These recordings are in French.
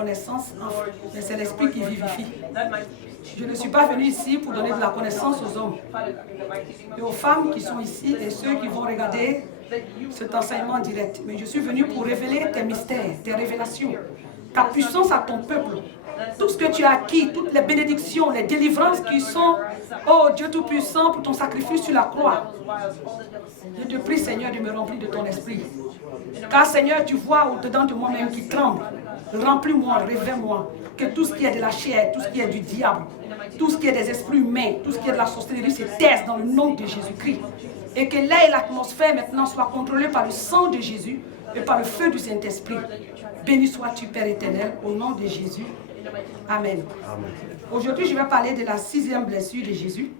connaissance, mais c'est l'Esprit qui vivifie. Je ne suis pas venu ici pour donner de la connaissance aux hommes et aux femmes qui sont ici et ceux qui vont regarder cet enseignement en direct. Mais je suis venu pour révéler tes mystères, tes révélations, ta puissance à ton peuple. Tout ce que tu as acquis, toutes les bénédictions, les délivrances qui sont, oh Dieu Tout-Puissant, pour ton sacrifice sur la croix. Je te prie, Seigneur, de me remplir de ton esprit. Car, Seigneur, tu vois au-dedans de moi-même qui tremble. Remplis-moi, révèle-moi que tout ce qui est de la chair, tout ce qui est du diable, tout ce qui est des esprits humains, tout ce qui est de la sorcellerie se taise dans le nom de Jésus-Christ. Et que l'air et l'atmosphère maintenant soient contrôlés par le sang de Jésus et par le feu du Saint-Esprit. Béni sois-tu, Père éternel, au nom de Jésus. Amen. Aujourd'hui, je vais parler de la 6e blessure de Jésus.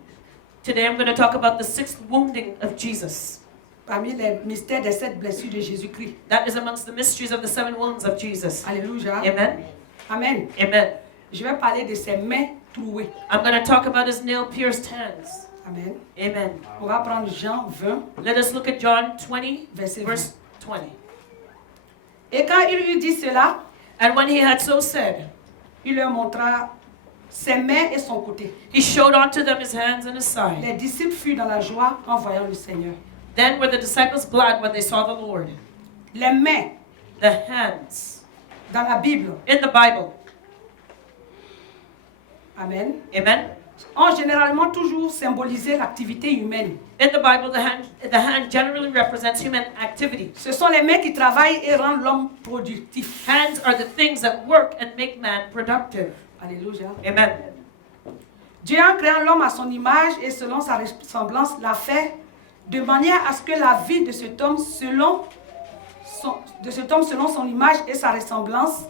Today I'm going to talk about the 6th wounding of Jesus. Parmi les mystères des 7 blessures de Jésus-Christ. That is amongst the mysteries of the 7 wounds of Jesus. Alléluia. Amen. Amen. Amen. Je vais parler de ses mains trouées. I'm going to talk about his nail-pierced hands. Amen. Amen. On va prendre Jean 20, Let us look at John 20, verset 20. verse 20. Et quand il eut dit cela, And when he had so said, il leur montra ses mains et son côté. he showed unto them his hands and his side. Les disciples furent dans la joie en voyant le Seigneur. Then were the disciples glad when they saw the Lord. Les mains, The hands. dans la Bible, In the Bible. amen, Amen. ont généralement toujours symbolisé l'activité humaine. In the Bible, the hand generally represents human activity. Ce sont les mains qui travaillent et rendent l'homme productif. Hands are the things that work and make man productive. Alléluia. Amen. Dieu, en créant l'homme à son image et selon sa ressemblance, l'a fait de manière à ce que la vie de cet homme selon son image et sa ressemblance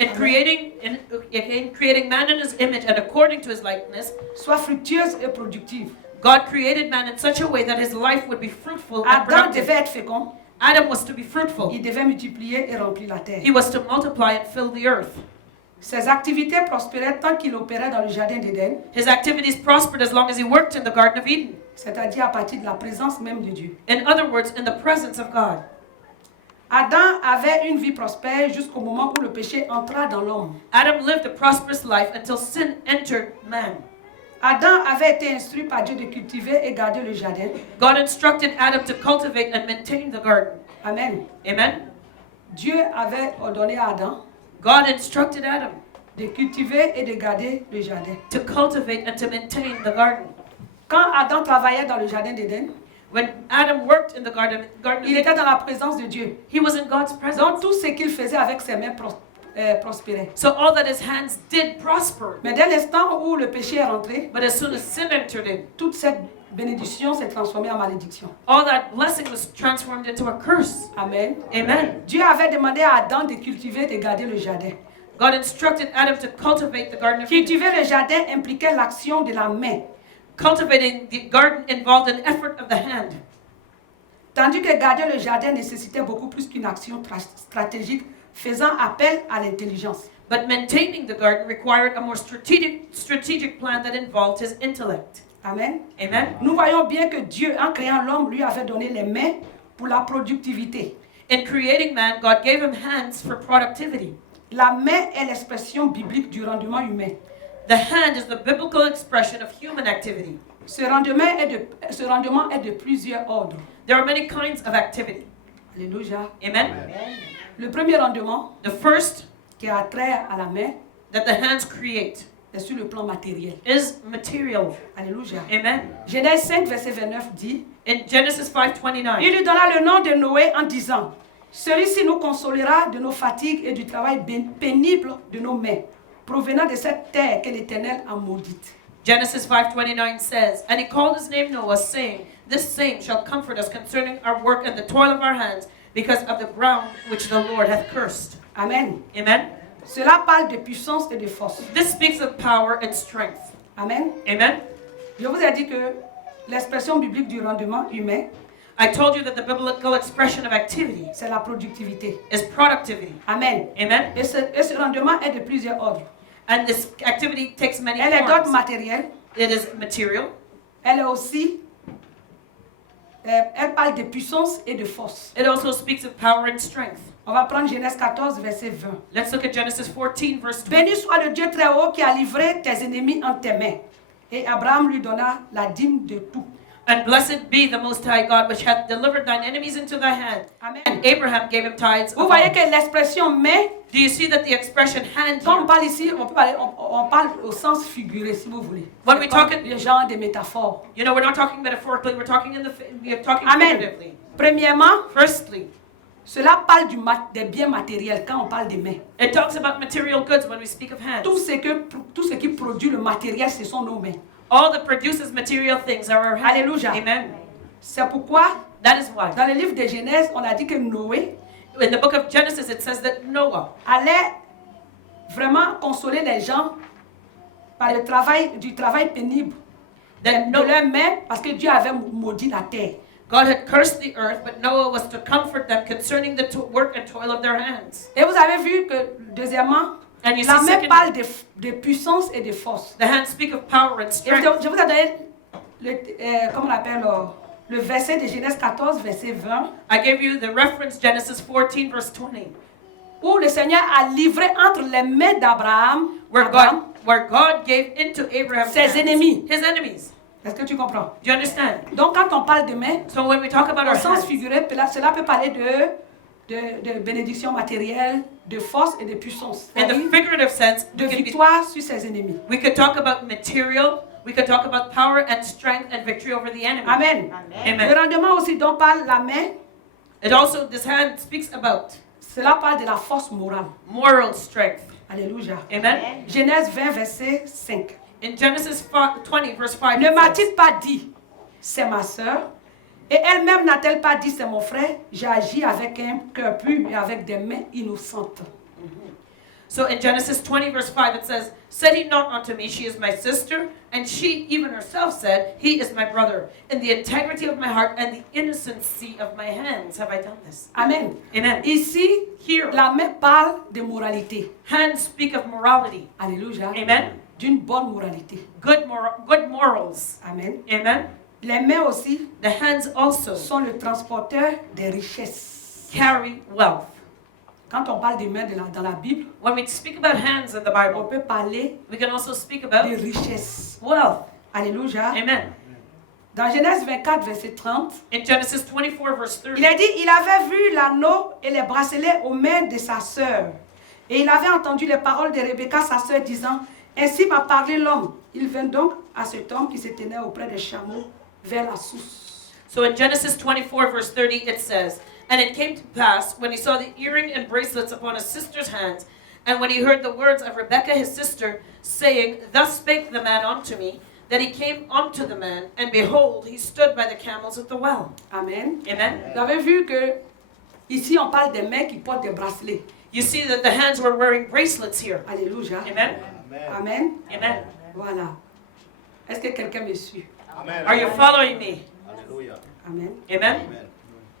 In creating man in his image and according to his likeness, soit fructueuse et productive. God created man in such a way that his life would be fruitful and Adam productive. devait être fécond, Adam was to be fruitful. il devait multiplier et remplir la terre. He was to multiply and fill the earth. Ses activités prospéraient tant qu'il opérait dans le jardin d'Éden, His activities prospered as long as he worked in the Garden of Eden. c'est-à-dire à partir de la présence même de Dieu. In other words, in the presence of God. Adam avait une vie prospère jusqu'au moment où le péché entra dans l'homme. Adam lived a prosperous life until sin entered man. Adam avait été instruit par Dieu de cultiver et garder le jardin. God instructed Adam to cultivate and maintain the garden. Amen. Amen. Dieu avait ordonné à Adam God instructed Adam de cultiver et de garder le jardin. to cultivate and to maintain the garden. Quand Adam travaillait dans le jardin d'Éden, When Adam worked in the garden of il était dans la présence de Dieu. he was in God's Donc presence. tout ce qu'il faisait avec ses mains prospérait. So all that his hands did prosper. Mais dès l'instant où le péché est rentré, But as soon as sin entered in, toute cette bénédiction s'est transformée en malédiction. all that blessing was transformed into a curse. Amen. Amen. Dieu avait demandé à Adam de cultiver et de garder le jardin. God instructed Adam to cultivate the garden of Eden. Cultiver le jardin impliquait l'action de la main, Cultivating the garden involved an effort of the hand, tandis que garder le jardin nécessitait beaucoup plus qu'une action stratégique faisant appel à l'intelligence. but maintaining the garden required a more strategic plan that involved his intellect. Amen. Amen. Nous voyons bien que Dieu, en créant l'homme, lui avait donné les mains pour la productivité. In creating man, God gave him hands for productivity. La main est l'expression biblique du rendement humain. The hand is the biblical expression of human activity. Ce rendement est de plusieurs ordres. There are many kinds of activity. Alléluia. Amen. Le premier rendement, The first qui a trait à la main, that the hands create est sur le plan matériel. is material. Alléluia. Amen. Genèse 5, verset 29 dit, In Genesis il 5:29, lui donna le nom de Noé en disant, celui-ci nous consolera de nos fatigues et du travail pénible de nos mains, provenant de cette terre que l'Éternel a maudite. Genesis 5:29 says, And he called his name Noah, saying, This same shall comfort us concerning our work and the toil of our hands, because of the ground which the Lord hath cursed. Amen. Amen. Cela parle de puissance et de force. This speaks of power and strength. Amen. Amen. Je vous ai dit que l'expression biblique du rendement humain, I told you that the biblical expression of activity c'est la productivité. is productivity. Amen. Amen. Et ce rendement est de plusieurs ordres. And this activity takes many Elle est d'ordre forms. matériel. It is material. Elle est aussi, elle parle de puissance et de force. It also speaks of power and strength. On va prendre Genèse 14, verset 20. Let's look at Genesis 14, verse 20. Béni soit le Dieu très haut qui a livré tes ennemis entre tes mains. Et Abraham lui donna la dîme de tout. And blessed be the Most High God, which hath delivered thine enemies into thy hand. Amen. And Abraham gave him tithes. Vous of voyez all. que l'expression main, Do you see that the expression hand quand on here, parle ici, on parle au sens figuré, si vous voulez. When C'est we pas talk in- les gens des métaphores. you know, we're not talking metaphorically, we're talking we're talking Amen. figuratively. Premièrement, Firstly, cela parle des biens matériels quand on parle des mains. it talks about material goods when we speak of hands. Tout ce qui produit le matériel, ce sont nos mains. All that produces material things are our hands. Alléluia. Amen. C'est pourquoi, That is why. dans le livre de Genèse, on a dit que Noé In the book of Genesis, it says that Noah allait vraiment consoler les gens par du travail pénible That de leurs mains, parce que Dieu avait maudit la terre. God had cursed the earth, but Noah was to comfort them concerning the work and toil of their hands. Et vous avez vu que, deuxièmement, And you la see, main secondly, parle de puissance et de force. the hands speak of power and Et strength. je vous ai donné comment on appelle, le verset de Genèse 14, verset 20, I gave you the reference, Genesis 14, verse 20, où le Seigneur a livré entre les mains d'Abraham where God gave into Abraham ses ennemis. his enemies. Est-ce que tu comprends? Do you understand? Donc quand on parle de mains, So when we talk about au our sens hands, figuré, cela peut parler de bénédiction matérielle, de force et de puissance. in the C'est-à-dire figurative sense, de victoire sur ses ennemis. we could talk about material, we could talk about power and strength and victory over the enemy. Amen. Le Amen. rendement aussi dont parle la main, It also, this hand speaks about cela parle de la force morale. moral strength. Alléluia. Amen. Genèse 20, verset 5. In Genesis 20, verse 5, Ne it says, m'a-t-il pas dit, c'est ma sœur? Et elle-même n'a-t-elle pas dit, c'est mon frère? J'ai agi avec un cœur pur et avec des mains innocentes. so in Genesis 20, verse 5, it says, Said he not unto me, she is my sister? And she even herself said, he is my brother. In the integrity of my heart and the innocency of my hands have I done this. Amen. Amen. Ici, Here, la main parle de moralité. hands speak of morality. Alléluia. Amen. D'une bonne moralité. Good morals. Amen. Amen. Les mains aussi The hands also sont le transporteur des richesses. carry wealth. Quand on parle des mains dans la Bible, When we speak about hands in the on Bible, peut parler we can also speak de about richesses. wealth. Alléluia. Amen. Dans Genèse 24, verset 30, In Genesis 24, verse 30, il a dit, il avait vu l'anneau et les bracelets aux mains de sa sœur. Et il avait entendu les paroles de Rebecca, sa sœur, disant, ainsi m'a parlé l'homme. Il vint donc à cet homme qui se tenait auprès des chameaux vers la source. So in Genesis 24, verse 30, it says, And it came to pass, when he saw the earring and bracelets upon his sister's hands, and when he heard the words of Rebekah his sister, saying, Thus spake the man unto me, that he came unto the man, and behold, he stood by the camels at the well. Amen. Amen. Vous avez vu que ici on parle des mains qui portent des bracelets. You see that the hands were wearing bracelets here. Alléluia. Amen. Amen. Amen. Voilà. Est-ce que quelqu'un me suit? Are you following me? Alléluia. Amen. Amen. Amen.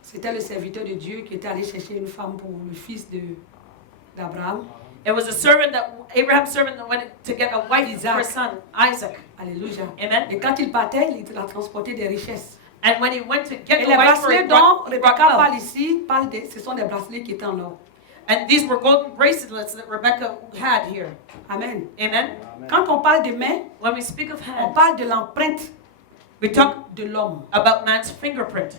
C'était le serviteur de Dieu qui était allé chercher une femme pour le fils d'Abraham. It was Abraham's servant that went to get a wife for his son, Isaac. Alléluia. Amen. Et quand il partait, il a transporté des richesses. And when he went to get Et the les wife for bracelets his dont he Rebecca brought wealth. parle ici, ce sont des bracelets qui étaient en or. And these were golden bracelets that Rebecca had here. Amen. Amen. Quand on parle de mains, When we speak of on hands, parle de l'empreinte we talk de l'homme. about man's fingerprint.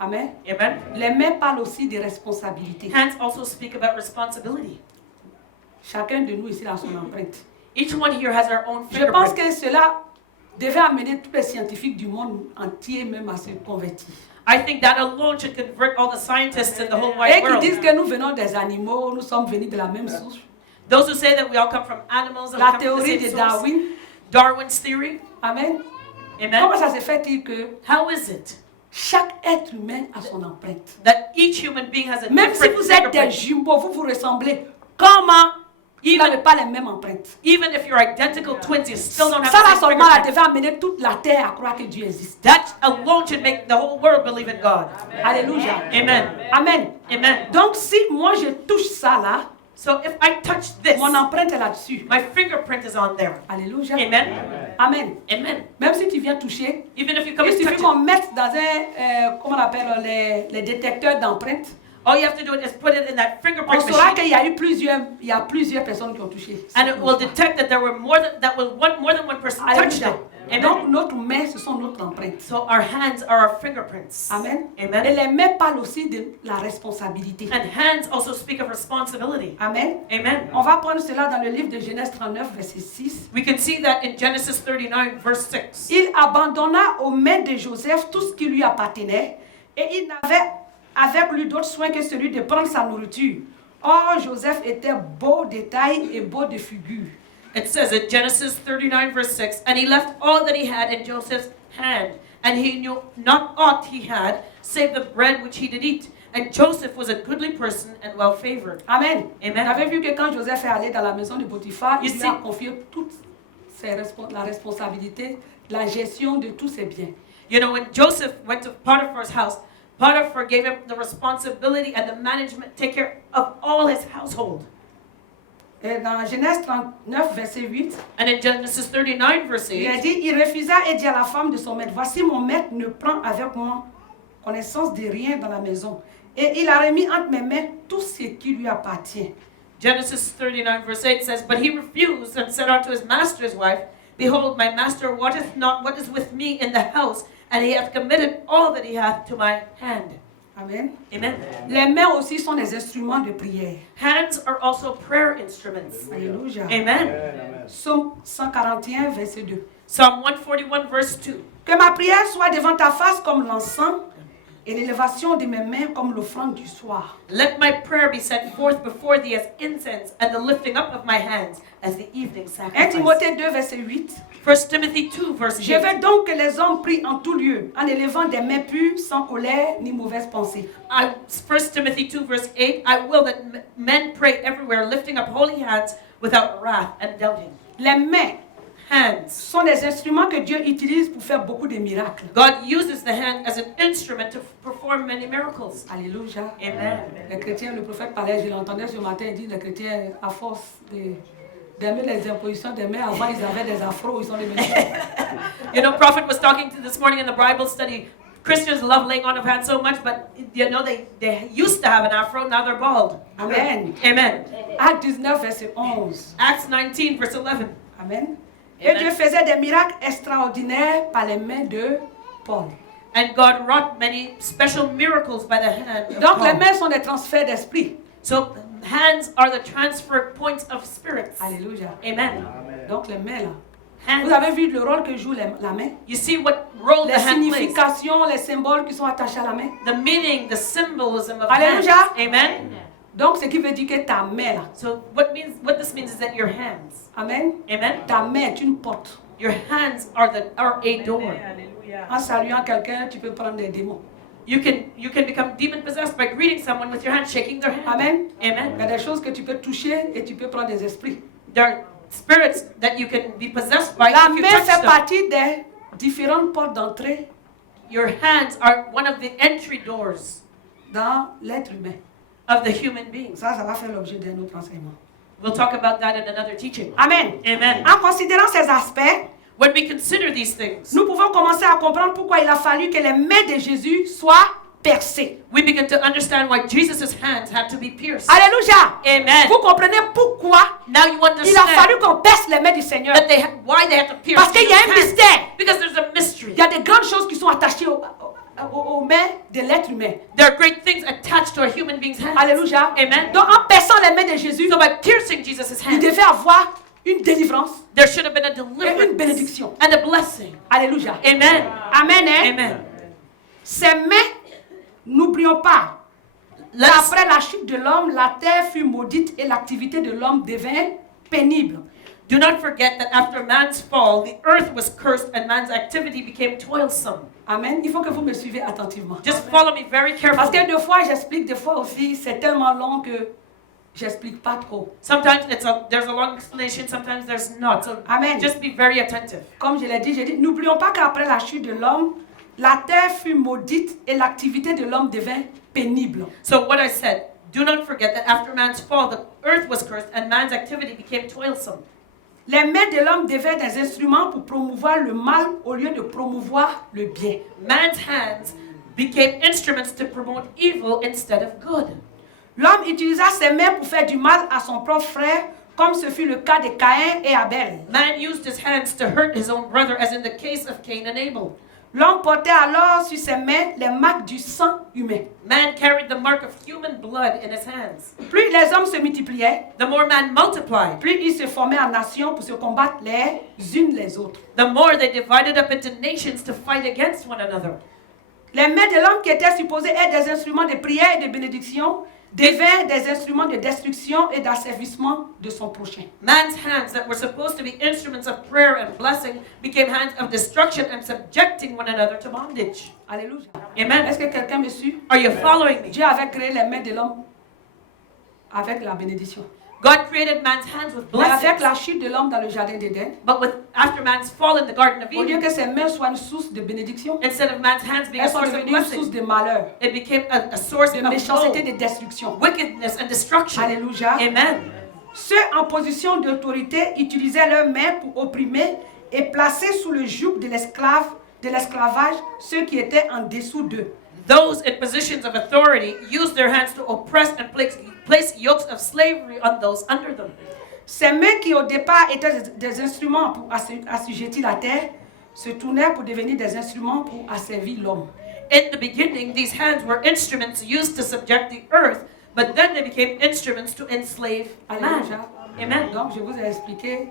Amen. Amen. Les mains parlent aussi de responsabilité. Hands also speak about responsibility. Chacun de nous ici a son empreinte. Each one here has their own Je pense fingerprint. que cela devait amener tous les scientifiques du monde entier même à se convertir. I think that alone should convert all the scientists in the whole Et wide qui world. disent que nous venons des animaux, nous sommes venus de la même source. Those who say that we all come from animals and we La come from the théorie same de source. Darwin. Darwin's theory. Amen. Amen. Comment ça se fait-il que How is it chaque être humain a son empreinte? that each human being has a Même si different vous êtes des fingerprint? jumeaux, vous vous ressemblez. Comment? Vous Even, n'avez pas les mêmes empreintes. even if you're identical twins, you still don't have Ça là the same seulement là fingerprint. devait amener toute la terre à croire que Dieu existe. That alone should make the whole world believe in God. Alléluia. Amen. Amen. Amen. Donc si moi je touche ça là, So if I touch this, mon empreinte est là-dessus. my fingerprint is on there. Alléluia. Amen. Amen. Amen. Même si tu viens toucher, Even if you come il and suffit touch qu'on it, mette dans un, comment on appelle, les détecteurs d'empreintes. All you have to do is put it in that On fingerprint saura machine, qu'il y a plusieurs personnes qui ont touché. and it will detect that there were more than one person touched Alléluia. it. Amen. Donc, notre main, ce sont notre empreinte. So our hands are our fingerprints. Amen. Et Amen. les mains parlent aussi de la responsabilité. And hands also speak of responsibility. Amen. Amen. On va prendre cela dans le livre de Genèse 39, verset 6. We can see that in Genesis 39, verse 6. Il abandonna aux mains de Joseph tout ce qui lui appartenait et il n'avait avec lui d'autre soin que celui de prendre sa nourriture. Or, Joseph était beau de taille et beau de figure. It says in Genesis 39, verse 6, and he left all that he had in Joseph's hand, and he knew not aught he had, save the bread which he did eat. And Joseph was a goodly person and well favored. Amen. Amen. Vous avez vu que quand Joseph est allé dans la maison de Potiphar, il You lui a see- confié toute la responsabilité, la gestion de tous ses biens. You know, when Joseph went to Potiphar's house, Potiphar gave him the responsibility and the management, take care of all his household. Et dans Genèse 39, verset 8, And in Genesis 39, verse il a 8, dit, il refusa et dit à la femme de son maître, voici mon maître ne prend avec moi connaissance de rien dans la maison. Et il a remis entre mes mains tout ce qui lui appartient. Genesis 39, verse 8 says, but he refused and said unto his master's wife, behold, my master wotteth not what is with me in the house, and he hath committed all that he hath to my hand. Amen. Amen. Les mains aussi sont des instruments de prière. Hands are also prayer instruments. Alléluia. Amen. Psaume 141, verset 2. Psalm 141, verse 2. Que ma prière soit devant ta face comme l'encens et l'élévation de mes mains comme l'offrande du soir. Let my prayer be set forth before thee as incense, and the lifting up of my hands as the evening 1 sacrifice. Timothée 2, verset 8. 1 Timothy 2, verse Je 8. veux donc que les hommes prient en tout lieu, en élevant des mains pures, sans colère ni mauvaise pensée. 1 Timothy 2, verse 8. I will that men pray everywhere, lifting up holy hands without wrath and doubting. Les mains Hands. sont des instruments que Dieu utilise pour faire beaucoup de miracles. God uses the hand as an instrument to perform many miracles. Alléluia. Amen. Les chrétiens, le prophète parlait, je l'entendais ce matin, il dit les chrétiens, à force d'aimer les impositions des mains, avant ils avaient des afros, ils sont devenus. You know, Prophet was talking to this morning in the Bible study. Christians love laying on of hands so much, but you know, they used to have an afro, now they're bald. Amen. Amen. Acte 19, verset 11. Acts 19, verse 11. Amen. Et Dieu faisait des miracles extraordinaires par les mains de Paul. And God wrought many special miracles by the hand of Donc les Paul. mains sont des transferts d'esprit. So hands are the transfer points of spirits. Alléluia. Amen. Donc les mains là. Vous Hands. avez vu le rôle que joue la main? You see what role the Les hand plays. significations, les symboles qui sont attachés à la main. The meaning, the symbolism of Alléluia. hands. Amen. Donc ce qui veut dire que ta main là. So what this means is that your hands. Amen. Amen. Ta main est une porte. Your hands are a door. En saluant quelqu'un, tu peux prendre des démons. You can become demon possessed by greeting someone with your hand, shaking their hand. Amen. Il y Amen. a des choses que tu peux toucher et tu peux prendre des esprits. There are spirits that you can be possessed by La if you main touch fait them. partie des différentes portes d'entrée Your hands are one of the entry doors dans l'être humain. of the human being. Ça va faire l'objet d'un autre enseignement. We'll talk about that in another teaching. Amen. Amen. En considérant ces aspects, When we consider these things, nous pouvons commencer à comprendre pourquoi il a fallu que les mains de Jésus soient percées. we begin to understand why Jesus' hands had to be pierced. Alléluia. Amen. Vous comprenez pourquoi Now you il a understand fallu qu'on perce les mains du Seigneur. that why they had to pierce Parce qu'il y a Jesus' un hands. mystère. Because there's a mystery. Il y a de grandes choses qui sont attachées aux mains de l'être humain. There are great things attached to a human being's hands. Alléluia. Amen. Donc en perçant les mains de Jésus, So by piercing Jesus' il hands, devait avoir une délivrance there should have been a et une deliverance bénédiction. and a blessing. Alléluia. Amen. Amen. Hein? Amen. Ces mains, n'oublions pas, Let's, qu'après la chute de l'homme, la terre fut maudite et l'activité de l'homme devint pénible. do not forget that after man's fall, the earth was cursed and man's activity became toilsome. Amen. Il faut que vous me suivez attentivement. Just follow me very Parce que carefully. des fois j'explique, des fois aussi c'est tellement long que j'explique pas trop. Sometimes there's a long explanation, sometimes there's not. So Amen. just be very attentive. Comme je l'ai dit, j'ai dit, n'oublions pas qu'après la chute de l'homme, la terre fut maudite et l'activité de l'homme devint pénible. So what I said, do not forget that after man's fall, the earth was cursed and man's activity became toilsome. Les mains de l'homme devaient des instruments pour promouvoir le mal au lieu de promouvoir le bien. Man's hands became instruments to promote evil instead of good. L'homme utilisa ses mains pour faire du mal à son propre frère, comme ce fut le cas de Caïn et Abel. Man used his hands to hurt his own brother, as in the case of Cain and Abel. L'homme portait alors sur ses mains les marques du sang humain. Man carried the mark of human blood in his hands. Plus les hommes se multipliaient, The more man multiplied, plus ils se formaient en nations pour se combattre les unes les autres. the more they divided up into nations to fight against one another. Les mains de l'homme qui étaient supposées être des instruments de prière et de bénédiction devinrent des instruments de destruction et d'asservissement de son prochain. Man's hands that were supposed to be instruments of prayer and blessing became hands of destruction and subjecting one another to bondage. Alléluia. Amen. Est-ce que quelqu'un me suit? Are you following me? Dieu avait créé les mains de l'homme avec la bénédiction. God created man's hands with Mais avec blessings, la chute de l'homme dans le jardin d'Éden, but after man's fall in the Garden of au lieu Eden, que ses mains soient une source de bénédiction, instead of man's hands being a elles sont source of devenues une source blessing, de malheur, it became a source de of méchanceté, woe, de destruction. wickedness and destruction. Alléluia. Amen. Ceux en position d'autorité utilisaient leurs mains pour opprimer et placer sous le joug de l'esclavage ceux qui étaient en dessous d'eux. Those in positions of authority used their hands to oppress and place yokes of slavery on those under them. Ces mains qui au départ étaient des instruments pour assujettir la terre se tournèrent pour devenir des instruments pour asservir l'homme. In the beginning, these hands were instruments used to subject the earth, but then they became instruments to enslave man. Alléluia. Amen. Donc je vous ai expliqué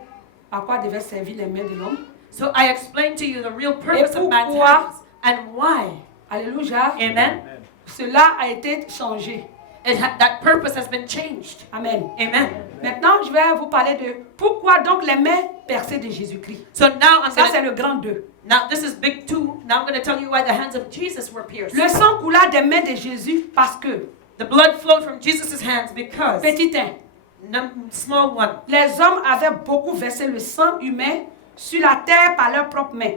à quoi devaient servir les mains de l'homme. So I explained to you the real purpose Et of man's pourquoi? hands and why. Alléluia. Amen. Cela a été changé. That purpose has been changed. Amen. Amen. Maintenant, je vais vous parler de pourquoi donc les mains percées de Jésus-Christ. So now Ça, c'est le grand 2. now this is big 2. Now I'm going to tell you why the hands of Jesus were pierced. Le sang coula des mains de Jésus parce que, The blood flowed from Jesus' hands because, petit 1, small one, les hommes avaient beaucoup versé le sang humain sur la terre par leurs propres mains.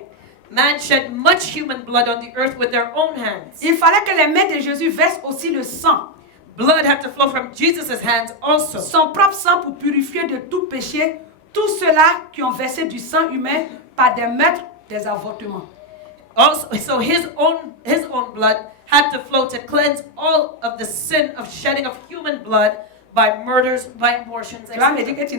man shed much human blood on the earth with their own hands. Il fallait que les mains de Jésus versent aussi le sang, Blood had to flow from Jesus' hands also. son propre sang pour purifier de tout péché tous ceux-là qui ont versé du sang humain par des meurtres, des avortements. Also, so his own blood had to flow to cleanse all of the sin of shedding of human blood by murders, by abortions. Tu vas me dire que tu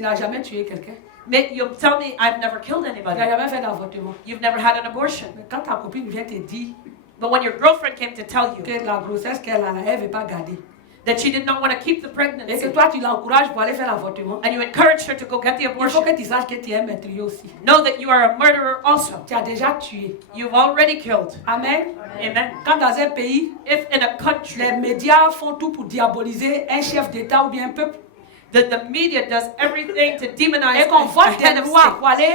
n'as jamais tué quelqu'un. You tell me I've never killed Tu anybody. n'as jamais fait d'avortement. You've never had an abortion. Mais quand ta copine vient te dire But when your girlfriend came to tell you que la grossesse qu'elle a, elle ne veut pas garder, that she did not want to keep the et que pregnancy, toi tu l'encourages pour aller faire l'avortement, and you encouraged her to go get the il faut abortion, que tu saches que tu es un meurtrier aussi. know that you are a murderer also. Tu as déjà tué. You've already killed. Amen. Amen. Quand dans un pays, If in a country les médias font tout pour diaboliser un chef d'État ou bien un peuple, the media does everything to demonize et qu'on a vote head des of lois state, pour aller,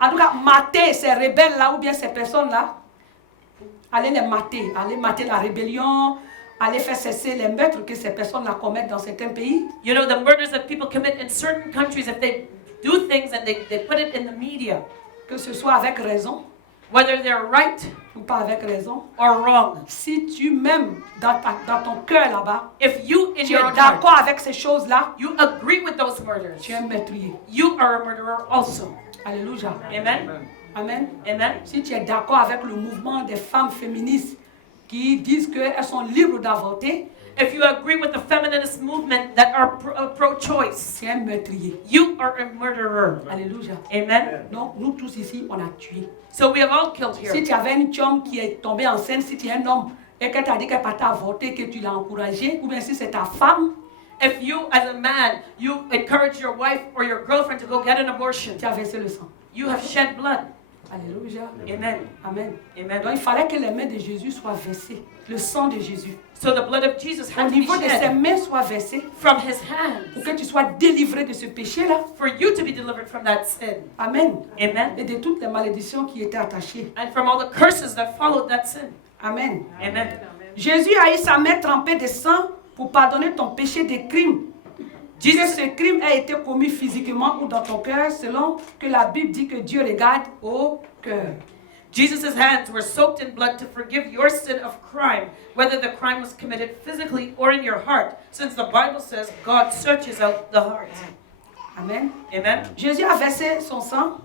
en tout cas, mater ces rebelles-là ou bien ces personnes-là, aller les mater, aller mater la rébellion, aller faire cesser les meurtres que ces personnes-là commettent dans certains pays. you know, the murders that people commit in certain countries, if they do things and they put it in the media, Que ce soit avec raison whether they're right ou pas avec raison. or wrong, Si tu m'aimes dans ton cœur là-bas, if you in tu your es own heart, d'accord avec ces choses-là, you agree with those murders, tu es un meurtrier. you are a murderer also. Alléluia. Amen. Amen. Amen. Si tu es d'accord avec le mouvement des femmes féministes qui disent qu'elles sont libres d'avorter, If you agree with the feminist movement that are pro-choice, tu es un meurtrier. you are a murderer. Alléluia. Amen. Donc, nous tous ici, on a tué. So we have all killed Si here. tu avais une femme qui est tombée enceinte, si tu es un homme et qu'elle t'a dit qu'elle partait avorter, que tu l'as encouragée, ou bien si c'est ta femme, If you, as a man, you encourage your wife or your girlfriend to go get an abortion, tu as versé le sang. you have shed blood. Alléluia. Amen. Amen. Amen. Donc, il fallait que les mains de Jésus soient versées. Le sang de Jésus. So the blood of Jesus Au had to be niveau de ses shed mains soit versé from his pour hands que tu sois délivré de ce péché-là. for you to be delivered from that sin. Amen. Amen. Et de toutes les malédictions qui étaient attachées. And from all the curses that followed that sin. Amen. Amen. Jésus a eu sa main trempée de sang pour pardonner ton péché de crime. Que Jesus, ce crime a été commis physiquement ou dans ton cœur, selon que la Bible dit que Dieu regarde au cœur. Jesus' hands were soaked in blood to forgive your sin of crime, whether the crime was committed physically or in your heart, since the Bible says God searches out the heart. Amen. Amen. Jésus a versé son sang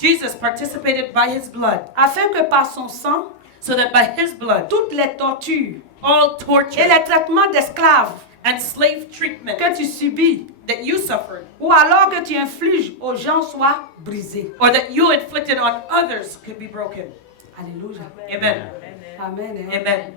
Jesus participated by his blood afin que par son sang, so that by his blood, toutes les tortures all et torture les traitements d'esclaves and slave treatment que tu subis, that you suffered, ou alors que tu infliges aux gens soient brisés. or that you inflicted on others, could be broken. Alléluia. Amen. Amen. hein. Amen.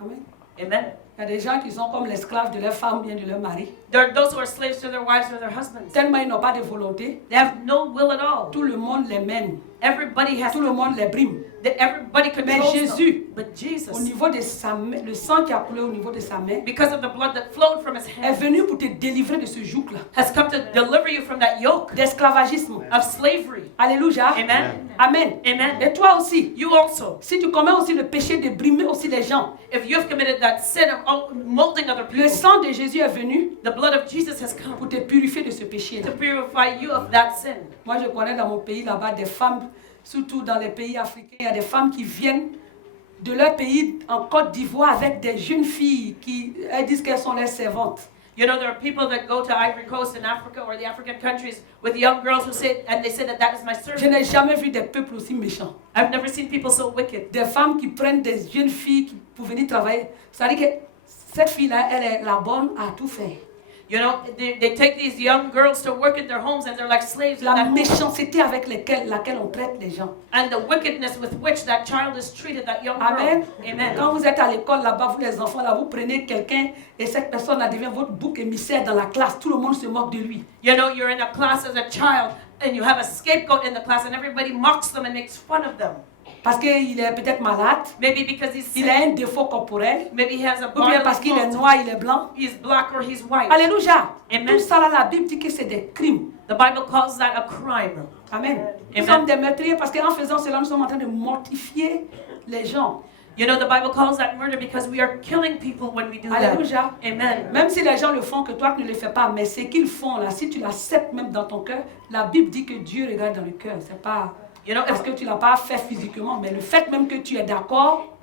Amen. Amen. Il y a des gens qui sont comme l'esclave de leur femme ou bien de leur mari. There are those who are slaves to their wives or their husbands. Tellement ils n'ont pas de volonté, They have no will at all. tout le monde les mène, Everybody has tout le monde les brime. everybody controls Jésus, them. But Au Jesus, niveau de sa main, le sang qui a coulé au niveau de sa main because of the blood that flowed from his est hand, venu pour te délivrer de ce joug-là, has come to deliver you from that yoke d'esclavagisme. of slavery. Alléluia. Amen. Amen. Amen. Et toi aussi, You also, si tu commets aussi le péché de brimer aussi les gens, if you have committed that sin of molding other le people, sang de Jésus est venu the blood of Jesus has pour come te purifier de ce péché-là. to purify you of that sin. Moi, je connais dans mon pays là-bas des femmes, surtout dans les pays africains, il y a des femmes qui viennent de leur pays en Côte d'Ivoire avec des jeunes filles qui elles disent qu'elles sont leurs servantes. You know, there are people that go to Ivory Coast in Africa or the African countries with young girls who say, and they say that that is my Je servant. n'ai jamais vu des peuples aussi méchants. I've never seen people so wicked. Des femmes qui prennent des jeunes filles pour venir travailler. C'est-à-dire que cette fille-là, elle est la bonne à tout faire. You know, they take these young girls to work in their homes and they're like slaves in La that home. méchanceté avec laquelle on traite les gens. And the wickedness with which that child is treated, that young Amen. girl. Amen. Quand vous êtes à l'école là-bas, vous les enfants là, vous prenez quelqu'un et cette personne-là devient votre bouc émissaire dans la classe. Tout le monde se moque de lui. You know, you're in a class as a child and you have a scapegoat in the class and everybody mocks them and makes fun of them. Parce qu'il est peut-être malade, Maybe because he's il sick. a un défaut corporel, Maybe he has a ou bien parce bodily qu'il est fault. noir, il est blanc. He's black or he's white. Alléluia. Amen. Tout ça là, la Bible dit que c'est des crimes. The Bible calls that a crime. Amen. Nous Amen. sommes des meurtriers parce qu'en faisant cela, nous sommes en train de mortifier les gens. You know, the Bible calls that murder because we are killing people when we do that. Alléluia. Amen. Même si les gens le font, que toi tu ne le fais pas, mais ce qu'ils font là, si tu l'acceptes même dans ton cœur, la Bible dit que Dieu regarde dans le cœur. C'est pas You know, parce que tu l'as pas fait physiquement, mais le fait même que tu es d'accord,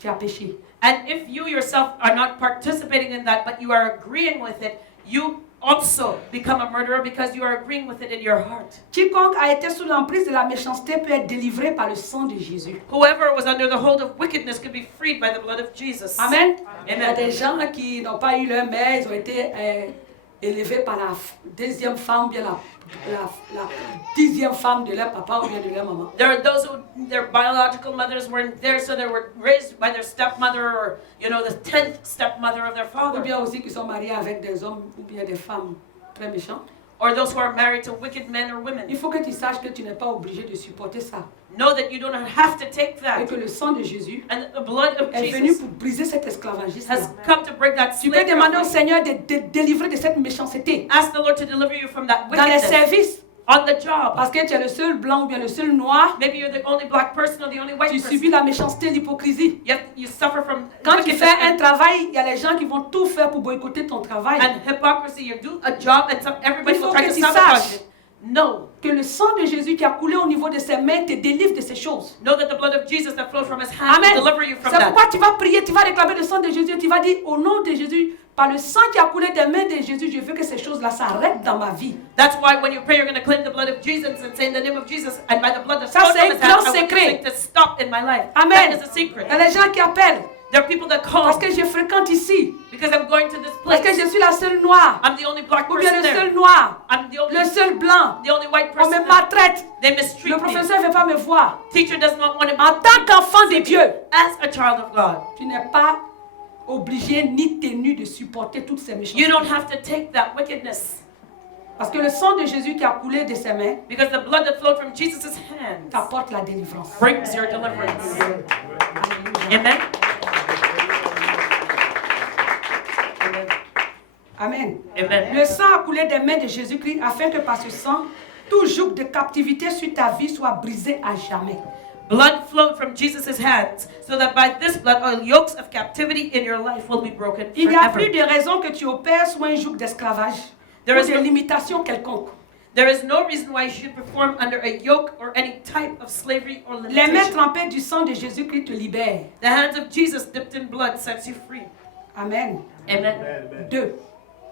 tu as péché. and if you yourself are not participating in that, but you are agreeing with it, you also become a murderer because you are agreeing with it in your heart. Quiconque a été sous l'emprise de la méchanceté peut être délivré par le sang de Jésus. Whoever was under the hold of wickedness could be freed by the blood of Jesus. Amen. Il y a Amen. des gens qui n'ont pas eu leur mère, ils ont été élevés par la deuxième femme, bien la 10e femme de leur papa ou bien de leur maman. There are those who their biological mothers weren't there, so they were raised by their stepmother or, you know, the 10th stepmother of their Ou father. bien aussi qui sont mariés avec des hommes ou bien des femmes très méchants. Or those who are married to wicked men or women. Il faut que tu saches que tu n'es pas obligé de supporter ça. Know that you don't have to take Et that. que le sang de Jésus And the blood of est venu Jesus pour briser cet esclavagisme. has come to break that Tu peux slavery. demander au Seigneur de te délivrer de cette méchanceté Ask the Lord to deliver you from that dans les wickedness services. on the job. Parce que tu es le seul blanc ou bien le seul noir. Maybe you're the only black person or the only white Tu person. subis la méchanceté, l'hypocrisie. You suffer from Quand tu wickedness fais un travail, il y a les gens qui vont tout faire pour boycotter ton travail. and hypocrisy. You do a job and everybody Il faut will try que to tu sabotage saches. it. No. Que le sang de Jésus qui a coulé au niveau de ses mains te délivre de ces choses. Know that the blood of Jesus that flowed from his hand Amen. will deliver you from C'est that. pourquoi tu vas prier, tu vas réclamer le sang de Jésus, tu vas dire au nom de Jésus, par le sang qui a coulé des mains de Jésus, je veux que ces choses-là s'arrêtent dans ma vie. That's why when you pray, you're going to claim the blood of Jesus and say in the name of Jesus, and by the blood that Ça, flowed c'est from un his hand, grand I will secret. make to stop in my life. Amen. That is a secret. Il y a des gens qui appellent There are people that parce call que je fréquente ici, because I'm going to this parce que place. je suis la seule noire, I'm the only black ou bien person le there. seul noir, I'm the only le seul blanc. white On person me there. maltraite. They mistreat Le me. professeur ne veut pas me voir. Teacher does not want to En tant qu'enfant de Dieu, as a child of God. tu n'es pas obligé ni tenu de supporter toutes ces You méchancetés. don't have to take that wickedness Parce que le sang de Jésus qui a coulé de ses mains because the blood that flowed from Jesus' hands t'apporte la délivrance. brings your deliverance. Alléluia. Amen. Amen. Amen. Le sang a coulé des mains de Jésus-Christ afin que par ce sang, tout joug de captivité sur ta vie soit brisé à jamais. Blood flowed from Jesus' hands so that by this blood all yokes of captivity in your life will be broken Il n'y a plus forever. de raison que tu opères sur un joug d'esclavage There ou is de no- limitation quelconque. There is no reason why you should perform under a yoke or any type of slavery or Les mains limitation. trempées du sang de Jésus-Christ te libèrent. The hands of Jesus dipped in blood sets you free. Amen. Amen. 2.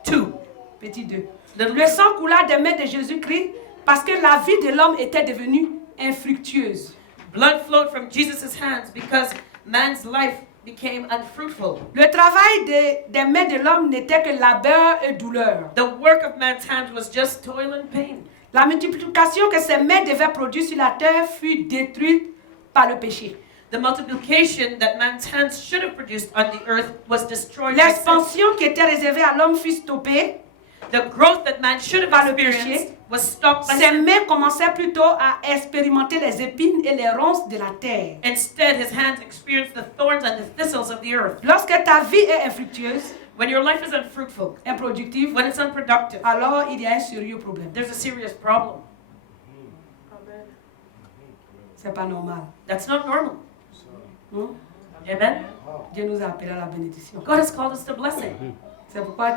2. Petit 2. The Le sang coula des mains de Jésus-Christ parce que la vie de l'homme était devenue infructueuse. Blood flowed from Jesus' hands because man's life became unfruitful. Le travail des mains de l'homme n'était que labeur et douleur. The work of man's hands was just toil and pain. La multiplication que ses mains devaient produire sur la terre fut détruite par le péché. The multiplication that man's hands should have produced on the earth was destroyed by sin. L'expansion qui était réservée à l'homme fut stoppée. The growth that man should have Par le experienced péché. was stopped by Ses sin. mains commençaient plutôt à expérimenter les épines et les ronces de la terre. Instead, his hands experienced the thorns and the thistles of the earth. Lorsque ta vie est infructueuse, When your life is unfruitful, improductive, when it's unproductive, alors il y a un sérieux problème. there's a serious problem. C'est pas normal. That's not normal. Hmm? Amen? Dieu nous a appelés à la bénédiction. God has called us to blessing. C'est pourquoi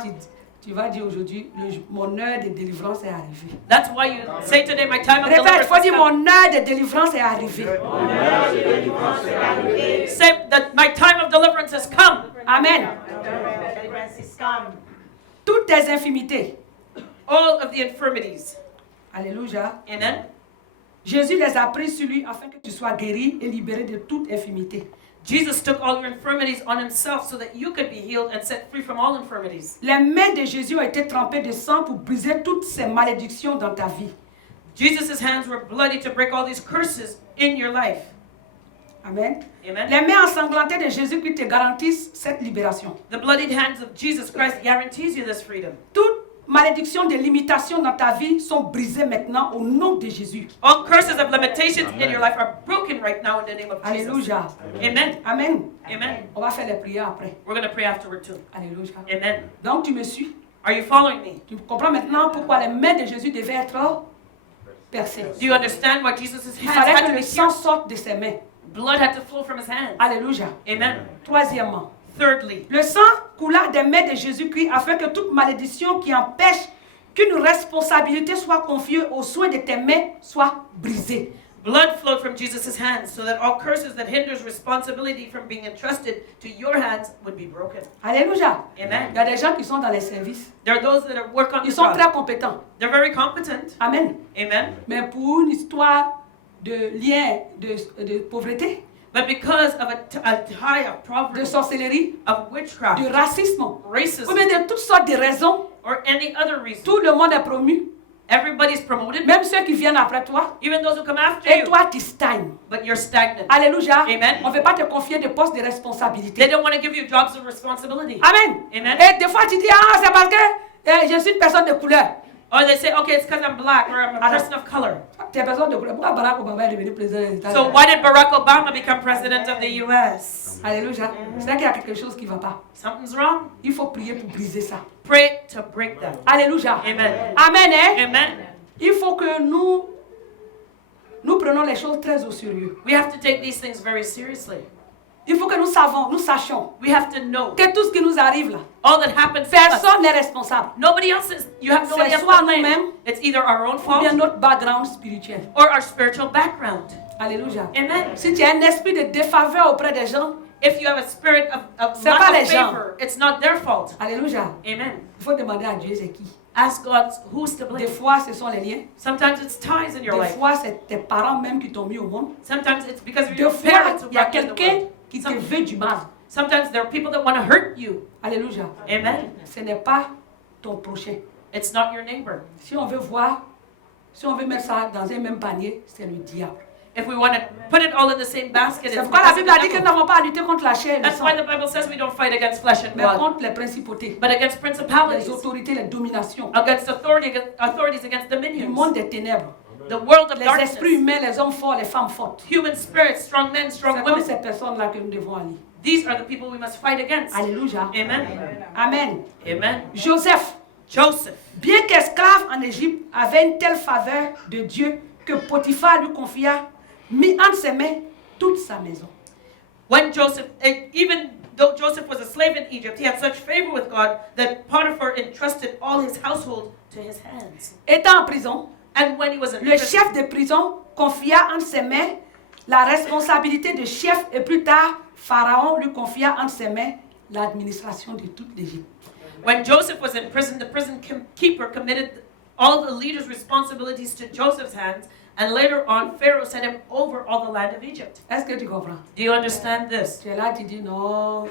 tu vas dire aujourd'hui, mon heure de délivrance est arrivée. That's why you say today, my time of Répète, il deliverance faut has dire, come. mon heure de délivrance est arrivée. Say that my time of deliverance has come. Amen. Toutes tes infimités. All of the infirmities. Alléluia. Amen? Jésus les a pris sur lui afin que tu sois guéri et libéré de toute infimité. Jesus took all your infirmities on himself so that you could be healed and set free from all infirmities. Les mains de Jésus ont été trempées de sang pour briser toutes ces malédictions dans ta vie. Jesus' hands were bloody to break all these curses in your life. Amen. Amen? Les mains ensanglantées de Jésus qui te garantissent cette libération. The bloodied hands of Jesus Christ guarantees you this freedom. Toutes malédictions de limitation dans ta vie sont brisées maintenant au nom de Jésus. All curses of limitations in your life are broken right now in the name of Jesus. Alléluia. Amen. Amen. Amen. On va faire les prières après. We're going to pray afterward too. Alléluia. Amen. Donc tu me suis. Are you following me? Tu comprends maintenant pourquoi les mains de Jésus devaient être percées. Do you understand why Jesus' Il hands fallait had que to le be sang pierced? sorte de ses mains. Blood had to flow from his hands. Alléluia. Amen. Troisièmement, Thirdly, le sang coula des mains de Jésus-Christ afin que toute malédiction qui empêche qu'une responsabilité soit confiée aux soins de tes mains soit brisée. blood flowed from Jesus' hands so that all curses that hinders responsibility from being entrusted to your hands would be broken. Alléluia. Amen. Il y a des gens qui sont dans les services. There are those that work on the Ils sont job. très compétents. They're very competent. Amen. Amen. Mais pour une histoire de lien de pauvreté, But because of a tie of de poverty, sorcellerie, of witchcraft, de racisme, ou racism, bien de toutes sortes de raisons, or any other reason, tout le monde est promu, everybody's promoted, même ceux qui viennent après toi, even those who come after et you, toi tu stagnes. but you're stagnant. Alléluia. Amen. On ne veut pas te confier de postes de They responsabilité. don't want to give you jobs of responsibility. Amen. Amen. Et des fois tu dis, ah, c'est parce que je suis une personne de couleur. Or they say, okay, it's because I'm black or I'm a Alors, person of color. tu es personne de couleur. Pourquoi Barack Obama est devenu président des États-Unis? So why did Barack Obama become president of the U.S.? Alléluia. C'est qu'il y a quelque chose qui ne va pas. Something's wrong. Il faut prier pour briser ça. Pray to break that. Alléluia. Amen. Amen. Hein? Amen. Il faut que nous prenons les choses très au sérieux. We have to take these things very seriously. Il faut que nous sachions We have to know que tout ce qui nous arrive là, all that happens to us. personne n'est responsable. Nobody else is. You have nobody C'est else soit to blame. nous-mêmes, It's either our own ou fault bien notre background spirituel. or our spiritual background. Alléluia. Amen. Si tu as un esprit de défaveur auprès des gens, If you have a spirit of C'est pas lack les of gens. favor, it's not their fault. alléluia, Amen. il faut demander à Dieu c'est qui. Ask God who's to Des blame. fois, ce sont les liens. Sometimes it's ties in your Des life. fois, c'est tes parents même qui t'ont mis au monde. Sometimes it's because of Des your fois, parents who il y a brought you in the quelqu'un world. qui te veut du mal. Sometimes there are people that want to hurt you. Alléluia. Amen. Ce n'est pas ton prochain. It's not your neighbor. Si on veut mettre ça dans un même panier, c'est le diable. If we want to put it all in the same basket, C'est it's pourquoi la because of Bible a dit the que nous devil. n'avons pas à lutter contre la chair et le That's sang, why the Bible says we don't fight against flesh and mais blood, contre les principautés, but against les principalities, autorités, les dominations against authorities against du dominions, monde des ténèbres, the world of les darkness, esprits humains, les hommes forts, les femmes fortes. human spirits, strong men, C'est strong comme women. ces personnes-là que nous devons aller. These are the people we must fight against. Alléluia. Amen. Amen. Amen. Joseph, Joseph, bien qu'esclave en Égypte, avait une telle faveur de Dieu que Potiphar lui confia, mit entre ses mains toute sa maison. when Joseph, even though Joseph was a slave in Egypt, he had such favor with God that Potiphar entrusted all his household to his hands. Étant en prison, And when he was in le prison, chef de prison confia entre ses mains la responsabilité de chef et plus tard, Pharaon lui confia entre ses mains l'administration de toute l'Égypte. when Joseph was in prison, the prison keeper committed all the leader's responsibilities to Joseph's hands, And later on, Pharaoh set him over all the land of Egypt. Est-ce que tu comprends? Do you understand this? Tu es là, tu dis non,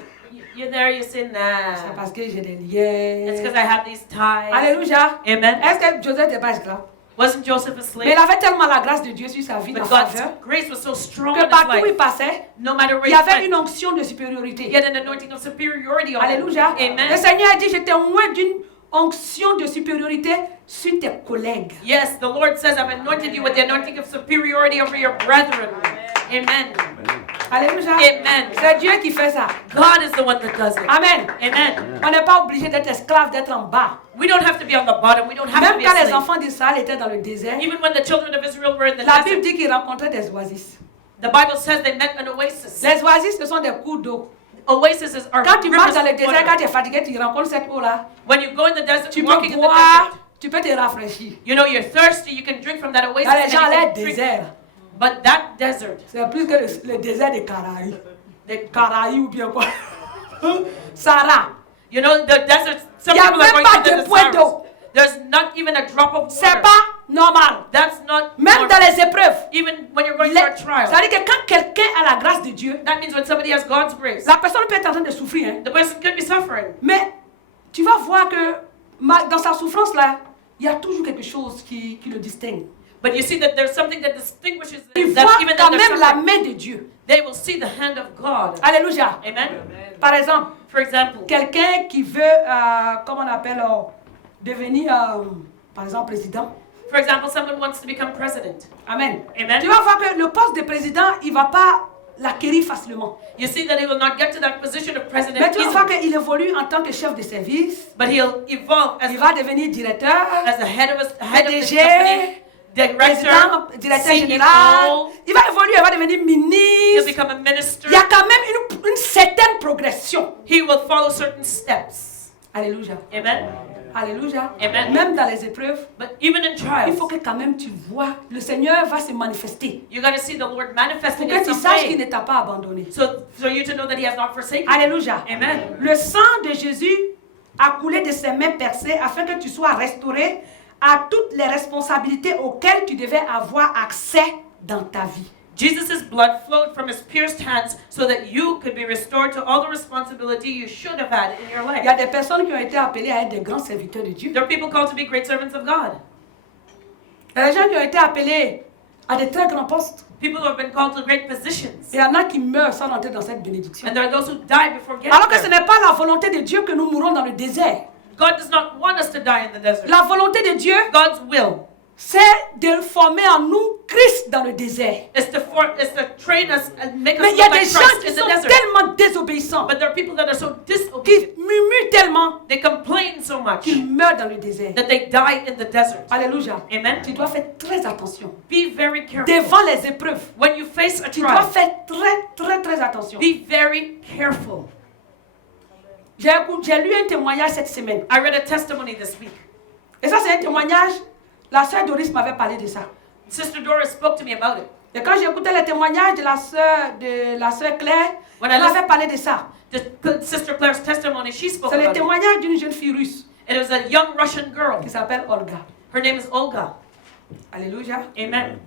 You're there, you say, nah. c'est parce que j'ai des It's because liens. I have these ties. Alléluia. Amen. Est-ce que Joseph n'était pas esclave? Wasn't Joseph a Mais slave? il avait tellement la grâce de Dieu sur sa vie, But dans God's faveur, grace was so strong que in his partout où il life. passait, No matter where il y he avait went, une onction de he supériorité. had an anointing of superiority on him. Alléluia. Le Amen. Seigneur a dit, je t'ai oint d'une onction de supériorité sur tes collègues. Yes, the Lord says, I've anointed you with the anointing of superiority over your brethren. Amen. Alléluia. Amen. C'est Dieu qui fait ça. God is the one that does it. Amen. Amen. On n'est pas obligé d'être esclave, d'être en bas. We don't have to be on the bottom. We don't have to Même be quand a les slave. enfants d'Israël étaient dans le désert, Even when the children of Israel were in the la Bible desert, dit qu'ils rencontraient des oasis. the Bible says they met an oasis. Les oasis, ce sont des cours d'eau. Oases are Quand tu rivers marches dans le of désert, water. quand tu es fatigué, tu rencontres cette eau-là. When you go in the desert, Tu walking peux in the boire, desert, tu peux te rafraîchir. you know you're thirsty, you can drink from that oasis. Là, les and gens you allaient can au drink. désert. But that desert, C'est plus que le désert des Caraïbes. the, Caraïbes ou bien quoi. Sarah. you know, the desert, some Il y a people are même going pas to de the point Saharas. d'eau. There's not even a drop of C'est water. pas normal. That's not Même normal. dans les épreuves. Even when you're going through a trial. C'est-à-dire que quand quelqu'un a la grâce de Dieu, That means when somebody has God's grace, la personne peut être en train de souffrir. Hein. the person could be suffering. Mais tu vas voir que dans sa souffrance-là, il y a toujours quelque chose qui le distingue. But you see that there's something that distinguishes Il them, that voit even quand though they're même la suffering, main de Dieu. they will see the hand of God. Alléluia. Amen. Par exemple, For example, quelqu'un qui veut, comment on appelle, devenir, par exemple, président. someone wants to become president. Amen. Amen. Tu vas voir que le poste de président, il ne va pas l'acquérir facilement. You see that he will not get to that position of president Mais tu vas voir easily, qu'il évolue en tant que chef de service. but he'll evolve as Il va devenir directeur, as the head of his PDG, company, président, director, directeur CEO. général. Il va évoluer, il va devenir He'll ministre. become a minister. Il y a quand même une certaine progression. He will follow certain steps. Alléluia. Amen. Alléluia. Amen. Même dans les épreuves, But even in il trials, faut que quand même tu vois, le Seigneur va se manifester. you got to see the Lord Pour manifesting que in tu some saches qu'il way. ne t'a pas abandonné. So for you to know that He has not forsaken. Alléluia. Amen. Le sang de Jésus a coulé de ses mains percées afin que tu sois restauré à toutes les responsabilités auxquelles tu devais avoir accès dans ta vie. Jesus' blood flowed from His pierced hands so that you could be restored to all the responsibility you should have had in your Il y a life. des personnes qui ont été appelées à être des grands serviteurs de Dieu. There are people called to be great servants of God. Il y a des gens qui ont été appelés à des très grands postes. People who have been called to great positions. Et il y en a qui meurent sans entrer dans cette bénédiction. And there are those who die before getting Alors que ce there. n'est pas la volonté de Dieu que nous mourons dans le désert. God does not want us to die in the desert. La volonté de Dieu, God's will c'est de former en nous Christ dans le désert. is to train us and make us Mais il y a look des like gens Christ qui in the sont desert. tellement désobéissants, But there are people that are so qui disobedient. murmurent tellement, They complain so much qu'ils meurent dans le désert. that they die in the desert. Alléluia. Amen. Tu dois faire très attention. Be very careful. Devant les épreuves, When you face a tu dois trial, faire très attention. be very careful. J'ai lu un témoignage cette semaine. I read a testimony this week. Et ça, c'est un témoignage. La sœur Doris m'avait parlé de ça. Sister Doris spoke to me about it. Et quand j'écoutais le témoignage de la sœur Claire, When elle I listened- avait parlé de ça. Sister Claire's testimony, she spoke C'est le about it. témoignage d'une jeune fille russe It was a young Russian girl. qui s'appelle Olga. Her name is Olga. Alléluia. Amen.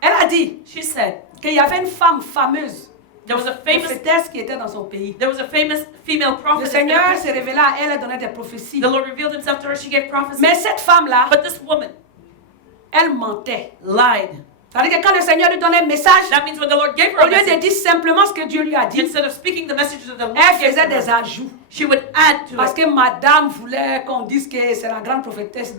Elle a dit She said qu'il y avait une femme fameuse, there was a famous prophétesse qui était dans son pays. female Le prophet. Seigneur se révéla à elle et donnait des prophéties. The Lord revealed Himself to her. She gave prophecy. Mais cette femme-là, But this woman elle mentait. lied. C'est-à-dire que quand le Seigneur lui donnait un message, That means when the Lord gave her au a lieu de message, dire simplement ce que Dieu lui a dit, instead of speaking the message that the Lord elle gave faisait her, des ajouts. she would add to Parce it. que madame voulait qu'on dise que c'est la grande prophétesse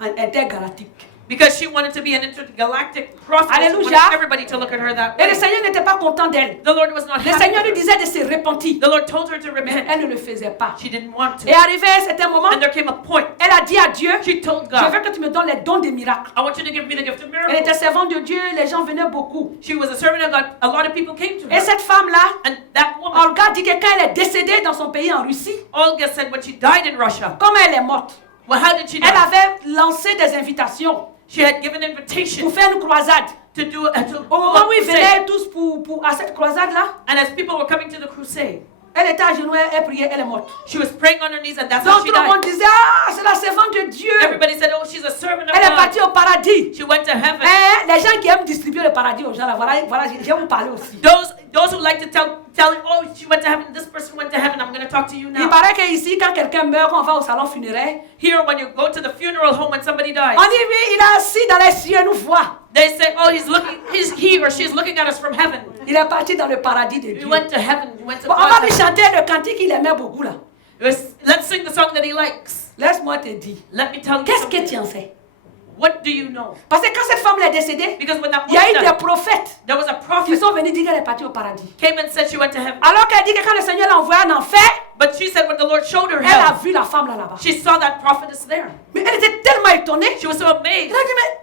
intergalactique. Because she wanted to be an intergalactic prophet. She Alléluia. wanted everybody to look at her that Et le way. Seigneur n'était pas content d'elle. The Lord was not Le happy Seigneur lui with her. disait de se repentir. The Lord told her to Mais repent. elle ne le faisait pas. She didn't want to. Et arrivé à un certain moment, And there came a point. elle a dit à Dieu, She told je veux God, que tu me donnes les dons des miracles. I want you to give me the gift of Elle était miracles. servante de Dieu, les gens venaient beaucoup. She was a servant of God. A lot of people came to Et her. cette femme-là, And that woman, Olga dit que quand elle est décédée dans son pays en Russie, Olga said when she died in Russia, comme elle est morte, well, how did she elle die? avait lancé des invitations She had given invitation pour faire une croisade. to do a Au moment où ils crusade. venaient tous à cette croisade-là, And as people were coming to the crusade, Elle était à genoux, elle priait, elle est morte. She was praying on her knees, and that's how Donc she tout le monde died. disait, ah, c'est la servante de Dieu. Everybody said, oh, she's a servant of Elle est God. partie au paradis. She went to heaven. Les gens qui aiment distribuer le paradis aux gens, là, voilà, je vais vous parler aussi. Those who like to tell, oh, she went to heaven, this person went to heaven, I'm going to talk to you Il now. paraît qu'ici, quand quelqu'un meurt, quand on va au salon funéraire, Here, when you go to the funeral home when somebody dies, on dit, oui, il est assis dans les cieux, nous voit. they say, oh, he or she is looking at us from heaven. Il est parti dans le paradis de He Dieu. went to heaven. He went to Bon, on va God. lui chanter le cantique qu'il aimait beaucoup là. Let's sing the song that he likes. Laisse-moi te dire. Let me tell you Qu'est-ce que something. tu en sais? What do you know? Parce que quand cette femme est décédée, Because when that il y a eu woman des died, prophètes there was a qui prophet sont venus dire qu'elle est partie au paradis. came and said she went to heaven. Alors qu'elle dit que quand le Seigneur l'a envoyée en enfer, But she said when the Lord showed her elle a hell, vu la femme là-bas. she saw that prophetess there. Mais elle était tellement étonnée. She was so Elle amazed. a dit, mais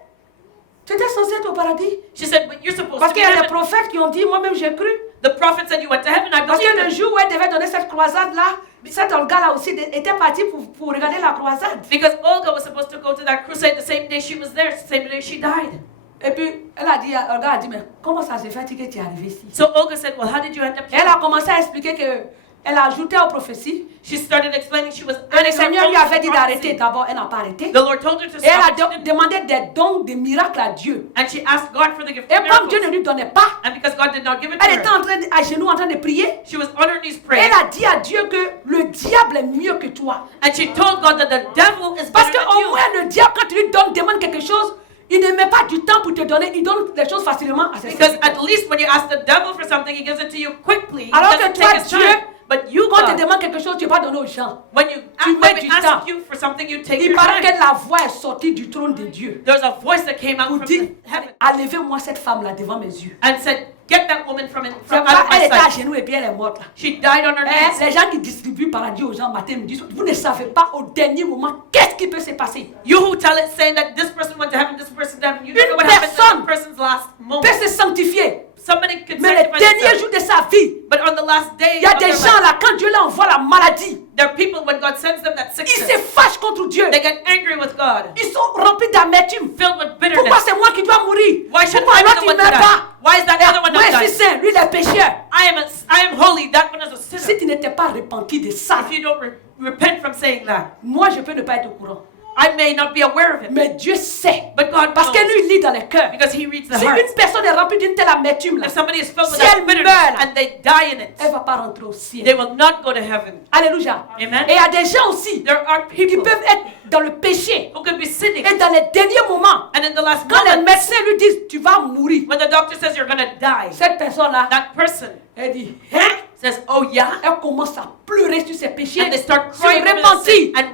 tu étais censée être au paradis? She said, but you're supposed Parce to be qu'il y in a des heaven. prophètes qui ont dit, moi-même j'ai cru. The prophet said you went to heaven. I Parce que le believe it. jour où elle devait donner cette croisade-là, cet Olga-là aussi était partie pour regarder la croisade. Because Olga was supposed to go to that crusade the same day she was there, the same day she died. Et puis, Olga a dit, mais comment ça se fait que tu es arrivé ici? So Olga said, well, how did you end up Elle here? a commencé à expliquer qu'elle a ajouté aux prophéties. She started explaining she was Et le adding Seigneur lui her avait dit own d'arrêter. prophecy. D'abord, elle n'a pas arrêté. The Lord told her to Et elle stop. a She didn't. demandé des dons, des miracles à Dieu. And she asked God for the gift Et of comme Dieu miracles. ne lui donnait pas, And because God did not give it to elle était her, à genoux en train de prier. she was on her knees praying. Elle a dit à Dieu que le diable est mieux que toi. And she told God that the devil is Parce better than qu'au you. moins, le diable, quand tu lui demande quelque chose, il ne met pas du temps pour te donner. Il donne les choses facilement à ses Because serviteurs. at least when you ask the devil for something, he gives it to you quickly. He Alors doesn't que toi, take his Dieu, time. But you, quand on te God, demande quelque chose, tu ne vas pas donner aux gens. when tu when mets we du temps. ask you for something, you take Il your paraît time. que la voix est sortie du trône de Dieu. There's a voice that came out Pour from dire, heaven enlevez-moi cette femme-là devant mes yeux. and said, get that woman from C'est out pas, of elle my était à sight. genoux et puis elle est morte là. She died on her knees. Les gens qui distribuent paradis aux gens matin, midi, soir, vous ne savez pas au dernier moment qu'est-ce qui peut se passer. You who tell it, saying that this person went to heaven, this person to heaven, you don't know Une what happens personne in the person's last Peut moment. se sanctifier. Somebody could Mais le sanctify dernier themselves, jour de sa vie, but on the last day il y a of des their gens life, là, quand Dieu leur envoie la maladie, there are people when God sends them that ils se sickness, fâchent contre Dieu. they get angry with God, Ils sont remplis d'amertume. filled with Pourquoi bitterness. c'est moi qui dois mourir? Why should Pourquoi I be l'autre the il one ne to meurt die? pas? Why is that other one Moi not je suis dying? saint, lui il est pécheur. I am holy, that one is a Si sinner. tu n'étais pas repenti de ça, If you don't repent from saying that, moi je peux ne pas être au courant. I may not be aware of it, Mais Dieu sait. but God Parce que knows, lui il lit dans les cœurs. because He reads the Si heart. une personne est remplie d'une telle amertume là, If somebody is filled with Si elle that bitterness meurt là, and they die in it, elle ne va pas rentrer au they ciel. will not go to heaven. Alléluia. Amen. Et il y a des gens aussi There are qui people peuvent être dans le péché. who could be sinning, Et dans les derniers moments, and in the last quand les moment, médecins lui disent tu vas mourir, when the doctor says you're going to die, cette personne-là, that person elle dit, hein? says, oh yeah, Elle commence à pleurer sur ses péchés, and they start se crying over the repentir. sin and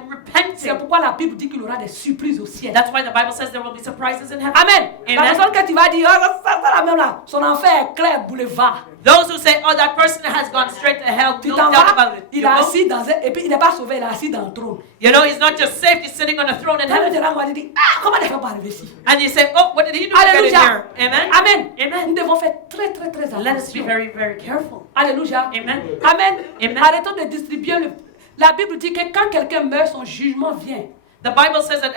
C'est repenting. pourquoi la Bible dit qu'il y aura des surprises au ciel. That's why the Bible says there will be surprises in heaven. Amen. La Amen. personne que tu vas dire, oh, ça la même là, son enfer est clair, boulevard. Those who say, oh, that person has gone straight to hell, Tu no t'en doubt vas, about it. il You est know? assis dans un, et puis il n'est pas sauvé, il est assis dans le trône. You know, he's not just saved, he's sitting on a throne in Quand heaven. tu là, on va dire, ah, comment elle fait pour arriver ici? And you say, oh, what did he do to get in Alléluia. here? Amen? Amen. Amen. Nous devons faire très très très Let us be attention. very, very careful. Alléluia. Amen. Amen. Amen. Arrêtons de distribuer le... La Bible dit que quand quelqu'un meurt, son jugement vient. The Bible says that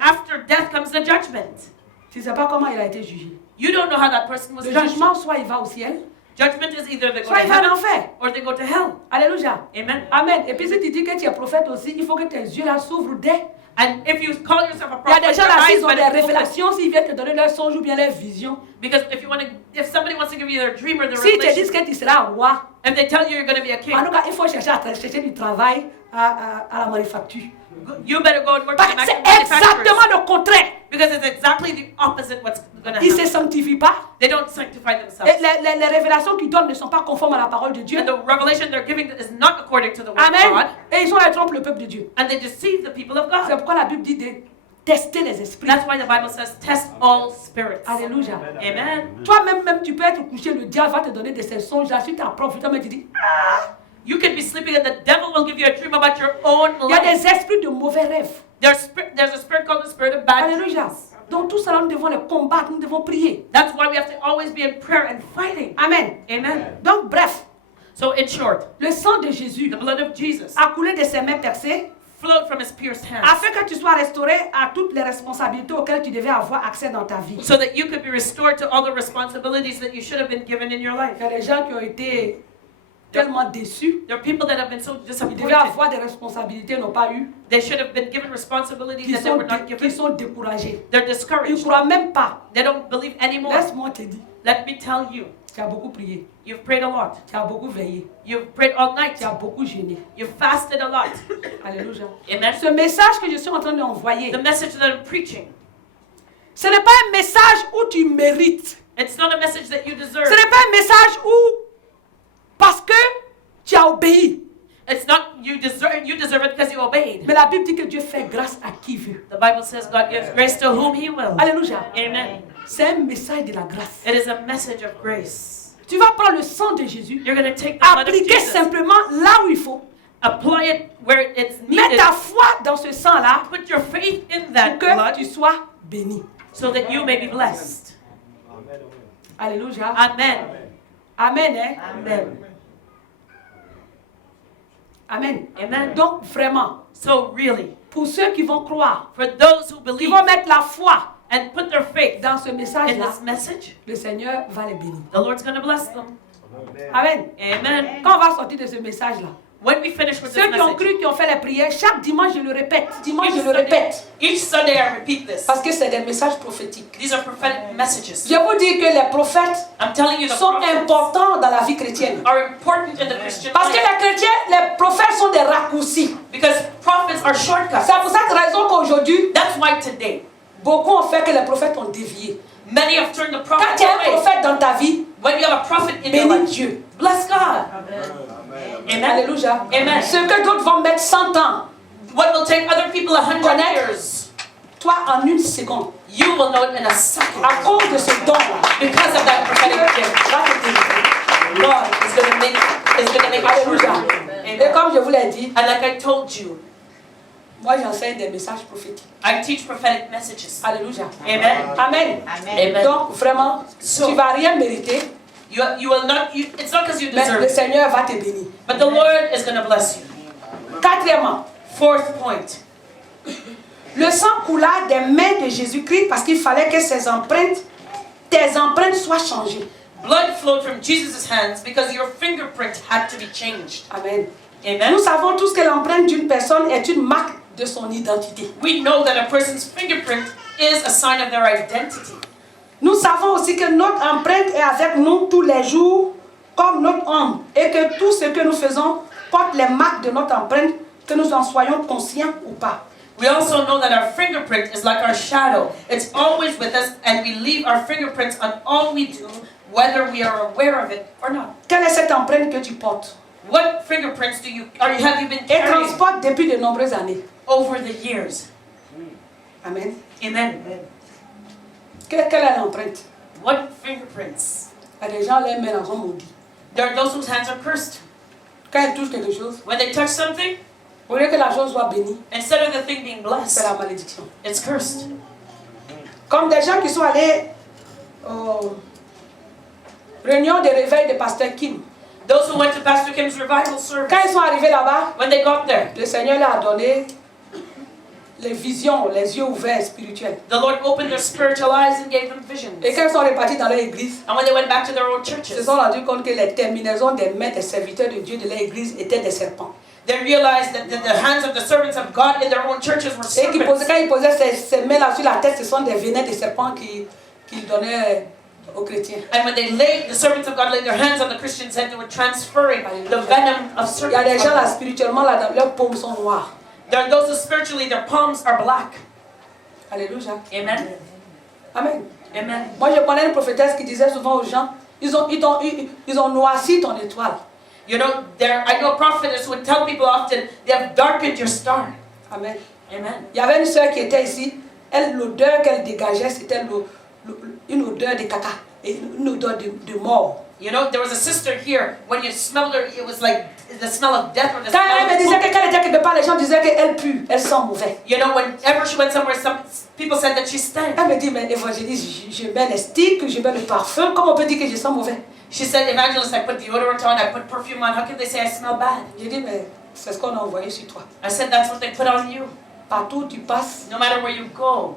after death comes the judgment. Tu ne sais pas comment il a été jugé. You don't know how that person was Le judged. jugement, soit il va au ciel, Judgment is either they go soit to il va en heaven enfer. or they go to hell. Alléluia. Amen. Amen. Et puis si tu dis que tu es prophète aussi, il faut que tes yeux là s'ouvrent dès. And if you call yourself a Il y a prophet, des gens your là, eyes s'ils ont better des be open. révélations, s'ils viennent te donner leur songe ou bien leur vision. Because if somebody wants to give you their dream or their S'ils te disent revelation, que tu seras roi, if they tell you you're going to be a king, en tout cas, il faut chercher du travail à la manufacture. you better go and work Parce for que the c'est manufacturers. exactement le contraire. Because it's exactly the opposite what's going to Ils ne se happen. sanctifient pas. They don't sanctify Et themselves. les révélations qu'ils donnent ne sont pas conformes à la parole de Dieu. And the revelation they're giving is not according to the word of Amen. God. Et ils sont là, ils trompent le peuple de Dieu. And they deceive the people of C'est God. pourquoi la Bible dit de tester les esprits. That's why the Bible says, test all spirits. Alléluia. Amen. Toi-même, tu peux être couché, le diable va te donner des songes. Là, si tu apprends, mais tu dis, You can be sleeping and the devil will give you a dream about your own il y a life. des esprits de mauvais rêves. There's a spirit called the spirit of bad Alléluia. dreams. Donc tout cela, nous devons les combattre, nous devons prier. That's why we have to always be in prayer and fighting. Amen. Amen. Donc bref, So in short, le sang de Jésus the blood of Jesus a coulé de ses mains percées flowed from his pierced hands afin que tu sois restauré à toutes les responsabilités auxquelles tu devais avoir accès dans ta vie. so that you could be restored to all the responsibilities that you should have been given in your life. Il y a des gens qui ont été tellement déçus. There are people that have been so Ils devaient disappointed. avoir des responsabilités, n'ont pas eu. They should have been given responsibilities that they were not Qui given. sont découragés. They're Ils ne discouraged. croient même pas. They don't believe anymore. Laisse-moi te dire, Let me tell you, tu as beaucoup prié, you've prayed a lot. tu as beaucoup veillé, You've prayed all night. tu as beaucoup jeûné. You've fasted a lot. Alléluia. Amen. Ce message que je suis en train d'envoyer, The message that I'm preaching, ce n'est pas un message où tu mérites. it's not a message that you deserve. Ce n'est pas un message où, parce que tu as obéi. It's not you deserve it because you obeyed. Mais la Bible dit que Dieu fait grâce à qui veut. The Bible says God gives grace to whom he will. Alléluia. Amen. C'est un message de la grâce. It is a message of grace. Tu vas prendre le sang de Jésus, You're going to take the blood of appliquer Jesus, simplement là où il faut. apply it where it's Mets needed, ta foi dans ce sang-là put your faith in pour that que blood tu sois béni. so that you may be blessed. Alléluia. Amen. Amen. Hein? Amen. Amen. Amen. Donc vraiment, So really, pour ceux qui vont croire, for those who qui believe vont mettre la foi and put their faith dans ce in message-là, this message, le Seigneur va les bénir. the Lord's going to bless them. Amen. Amen. Quand on va sortir de ce message-là, When we finish with this ceux qui ont message, cru, qui ont fait les prières, chaque dimanche je le répète. Dimanche je le répète. each Sunday I repeat this. Parce que c'est des messages prophétiques. These are prophetic messages. Je vous dis que les prophètes I'm telling you, the sont prophets importants dans la vie chrétienne. are important in the Christian Parce que life les chrétiens, les prophètes sont des raccourcis. because prophets are shortcuts. C'est pour cette raison qu'aujourd'hui, That's why today, beaucoup ont fait que les prophètes ont dévié. many have turned the Quand prophets tu as un away. prophète dans ta vie, When you have a prophet in your bénis life, Dieu. bless God. Amen. Alléluia. Amen. Ce que d'autres vont mettre 100 ans, What will take other people 100 Connect. years, toi en une seconde. you will know it in a second. À cause de ce don-là, Because of that prophetic gift, va te délivrer. God is going to make it Alléluia. true. Et Amen. comme je vous l'ai dit, And like I told you, moi j'enseigne des messages prophétiques. I teach prophetic messages. Alléluia. Amen. Amen. Amen. Donc vraiment, So- tu ne vas rien mériter, You will not. It's not because you mais deserve le it, Seigneur va te bénir. but the Lord is going to bless you. Quatrièmement, Fourth point. le sang coula des mains de Jésus-Christ parce qu'il fallait que tes empreintes soient changées. Blood flowed from Jesus' hands because your fingerprint had to be changed. Amen. Amen. Nous savons tous que l'empreinte d'une personne est une marque de son identité. We know that a person's fingerprint is a sign of their identity. Nous savons aussi que notre empreinte est avec nous tous les jours, comme notre âme, et que tout ce que nous faisons porte les marques de notre empreinte, que nous en soyons conscients ou pas. We also know that our fingerprint is like our shadow. It's always with us, and we leave our fingerprints on all we do, whether we are aware of it or not. Quelle est cette empreinte que tu portes? What fingerprints have you been Et carrying transporte depuis de nombreuses années. over the years? Amen. Amen. Quelle est l'empreinte? What fingerprints? Il y a des gens, les mains sont maudites. There are those whose hands are cursed. Quand ils touchent quelque chose, When they touch something, au lieu que la chose soit bénie, instead of the thing being c'est blessed, la malédiction. it's cursed. Comme des gens qui sont allés aux réunions de réveil de Pasteur Kim. Those who went to Pastor Kim's revival service, Quand ils sont arrivés là-bas, when they got there, le Seigneur leur a donné les visions, les yeux ouverts spirituels. the Lord opened their spiritual eyes and gave them visions. Et quand ils sont repartis dans leur église, And when they went back to their own ils se churches, sont rendus compte que les terminaisons des mains des serviteurs de Dieu de leur église étaient des serpents. they realized that the hands of the servants of God in their own churches were Et serpents. quand ils posaient ces mains-là sur la tête, ce sont des venins de serpents qu'ils donnaient aux chrétiens. And when the servants of God laid their hands on the Christians' head, they were transferring the venom of Il y a des serpents. gens là, spirituellement, là, leurs paumes sont noires. There are those who spiritually, their palms are black. Alléluia. Amen. Amen. Amen. Moi, je connais une prophétesse qui disait souvent aux gens, ils ont noirci ton étoile. You know, I know prophets who would tell people often, they have darkened your star. Amen. Amen. Il y avait une sœur qui était ici, l'odeur qu'elle dégageait, c'était une odeur de caca, et une odeur de mort. You know, there was a sister here, when you smelled her, it was like the smell of death or the Quand smell elle me of disait food. que quand elle était quelque part, les gens disaient qu'elle pue, elle sent mauvais. You know, whenever she went somewhere, some people said that she stank. Elle me dit, mais évangéliste, je mets les sticks, je mets le parfum, comment on peut dire que je sens mauvais? She said, evangelist, I put deodorant on, I put perfume on, how can they say I smell bad? J'ai dit, mais c'est ce qu'on a envoyé sur toi. I said, that's what they put on you. Partout où tu passes, No matter where you go,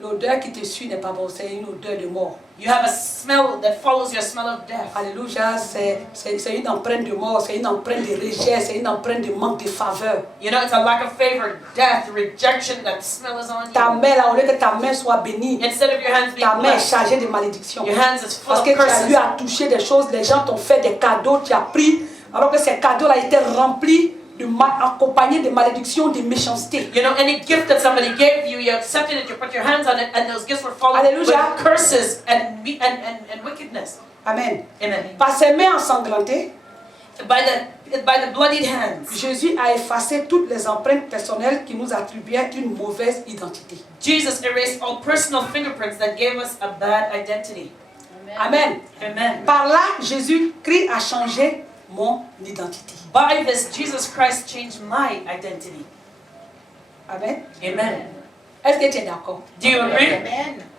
L'odeur qui te suit n'est pas bonne, c'est une odeur de mort. You have a smell that follows your smell of death. Alléluia, c'est une empreinte de mort, c'est une empreinte de rejet, c'est une empreinte de manque de faveur. You know, it's a lack of favor, death, rejection. That smell is on Ta you. main, là, au lieu que ta main soit bénie, Instead of your hands being ta main est blessed, chargée de malédictions. your hands is full Parce of que tu as eu curses. à toucher des choses, les gens t'ont fait des cadeaux, tu as pris, alors que ces cadeaux-là étaient remplis, accompagnés de malédictions, de méchanceté. You know, any gift that somebody gave you, you accepted it, you put your hands on it, and those gifts were followed with Alléluia. curses and wickedness. Amen. Amen. Par ses mains ensanglantées, By the bloodied hands, Jésus a effacé toutes les empreintes personnelles qui nous attribuaient une mauvaise identité. Jesus erased all personal fingerprints that gave us a bad identity. Amen. Amen. Par là, Jésus-Christ a changé mon identité. By this, Jesus Christ changed my identity. Amen. Amen. Est-ce que tu es d'accord? Do you agree?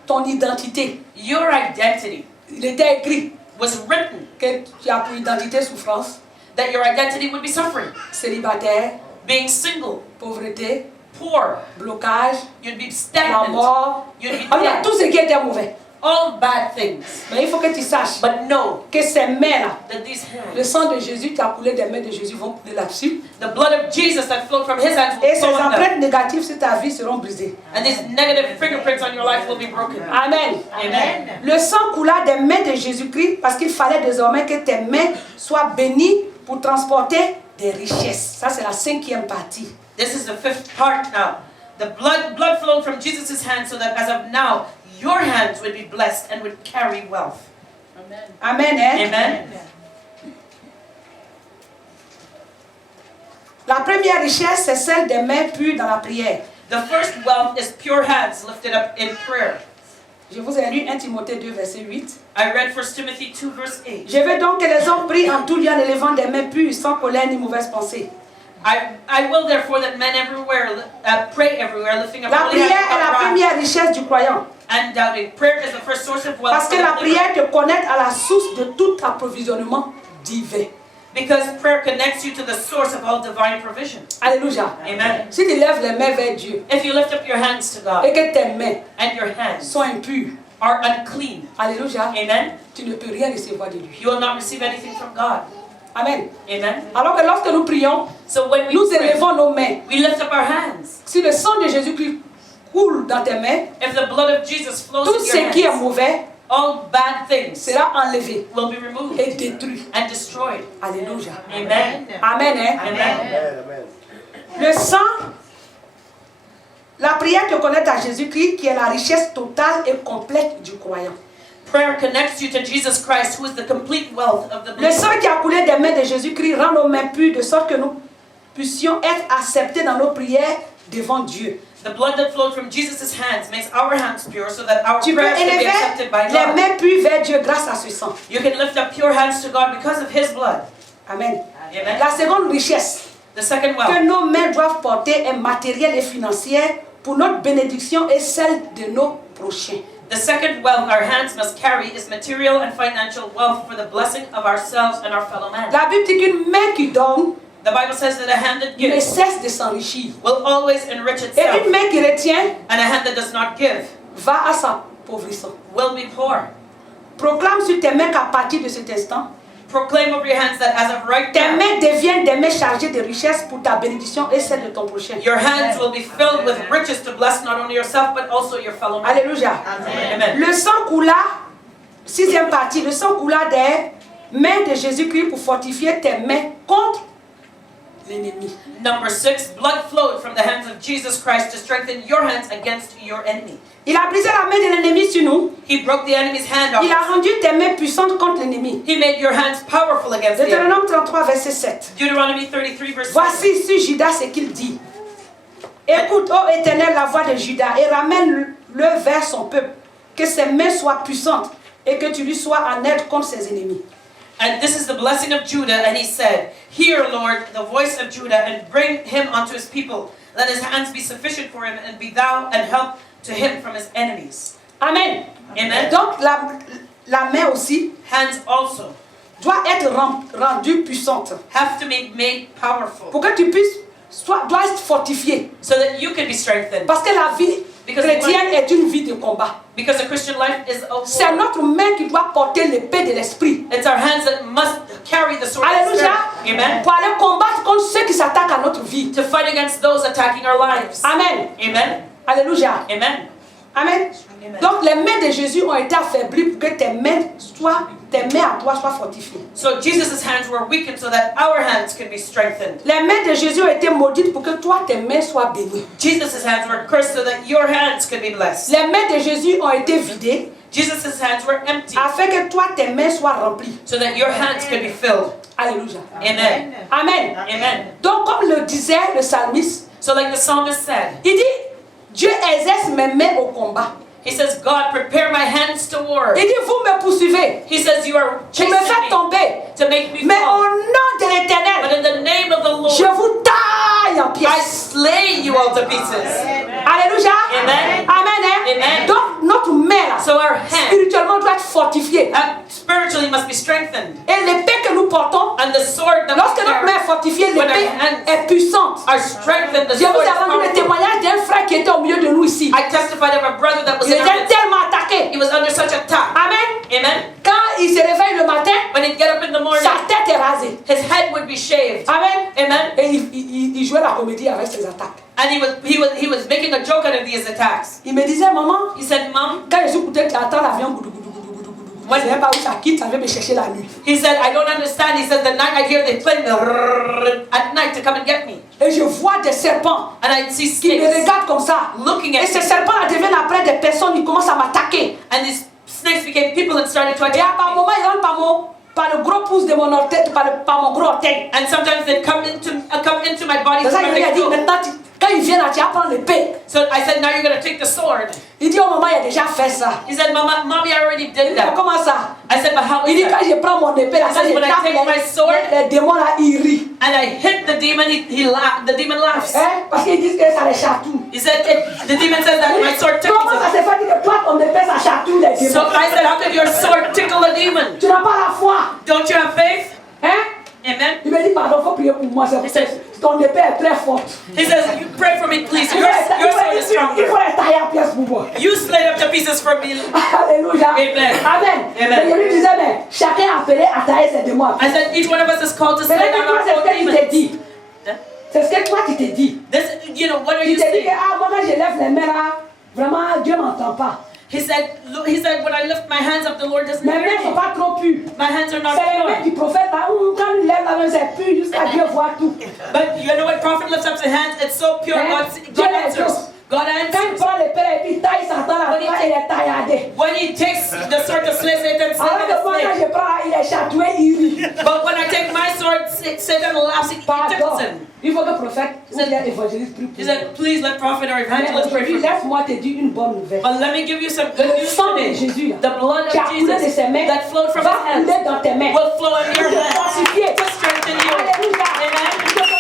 Ton identité, Your identity il était écrit was written que tu as pour identité souffrance, that your identity would be suffering, célibataire, being single, pauvreté, poor, blocage, you'd be la stagnant, mort. you'd be Il y a dead, tout ce qui était mauvais. all bad things. Mais il faut que tu saches But know que ces mains-là, that these le hands, sang de Jésus qui a coulé des mains de Jésus vont couler là-dessus. the blood of Jesus that flowed from his hands will Et ces flow on them. empreintes négatives sur ta vie seront brisées. And these negative fingerprints on your life will be broken. Amen. Amen. Le sang coula des mains de Jésus-Christ parce qu'il fallait désormais que tes mains soient bénies pour transporter des richesses. Ça, c'est la 5e partie. This is the 5th part now. The blood flowed from Jesus' hands so that as of now, your hands would be blessed and would carry wealth. Amen. Hein? Amen. La première richesse, c'est celle des mains pures dans la prière. The first wealth is pure hands lifted up in prayer. Je vous ai lu 1 Timothée 2, verset 8. I read 1 Timothy 2 verse 8. Je veux donc que les hommes prient en tout lieu en élevant des mains pures, sans colère ni mauvaise pensée. I will therefore that men everywhere pray everywhere, lifting up La holy prière hands est la without wrath première richesse du croyant. and doubting. Prayer is the first source of wealth. Parce que for la the believer. prière te connecte à la source de tout approvisionnement divin. Because prayer connects you to the source of all divine provision. Alléluia. Amen. Si tu lèves les mains vers Dieu If you lift up your hands to et God que tes mains and your hands sont impures, are unclean, alléluia, amen, tu ne peux rien recevoir de lui. you will not receive anything from God. Amen. Amen. Alors que lorsque nous prions, So when we nous pray, élevons nos mains. we lift up our hands. Si le sang de Jésus-Christ coule dans tes mains, If the blood of Jesus flows tout in ce your qui est hands, mauvais all bad things sera enlevé will be removed et détruit. and destroyed. Alléluia. Amen. Amen. Hein? Amen. Le sang, la prière te connecte à Jésus-Christ qui est la richesse totale et complète du croyant. Prayer connects you to Jesus Christ, who is the complete wealth of the Le believer. sang qui a coulé des mains de Jésus-Christ rend nos mains pures de sorte que nous puissions être acceptés dans nos prières devant Dieu. The blood that flowed from Jesus' hands makes our hands pure so that our Tu peux prayers can be élever accepted by les God. mains pures vers Dieu grâce à ce sang. You can lift up pure hands to God because of His blood. Amen. Amen. La seconde richesse The second que wealth nos mains doivent porter est matérielle et financière pour notre bénédiction et celle de nos prochains. The second wealth our hands must carry is material and financial wealth for the blessing of ourselves and our fellow man. La Bible dit qu'une main qui donne The Bible says that a hand that ne gives cesse de s'enrichir. will always enrich Et itself, une main qui retient and a hand that does not give va à s'appauvrissant. will be poor. Proclame sur tes mains qu'à partir de cet instant, Proclaim over your hands that as of right tes now, mains deviennent des mains chargées de richesses pour ta bénédiction et celle de ton prochain. your hands will be filled with riches to bless not only yourself but also your fellow man. Alléluia. Amen. Le sang coula, 6e partie, le sang coula des mains de Jésus-Christ pour fortifier tes mains contre l'ennemi. Number 6, blood flowed from the hands of Jesus Christ to strengthen your hands against your enemy. Il a brisé la main de l'ennemi sur nous. He broke the enemy's hand Il off. a rendu tes mains puissantes contre l'ennemi. He made your hands powerful against the enemy. Deutéronome 33, verset 7. Deuteronomy 33 verse 7. Voici ici Judas ce qu'il dit. Écoute, ô Éternel, la voix de Judas et ramène-le vers son peuple. Que ses mains soient puissantes et que tu lui sois en aide contre ses ennemis. And this is the blessing of Judah, and he said, Hear, Lord, the voice of Judah, and bring him unto his people. Let his hands be sufficient for him, and be thou and help to him from his enemies. Amen. Amen. Donc la main aussi Hands also doit être rendue puissante have to be made powerful pour que tu puisses doit être fortifiée. so that you can be strengthened. Parce que la vie Chrétienne est une vie de combat. Because the Christian life is a C'est war. notre main qui doit porter l'épée de l'esprit. It's our hands that must carry the sword of the Alléluia. Spirit. Amen. Pour aller combattre contre ceux qui s'attaquent à notre vie. To fight against those attacking our lives. Amen. Amen. Alléluia. Amen. Amen. Donc les mains de Jésus ont été affaiblies pour que tes mains à toi soient fortifiées. So Jesus' hands were weakened so that our hands can be strengthened. Les mains de Jésus ont été maudites pour que toi tes mains soient bénies. Jesus' hands were cursed so that your hands could be blessed. Les mains de Jésus ont été vidées Jesus' hands were empty afin que toi tes mains soient remplies. so that your hands could be filled. Alléluia. Amen. Amen. Amen. Donc comme le disait le psalmiste, So like the psalmist said, il dit Dieu exerce mes mains au combat. he says, God, prepare my hands to war. Il dit vous me poursuivez, He says, you are tu me chasing faites me tomber, to make me mais au fall. nom de But l'Éternel, in the name of the je Lord, vous taille en I pièces. slay you all to pieces. Alléluia. Amen. Amen. Hein? Amen. Donc notre main là, So our hand spirituellement doit être fortifiée. spiritually must be strengthened. Et l'épée que nous portons, And the sword that lorsque we notre main carry est fortifiée, when l'épée our hands est puissante. are strengthened. The Je vous sword ai is rendu le powerful. témoignage d'un frère qui était au milieu de nous ici. I testified of a brother that was Il in our était midst. tellement attaqué. He was under such attack. Amen. Amen. Quand il se réveille le matin, When he'd get up in the morning, sa tête est rasée. his head would be shaved. Amen. Amen. Et il jouait la comédie avec ses attaques. And he was making a joke out of these attacks. Il me disait, maman, He said, Mom, quand je suis écouté, tu entends l'avion, goudou, goudou, goudou, goudou, goudou. Je ne sais pas où ça quitte, ça vient me chercher la nuit. he said, I don't understand. He said, the night I hear they play at night to come and get me. Et je vois des serpents And I see qui me snakes regardent comme ça. looking Et at ces me. serpents-là deviennent après des personnes, ils commencent à m'attaquer. And these snakes became people and started to Et à attack un me. moment, ils rentrent par le gros pouce de mon orteil, par mon gros orteil. And sometimes they come into my body C'est ça from qu'il my a dit, toe. maintenant, quand ils viennent là, tu vas prendre l'épée. So I said, now you're going to take the sword. Il dit, oh maman, il a déjà fait ça. He said, Mommy, I already Il did dit, that. comment ça? I said, but how Il is dit, quand that? je prends mon épée là, He quand says, je when I tape take my sword, les démons là, ils rient. and I hit the demon, the demon laughs. Hein? Parce qu'ils disent que ça les chatouille. He said, the demon says that my sword Comment ça tickles se fait que toi, ton épée, ça chatouille les him. So démons? I said, how could your sword tickle a demon? Tu n'as pas la foi. Don't you have faith? Hein? Amen. Il me dit, pardon, il faut prier pour moi. C'est parce que ton épée est très forte. He says, you pray for me, please. Il Your faut sword is il stronger. faut les tailler en pièces pour moi. You slayed up to pieces for me. Alléluia. Amen. Amen. Amen. Mais je lui disais, mais chacun est appelé à tailler ses démons. I said, each one of us is called to Mais slay là, down toi, our c'est own ce que tu t'es demons. dit. C'est ce que toi, tu t'es dit. This, what are Tu you t'es dit que, saying? moi, quand je lève les mains là, vraiment, Dieu ne m'entend pas. He said, when I lift my hands up, the Lord doesn't Mes hear mains ne sont me. pas trop pures. My hands are not C'est les mains pure. du prophète là, où quand il lève la main, c'est pur jusqu'à Dieu voir tout. But you know what? Prophet lifts up his hands. It's so pure. God answers. God Quand il answers. prend l'épée et puis il taille Satan là, il est tailladé. When he takes the sword to slay Satan, Alors que moi, quand Satan is je prends, il est chatoué, il rit. slain. But when I take my sword, Satan laughs. He Pardon. tickles him. Il faut que le prophète ou bien l'évangéliste prie He pour lui. said, please let prophet or Mais evangelist pray aujourd'hui, for me. laisse-moi te dire une bonne nouvelle. But let me give you some good Le news sang de today. Jésus là, The blood qui a of coulé de Jesus ses mains, that flowed from va his hands couler dans tes mains. will flow in your Pour te hands fortifier. to strengthen you. Alléluia. Amen. Je te donne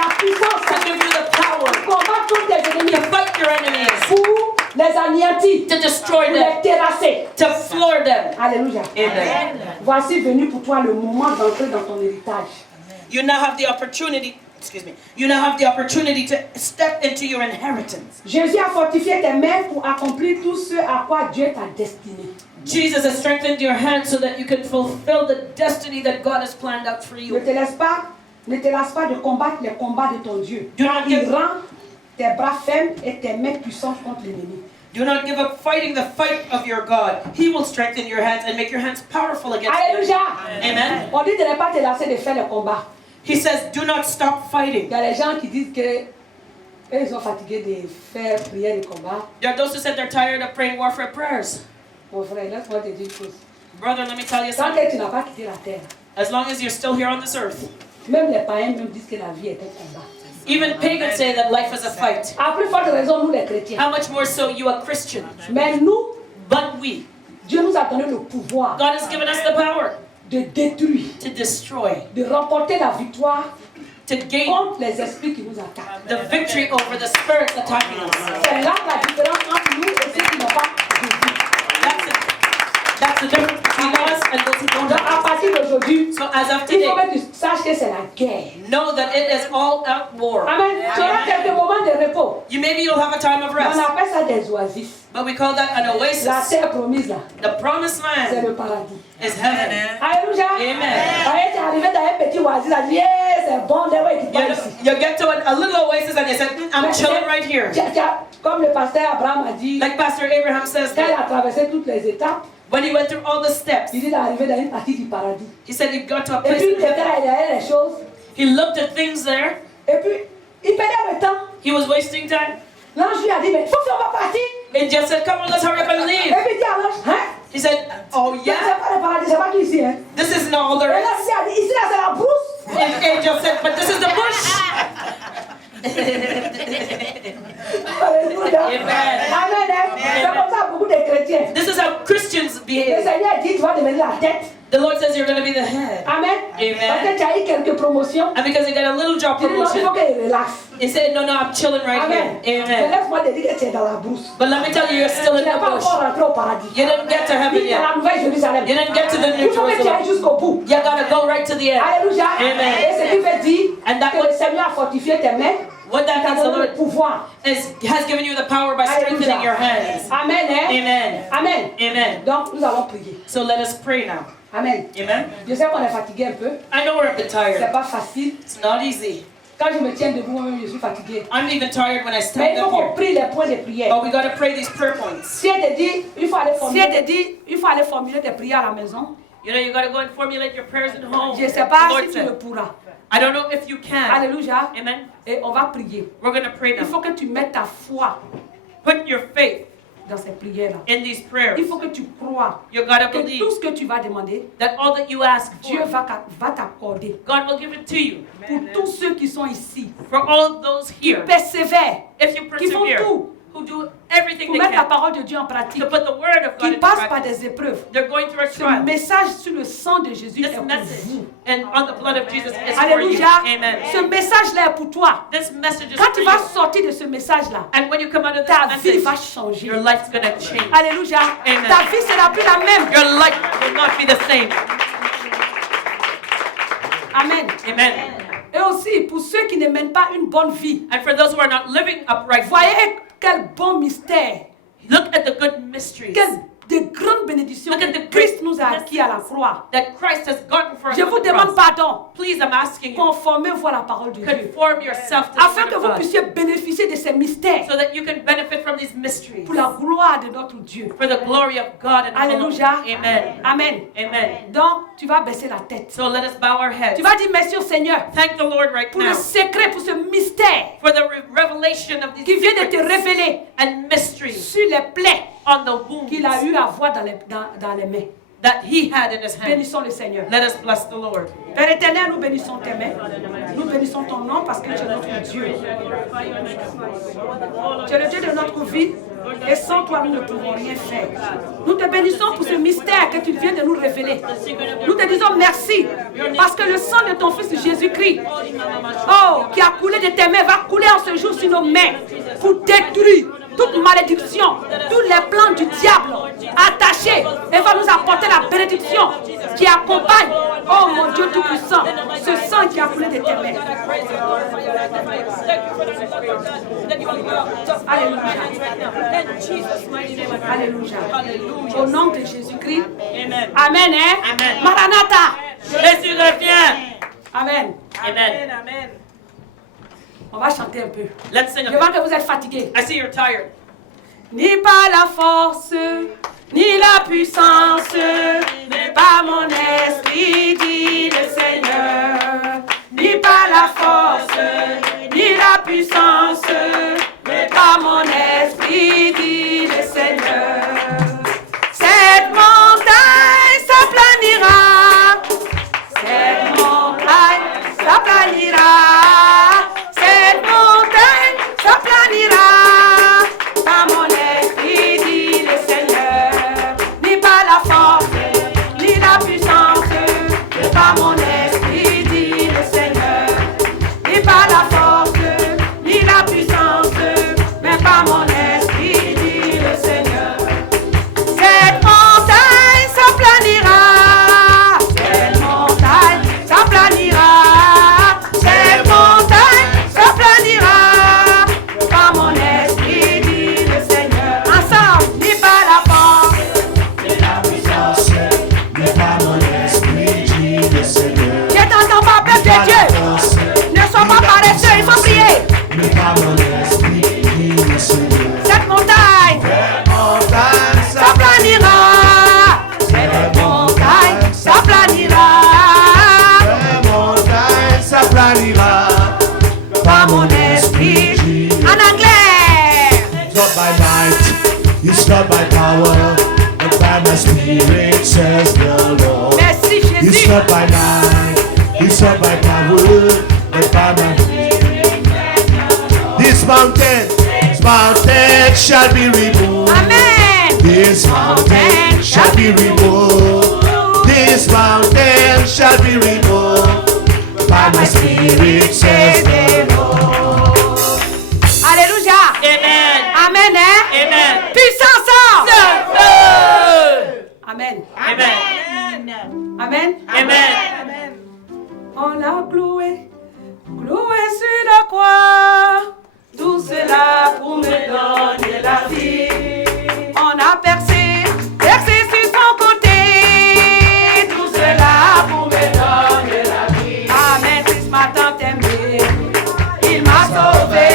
la puissance To give you the power pour combattre tous tes to ennemis, fight your enemies, pour les anéantir, to destroy pour them, les terrasser. to floor them. Alléluia. Amen. Voici venu pour toi le moment d'entrer dans ton héritage. You now have the opportunity. Excuse me. You now have the opportunity to step into your inheritance. Jésus a fortifié tes mains pour accomplir tout ce à quoi Dieu t'a destiné. Jesus has strengthened your hands so that you can fulfill the destiny that God has planned out for Ne you. te lasse pas de combattre les combats de ton Dieu. Do not Il give, rend tes bras fermes et tes mains puissantes contre l'ennemi. do not give up fighting the fight of your God. He will strengthen your hands and make your hands powerful against you. Alléluia. Amen. On dit de ne pas te lasser de faire les combats. He says, do not stop fighting. Il y a les gens qui disent que ils sont fatigués de faire prière de combat. There are those who said they're tired of praying warfare prayers. Mon frère, laisse-moi te dire une chose. Brother, let me tell you Tant something. que tu n'as pas quitté la terre, As long as you're still here on this earth, même les païens même disent que la vie est un combat. even pagans say that life is a fight. À plus forte raison, nous les chrétiens. How much more so you, a Christian? Mais nous, But we, Dieu nous a donné le pouvoir God has given us the power de détruire, to destroy, de remporter la victoire to gain contre les esprits qui nous attaquent. the victory over the spirits attacking us. C'est là la différence entre nous et ceux qui n'ont pas Jésus. That's the difference between us and those who don't Donc have à partir d'aujourd'hui, us. So as of il today, faut que tu sache que c'est la guerre. Know that it is all out war. Amen. Tu auras quelques moments de repos. Maybe you'll have a time of On rest. appelle ça des oasis. But we call that an La oasis. terre promise là, The promised c'est land le paradis. is heaven. Alléluia. Amen. Quand tu es arrivé dans un petit oasis, là, yeah, c'est bon, là, ouais, qui te ici. You get to a little oasis and you said, I'm chilling right here. Comme le pasteur Abraham a dit, Like Pastor Abraham says, quand il a traversé toutes les étapes, when he went through all the steps, il est arrivé dans une partie du paradis. he said he got to a Et place. puis, il était là, il avait les choses. He looked at things there. Et puis, il perdait le temps. He was wasting time. L'ange lui a dit, mais il faut qu'on va partir. And just said, come on, let's hurry up and Et leave. puis, il dit à l'ange, hein? He said, oh C'est yeah, pas le paradis, c'est pas qui ici, hein? this isn't all Et there l'ange is. lui a dit, ici, là, c'est la brousse. And angel said, but this is the bush. Alléluia. Amen. Amen, hein? C'est comme ça beaucoup de chrétiens. This is how Christians Le behave. Seigneur dit, tu vas devenir la tête. The Lord says you're going to be the head. Amen. Amen. Parce que tu as eu quelques promotions. And because you got a little job Tu dis, non, il faut promotion, qu'il relaxe. he said, no, I'm chilling right Amen. here. Mais Amen. laisse-moi te dire que tu es dans la brousse. But let me tell you, you're still Tu in n'es the pas bush. encore rentré au paradis. You didn't get to heaven Tu es dans yet. la Nouvelle Jérusalem. You didn't get to the Il New faut que tu ailles Jerusalem. jusqu'au bout. You gotta go right to the end. Alléluia. Amen. Et ce qui veut dire And that que le Seigneur a fortifié tes mains. What that Il t'a means, the donné le Lord pouvoir. has given you the power by strengthening your hands. Amen. Hein? Amen. Amen. Amen. Donc, nous allons prier. So let us pray now. Amen. Amen. Je sais qu'on est fatigué un peu. I know we're a bit C'est tired. pas facile. It's not easy. Quand je me tiens debout, moi-même, je suis fatigué. I'm even tired when I Mais stand il faut up qu'on here. prie les points de prière. But we gotta pray these prayer points. Si elle te dit, il faut aller formuler des prières à la maison. You know, you gotta go and formulate your prayers at home. Je ne sais The pas Lord si tu le said. pourras. I don't know if you can. Alléluia. Amen. Et on va prier. We're gonna pray Il now. faut que tu mettes ta foi Put your faith dans ces prières-là. in these prayers. Il faut que tu crois You gotta que believe tout ce que tu vas demander, that all that you ask Dieu for, va t'accorder. God will give it to you. Pour tous ceux qui sont ici, For all those here, persévèrent, if you qui font persevere, tout who do everything pour they mettre la can parole de Dieu en pratique, to put the word of God qui into passent par practice, des épreuves. they're going through a Ce trial. message sur le sang de Jésus est This pour message vous. and on the blood of Jesus is for you. Alléluia. Amen. Ce message-là est pour toi. This message is Quand for tu vas you. sortir de ce message-là, And when you come out of ta this vie va message, changer. your life's going to change. Alléluia. Amen. Ta vie sera plus la même. Your life will not be the same. Amen. Amen. Et aussi, pour ceux qui ne mènent pas une bonne vie, And for those who are not living upright, voyez quel bon mystère, look at the good mysteries quelle de grandes bénédictions Look at que the Christ great nous a acquis à la croix. that Christ has gotten for us. Je on vous the demande cross. pardon. Please, I'm asking you, Conformez-vous à la parole de Dieu. conform yourself to the Afin word que of vous God, puissiez bénéficier de ces mystères so that you can benefit from these mysteries pour la gloire de notre Dieu. for the glory of God and Alléluia. Amen. Amen. Amen. Donc, tu vas baisser la tête. So let us bow our heads. Tu vas dire merci au Seigneur Thank the Lord right pour le now secret, pour ce mystère for the revelation of these qui vient de te secrets révéler and mysteries sur les plaies on the wounds qu'il a eu à voir dans les mains. that he had in his hand. Bénissons le Seigneur. Let us bless the Lord. Père éternel, nous bénissons tes mains. Nous bénissons ton nom parce que tu es notre Dieu. Tu es le Dieu de notre vie et sans toi, nous ne pouvons rien faire. Nous te bénissons pour ce mystère que tu viens de nous révéler. Nous te disons merci parce que le sang de ton Fils Jésus-Christ, oh, qui a coulé de tes mains, va couler en ce jour sur nos mains pour détruire toute malédiction, tous les plans du diable attachés et va nous apporter la bénédiction qui accompagne, oh mon Dieu Tout-Puissant, ce sang qui a coulé de tes mains. Alléluia. Alléluia. Au nom de Jésus-Christ. Amen. Amen. Hein? Amen. Maranatha. Jésus revient. Amen. Amen. On va chanter un peu. Let's sing Je a bit. vois que vous êtes fatigués. I see you're tired. Ni par la force, ni la puissance, mais par mon esprit, dit le Seigneur. Ni par la force, ni la puissance, mais par mon esprit, dit le Seigneur. Cette montagne s'aplanira, cette montagne s'aplanira, cette montagne s'aplanira. Par mon esprit, dit le Seigneur, ni par la force, ni la puissance, mais par mon esprit, dit le Seigneur, ni par la force, ni la puissance, mais par mon esprit, dit le Seigneur. Cette montagne s'aplanira, cette montagne s'aplanira. shall be removed by my spirit, says the Lord. Alléluia. Amen. Amen. Hein? Amen. Puissance. Amen. Amen. Amen. Amen. On l'a cloué sur la croix. Tout cela pour me donner la vie. On a percé sur son côté. Tout cela pour me donner la vie. Amen. Christ m'a tant aimé. Il m'a sauvé.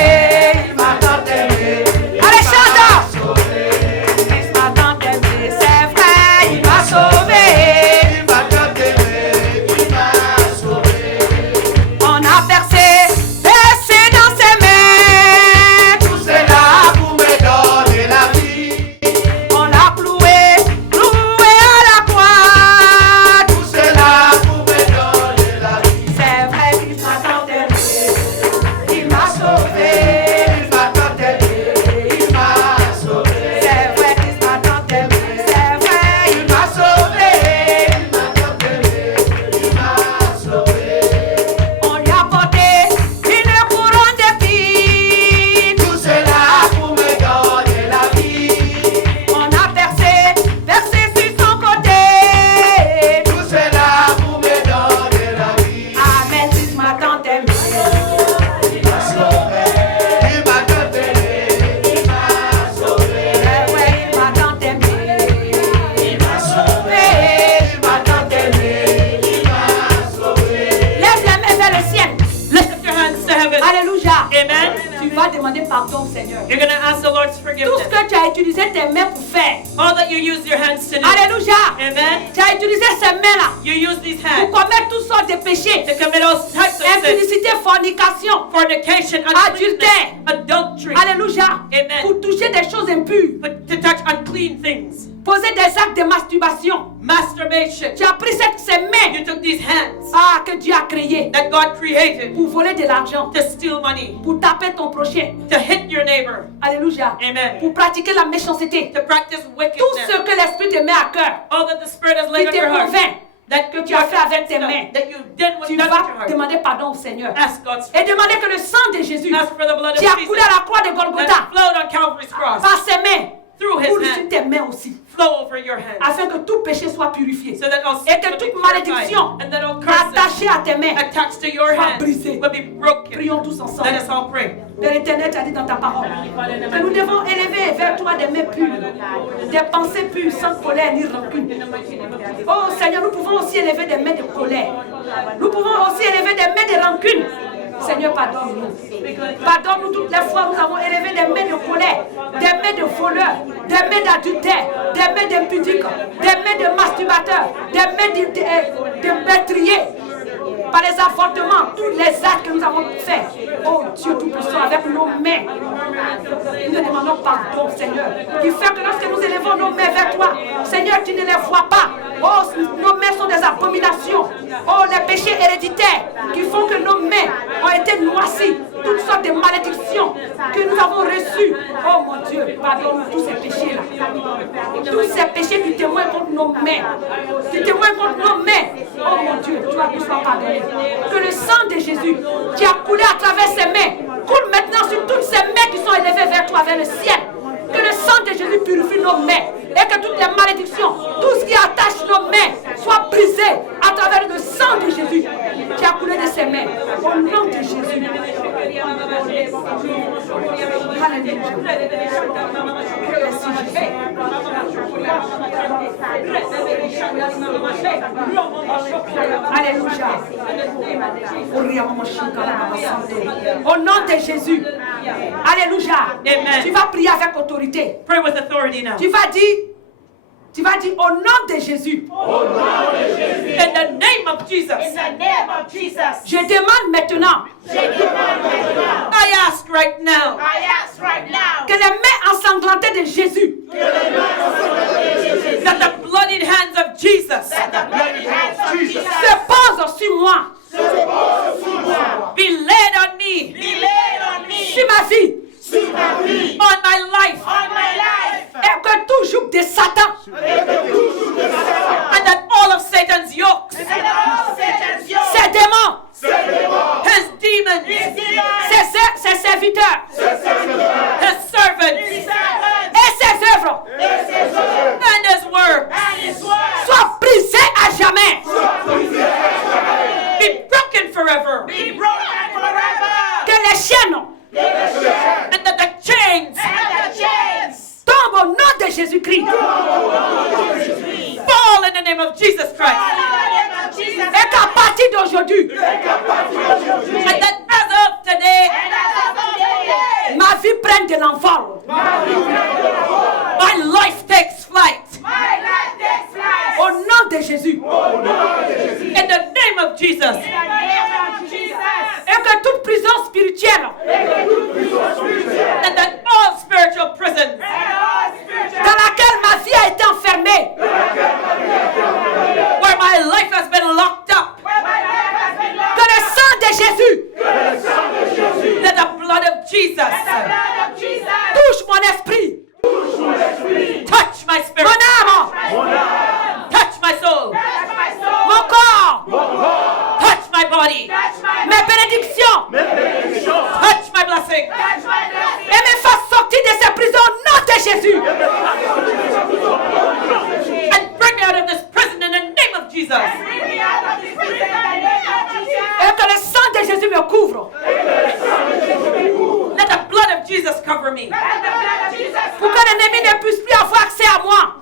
Il m'a tant aimé. Allez, chante. Christ m'a tant aimé. C'est vrai. Il m'a sauvé. On a percé dans ses mains. Tout cela pour me donner la vie. On l'a cloué à la croix. Tout cela pour me donner la vie. C'est vrai qu'il m'a tant aimé. Il m'a sauvé. Il m'a tant aimé. Il m'a sauvé. C'est vrai qu'il m'a tant aimé. C'est vrai, il m'a sauvé. Il m'a tant aimé. Il m'a sauvé. On lui a porté une couronne d'épines. Tout cela pour me donner la vie. On a percé sur son côté. Tout cela pour me donner la vie. Amen, Christ m'a tant aimé. Il m'a sauvé. Il m'a tant aimé. Il m'a sauvé. Ouais, il m'a tant aimé. Il m'a sauvé. Il m'a tant aimé. Il m'a sauvé. Lève les mains vers le ciel. Lift up your hands to heaven. Alléluia. Amen. Tu vas demander pardon au Seigneur. You're going to ask the Lord's Tout ce forgiveness. que tu as utilisé tes mains pour faire. All that you use your hands to do. Alléluia. Amen. Tu as utilisé ces mains-là You use these pour hands commettre toutes sortes de péchés. to commit all types of sins. Impudicité, fornication. Fornication, Adultère. adultery, Alléluia. Amen. Pour toucher des choses impures. but to touch unclean things, Poser des actes de masturbation. masturbation. Tu as pris ces mains You took these hands que Dieu a créées that God created pour voler de l'argent. to steal money, Pour taper ton prochain. to hit your neighbor, Alléluia. Amen. Pour pratiquer la méchanceté. to practice Tout wickedness. ce que l'Esprit te met à cœur. All that the Spirit has Qui laid on te your heart, convainc. that que tu as fait avec tes mains. that you did with Tu done with vas your heart. demander pardon au Seigneur. Ask God's Et demander que le sang de Jésus Ask for the blood of qui a Jesus coulé à la croix de Golgotha that flowed on Calvary's cross par ses mains through his coule sur hand, tes mains aussi. flow over your hand, Afin que tout péché soit purifié. so that all Et sin que will be toute purified, malédiction and that all curses attachée à tes mains attached to your soit hand brisée. will be broken. Prions tous Let ensemble. us all pray. Père éternel, tu as dit dans ta parole que nous devons élever vers toi des mains pures, des pensées pures, sans colère ni rancune. Oh Seigneur, nous pouvons aussi élever des mains de colère. Nous pouvons aussi élever des mains de rancune. Seigneur, pardonne-nous. Pardonne-nous toutes les fois où nous avons élevé des mains de colère, des mains de voleurs, des mains d'adultères, des mains d'impudiques, des mains de masturbateurs, des mains de meurtriers. Par les avortements, tous les actes que nous avons faits. Oh Dieu Tout-Puissant, avec nos mains. Nous te demandons pardon, Seigneur. Qui fait que lorsque nous élevons nos mains vers toi, Seigneur, tu ne les vois pas. Oh, nos mains sont des abominations. Oh, les péchés héréditaires qui font que nos mains ont été noircies. Toutes sortes de malédictions que nous avons reçues. Oh mon Dieu, pardonne-nous tous ces péchés-là. Tous ces péchés qui témoignent contre nos mains. Qui témoignent contre nos mains. Oh mon Dieu, tu as pu sois pardonné. Que le sang de Jésus qui a coulé à travers ses mains coule maintenant sur toutes ces mains qui sont élevées vers toi, vers le ciel. Que le sang de Jésus purifie nos mains et que toutes les malédictions, tout ce qui attache nos mains soit brisé à travers le sang de Jésus qui a coulé de ses mains. Au nom de Jésus. Alléluia. Merci Jésus. Alléluia. Au nom de Jésus. Alléluia. Amen. Tu vas prier avec autorité. Pray with authority now. Tu vas dire au nom de Jésus. In the name of Jesus. In the name of Jesus. Je demande maintenant I ask right now I ask right now que les mains ensanglantées de Jésus that the bloodied hands of Jesus that the bloody hands of Jesus se posent sur moi, be laid on me, be laid on me, sur ma vie, see my feet, on my life, on my life, et que tout joug de Satan and that all of Satan's yokes and all d'aujourd'hui, And that as of today, ma vie prenne de l'envol. my life takes flight. Au nom de Jésus. In the name of Jesus. Et que toute prison spirituelle And that all spiritual prisons dans laquelle ma vie a été enfermée, where my life has been locked up, que le sang de Jésus that the blood of Jesus touche mon esprit, touch my mon spirit, âme, touch my soul, mon corps, touch my body, mes bénédictions touch my blessing, et me fasse sortir de ces prisons au nom de Jésus. and bring me out of this prison in the name of Jesus. Et que le sang de Jésus me couvre Let the blood of Jesus cover me, pour que l'ennemi ne puisse plus avoir accès à moi.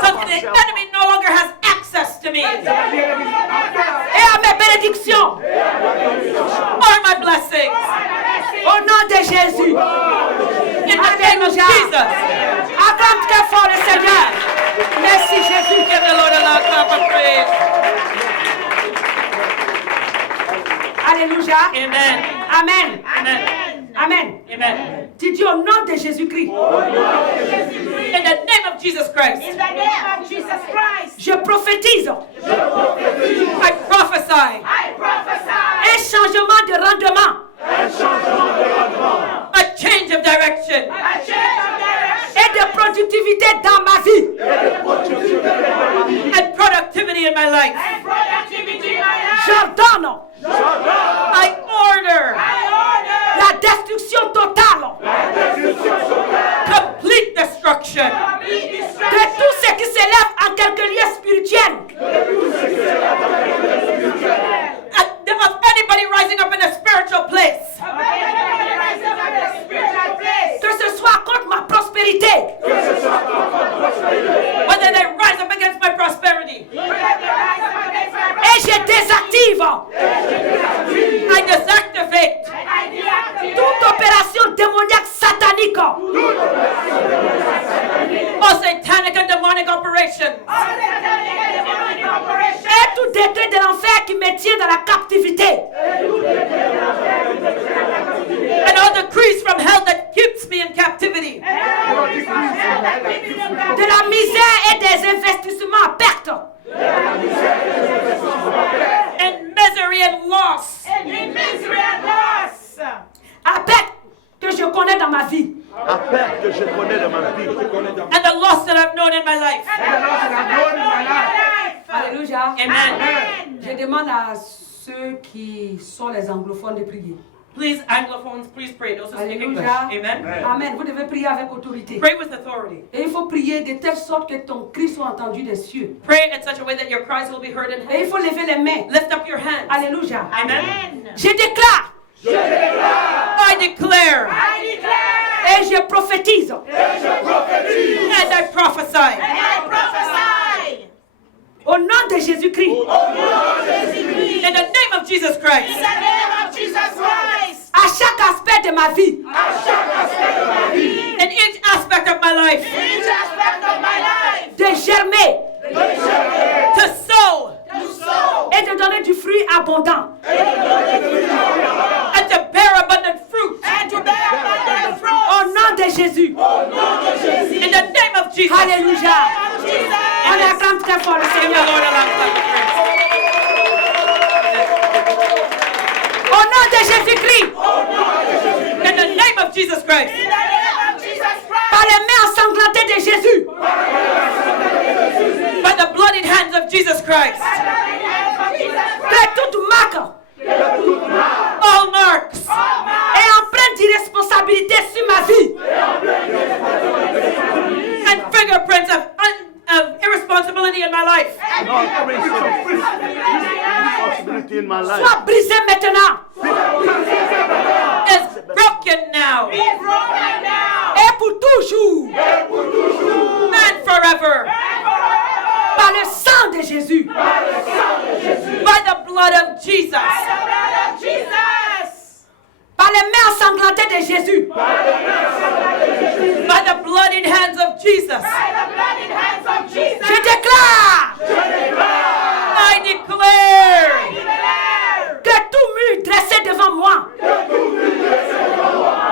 so that the enemy no longer has access to me Et à mes bénédictions or my blessings. au nom de Jésus. In the name of Jesus. Acclame très fort le Seigneur. Merci Jésus. Give the Lord a loud clap of praise. Alléluia. Amen. Amen. Amen. Amen. Amen. Tu dis au nom de Jésus-Christ. In the name of Jesus Christ, Je prophétise I prophesy un changement de rendement a change of direction et de productivité dans ma vie. and productivity in my life. J'ordonne I order la destruction totale complete destruction de tout ce qui s'élève en quelque lieu spirituel. of anybody rising up in a spiritual place, Que ce soit contre ma prospérité, whether they rise up against my prosperity. et je désactive I deactivate toute opération démoniaque satanique all satanic and demonic operations et tout décret de l'enfer qui me tient dans la captivité. and all decrees from hell that keeps me in captivity, De la misère et des investissements à perte. and misery and loss À perte que je connais dans ma vie. À perte que je connais de ma vie. and the loss that I've known in my life. Alléluia. Amen. Je demande à ceux qui sont les anglophones de prier. Please, Anglophones, please pray. Those who speak English. Alléluia. Amen. Amen. Vous devez prier avec autorité. Pray with authority. Et il faut prier de telle sorte que ton cri soit entendu des cieux. Pray in such a way that your cries will be heard in Et heaven. il faut lever les mains. Lift up your hands. Alléluia. Amen. Je déclare I declare et je prophétise and I prophesy au nom de Jésus-Christ in the name of Jesus Christ à chaque aspect de ma vie in each aspect of my life de germer to sow et de donner du fruit abondant. and to bear abundant fruit Au nom de Jésus. in the name of Jesus. Alléluia. On acclame très fort le Give the Seigneur. Lord a loud clap of praise. Au nom de Jésus-Christ. In the name of Jesus Christ. Par les mains ensanglantées de Jésus. By the bloodied hands of Jesus Christ. Que toute marque All marks et empreinte d'irresponsabilité sur ma vie and fingerprints of irresponsibility in my life Responsibility in my life. soit brisée maintenant is broken now et pour toujours and forever par le sang sang de Jésus. By the blood of Jesus. Par les mains ensanglantées de Jésus. By the bloodied hands of Jesus. Je déclare I declare que tout mur dressé devant moi,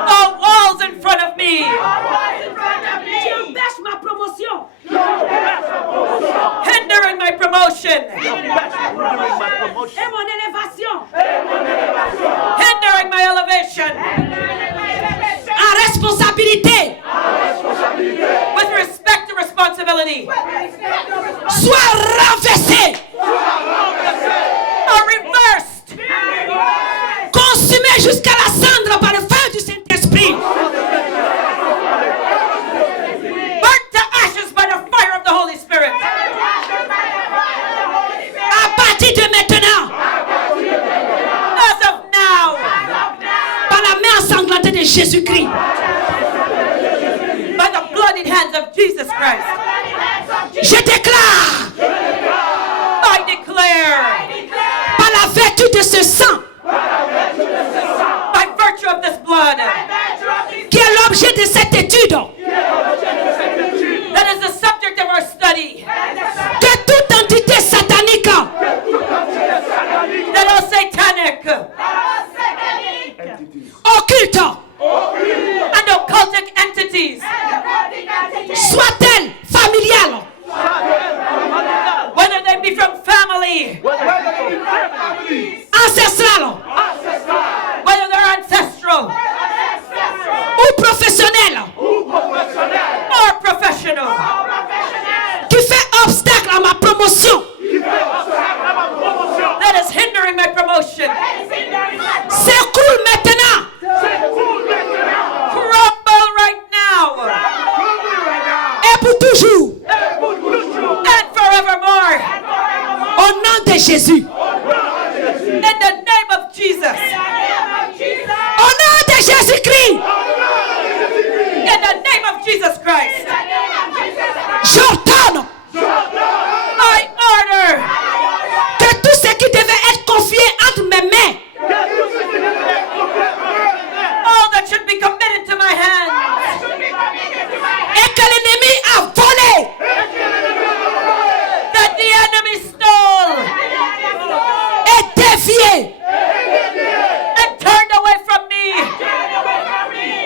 all walls in front of me, qui empêche ma promotion, hindering my promotion, et mon élévation, hindering my elevation, en responsabilité, with respect to responsibility, soit renversé, are reversed, consumé jusqu'à la cendre par le feu du Saint-Esprit. burnt to ashes by the fire of the Holy Spirit. À partir de maintenant, As of now, par la main ensanglantée de Jésus-Christ, by the bloodied hands of Jesus Christ, je déclare, I declare, par la vertu de ce sang, by virtue of this blood, qui est l'objet de cette étude, that is the subject of our study, que toute entité satanique, that all satanic occulte, and occultic entities, soit-elle familiale, whether they be from family, ancestrale whether they're ancestral ou professionnelle, or professional, qui fait obstacle à ma promotion, that is hindering my promotion, s'écroule maintenant crumble right now et pour toujours, and forevermore, au nom de Jésus, in the name of Jesus, au nom de Jésus-Christ, in the name of Jesus Christ, j'ordonne I order que tout ce qui devait être confié entre mes mains all that should be committed to my hands, et que l'ennemi a volé, that the enemy stole et dévié, and turned away from me,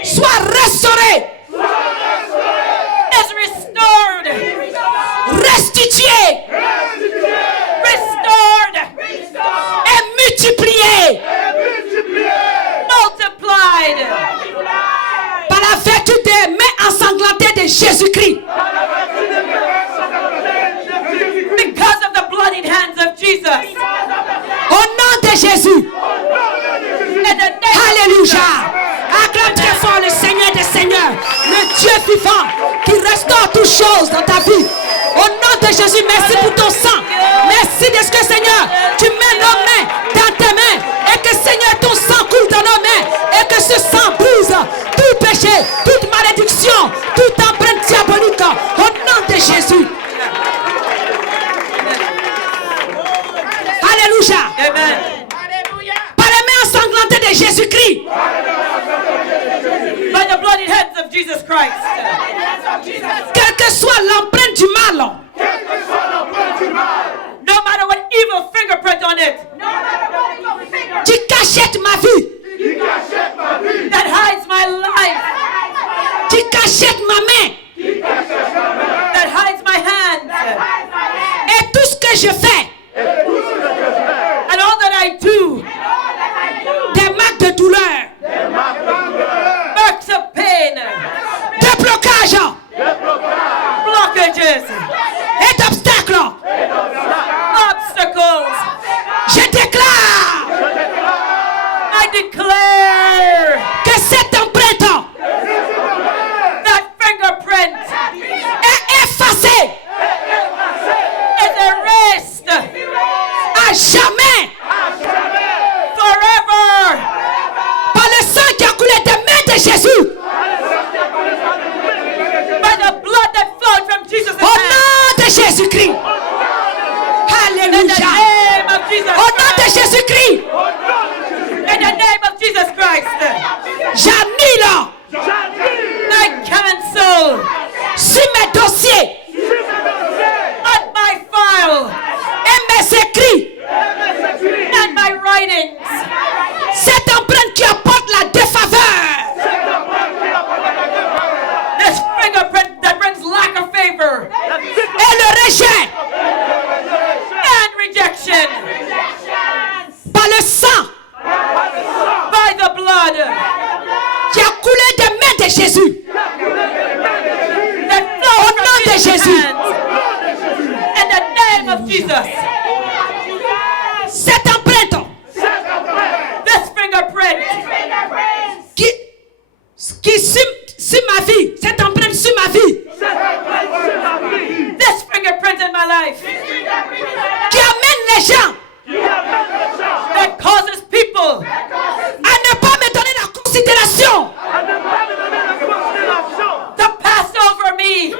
soit restauré, is restored, restitué restored, et multiplié multiplied, par la vertu des mains ensanglantées de Jésus-Christ. because of the bloodied hands of Jesus. Au nom de Jésus. In the name of Alléluia. Acclame très fort le Seigneur des Seigneurs, le Dieu vivant qui restaure toutes choses dans ta vie. Au nom de Jésus, merci pour ton sang. Merci de ce que, Seigneur, tu mets nos mains dans tes mains et que, Seigneur, ton sang coule dans nos mains et que ce sang brise tout péché, toute malédiction, toute empreinte diabolique. Au nom de Jésus. Alléluia. Amen. Par les mains ensanglantées de Jésus-Christ. By the bloodied hands of Jesus Christ. Quelle que soit l'empreinte du mal, No matter what evil fingerprint on it qui cachette ma vie, that hides my life, qui cachette ma main that hides my hands, et tout ce que je fais, and all that I do, des marques de douleur, marks of pain, des blocages blockages, et d'obstacles. obstacles. Je déclare I declare que cette empreinte that fingerprint est effacée is erased à jamais forever par le sang qui a coulé des mains de Jésus. by the blood that flowed from Jesus' Au hands. J'annule. I cancel Sur mes dossiers. on my file Et mes écrits. and my writings Cette empreinte qui apporte la défaveur. this fingerprint that brings lack of favor Et le rejet. and rejection Par le sang by the blood qui a coulé des mains de Jésus. that flow Au from nom de Jesus' Jésus. hands. In the name of Jesus, Cette empreinte this fingerprint qui sur ma vie. Cette empreinte sur ma vie. this fingerprint in my life Qui amène les gens that causes people à ne pas me donner la considération. to pass over me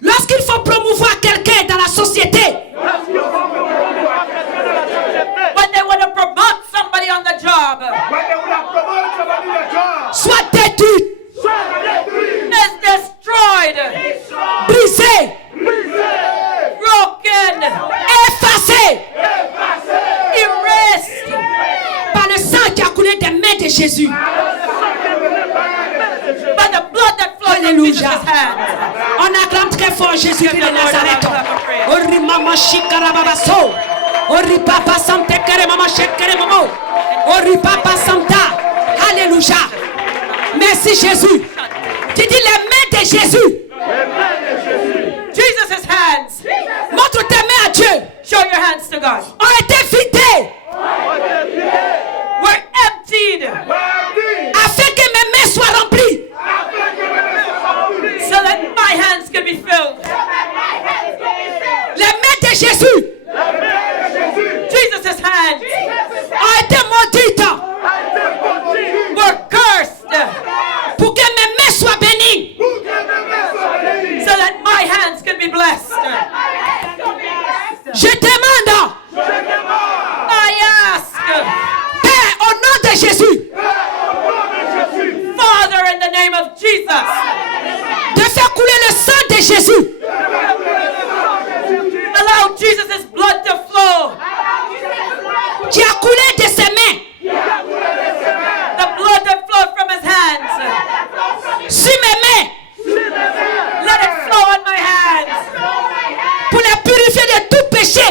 Lorsqu'il faut promouvoir quelqu'un dans la société, when they want to promote somebody on the job soit détruit, is destroyed, brisé, broken, effacé erased par le sang qui a coulé des mains de Jésus. by the blood that flowed from Alléluia. Jesus' hands. On acclame très fort Jésus-Christ de Nazareth. Ori mama shikara babaso. Ori papa sante kere mama shekere momo. Ori papa santa. Alléluia. Merci Jésus. Tu dis les mains de Jésus. Jesus' hands, Montre tes mains à Dieu. show your hands to God, Ont été vidées were emptied afin que mes mains soient remplies. so that my hands can be filled. Les mains de Jésus Jesus' hands ont été maudites were cursed pour que mes mains soient bénies. so that my hands can be blessed. Je demande, I ask, Père, au nom de Jésus, Father, in the name of Jesus, de faire couler le sang de Jésus allow Jesus' blood to flow, qui a coulé de ses mains the blood that flowed from his hands. sur mes mains Let it flow on my hands pour les purifier de tout péché,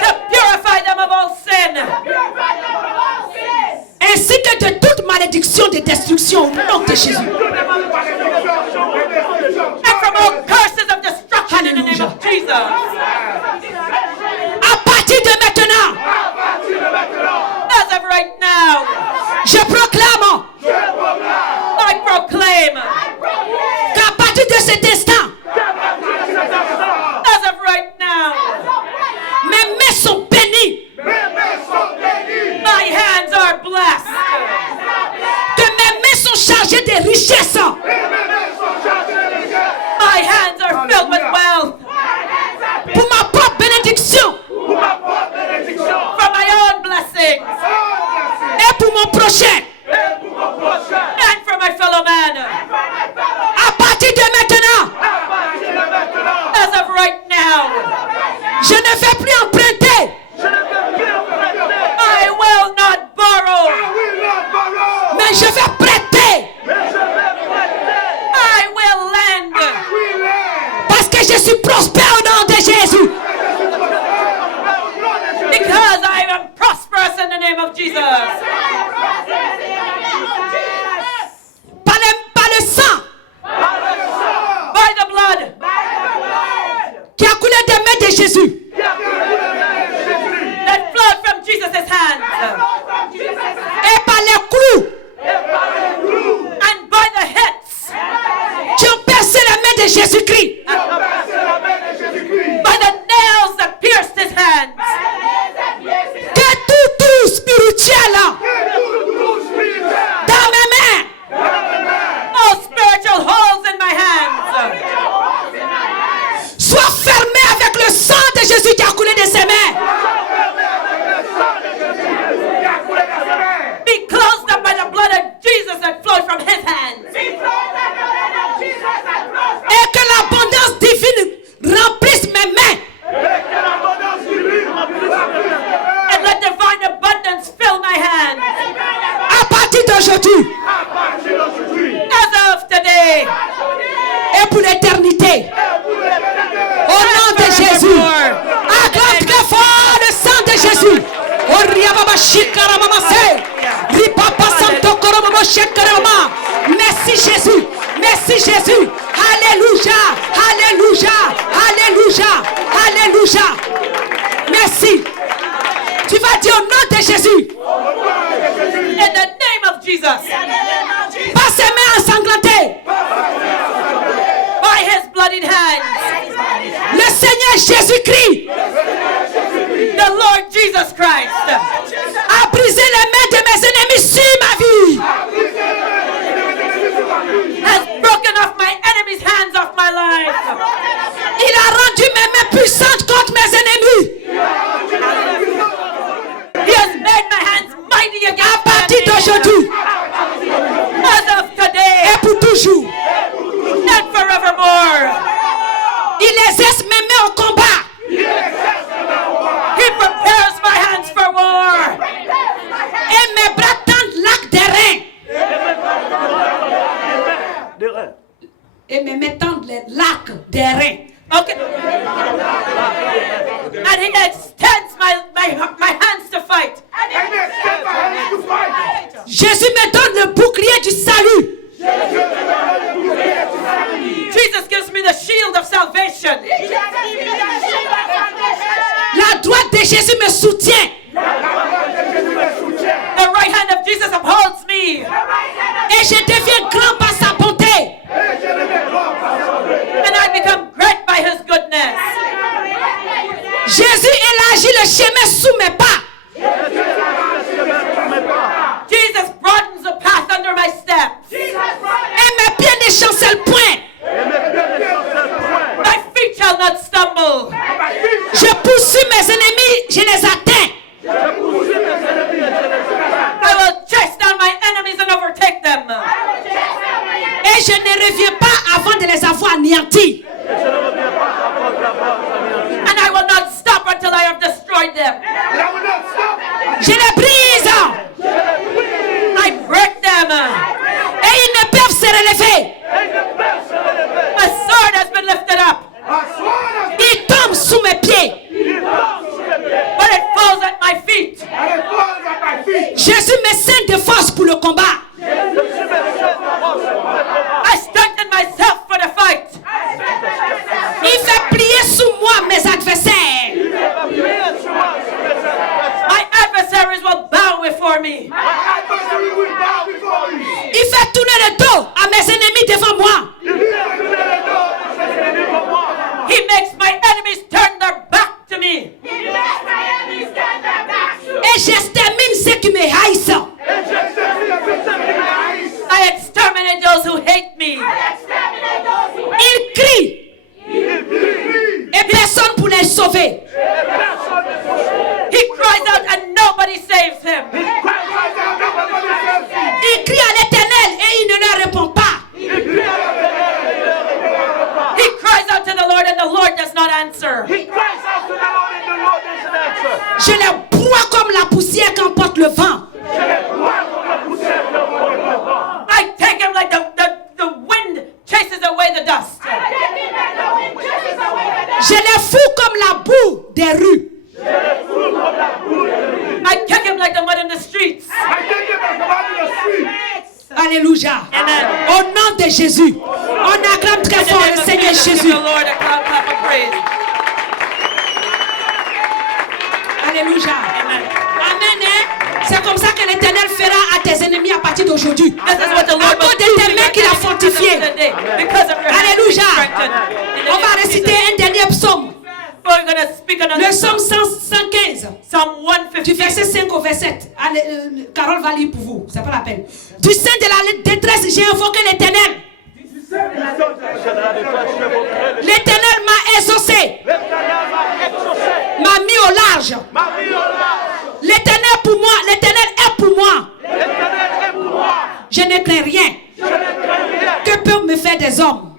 to purify them of all sin ainsi que de toute malédiction de destruction au nom de Jésus. and from all curses of destruction in the name of Jesus. À partir de maintenant, As of right now, je proclame I proclaim, qu'à partir de cet instant, as of right now, mes mains sont bénies, my hands are blessed, que mes mains sont chargées de richesses, my hands are filled with wealth pour ma propre bénédiction from my own blessings et pour mon prochain. and for my fellow man. À partir de maintenant, As of right now, je ne vais plus emprunter, I will not borrow, mais je vais prêter I will lend, parce que je suis prospère au nom de Jésus. because I am prosperous in the name of Jesus. Par le sang By the blood qui a coulé des mains de Jésus, that flowed from Jesus' hands, et par les clous and by the hits, qui ont percé la main de Jésus-Christ, by the nails that pierced his hands, que tout trou spirituel dans mes mains all spiritual holes in my hands, soit fermé avec le sang de Jésus qui a coulé de ses mains. Alléluia. Alléluia. Merci. Tu vas dire au nom de Jésus. In the name of Jesus. Pas ses mains ensanglantées. By his bloodied hands. Le Seigneur Jésus-Christ The Lord Jesus Christ a brisé les mains de mes ennemis sur ma vie. has broken off my enemy's hands off my life. Il a rendu mes mains puissantes contre mes ennemis. He has made my hands mighty À against my partir enemies. d'aujourd'hui As of today et pour toujours, and forevermore. il exerce mes mains au combat. He prepares my hands for war. Et mes bras tendent l'arc des reins. Et mes mains tendent l'arc des reins. Okay. And he extends my hands to fight. Jésus me donne le bouclier du salut. Jesus gives me the shield of salvation. La droite de Jésus me soutient. The right hand of Jesus upholds me. Et je deviens grand par sa bonté. And I become great by his goodness. Jésus élargit le chemin sous mes pas. Jesus broadens the path under my steps. Et mes pieds ne chancellent point. My feet shall not stumble. Je poursuis mes ennemis, je les atteins. I will chase down my enemies and overtake them. Et je ne reviens pas avant de les avoir anéantis. And I will not stop until I have destroyed them. Je les brise. I break them. Et ils ne peuvent se relever. A sword has been lifted up, Ils tombent sous mes pieds. but it falls at my feet. Jésus me scinde de force pour le combat. I strengthen myself for the fight. Il fait plier sous moi mes adversaires. My adversaries will bow before me. Il fait tourner le dos à mes ennemis devant moi. He makes my enemies turn their back to me. Et j'extermine ceux qui me haïssent. I exterminate those who hate me. Ils crient. Et personne pour les sauver. He cries out and nobody saves him. Ils crient à l'Éternel et il ne leur répond pas. He cries out to the Lord and the Lord does not answer. Je les broie comme la poussière qu'emporte le vent. I take him like the wind chases away the dust. Je les fous comme la boue des rues. I kick him like the mud in the streets. Alléluia. Amen. Au nom de Jésus. On acclame très In the fort name le of Seigneur Jesus, give Jésus. the Lord a clap of praise. Alléluia. Amen. Amen. Hein? C'est comme ça que l'Éternel fera à tes ennemis à partir d'aujourd'hui. This is what the À Lord cause will de do tes to mains your qu'il a enemies fortifiées. today because of your hands being Alléluia. strengthened. In the On name va of réciter Jesus. un dernier psaume. We're going to speak another Le psaume 115. Psalm Du 150. verset 5 au verset 7. Allez, Carole va lire pour vous. C'est pas la peine. Du sein de la détresse, j'ai invoqué l'Éternel. L'Éternel m'a exaucé. M'a mis au large. L'Éternel pour moi. L'Éternel est pour moi. Je ne crains rien. Que peuvent me faire des hommes?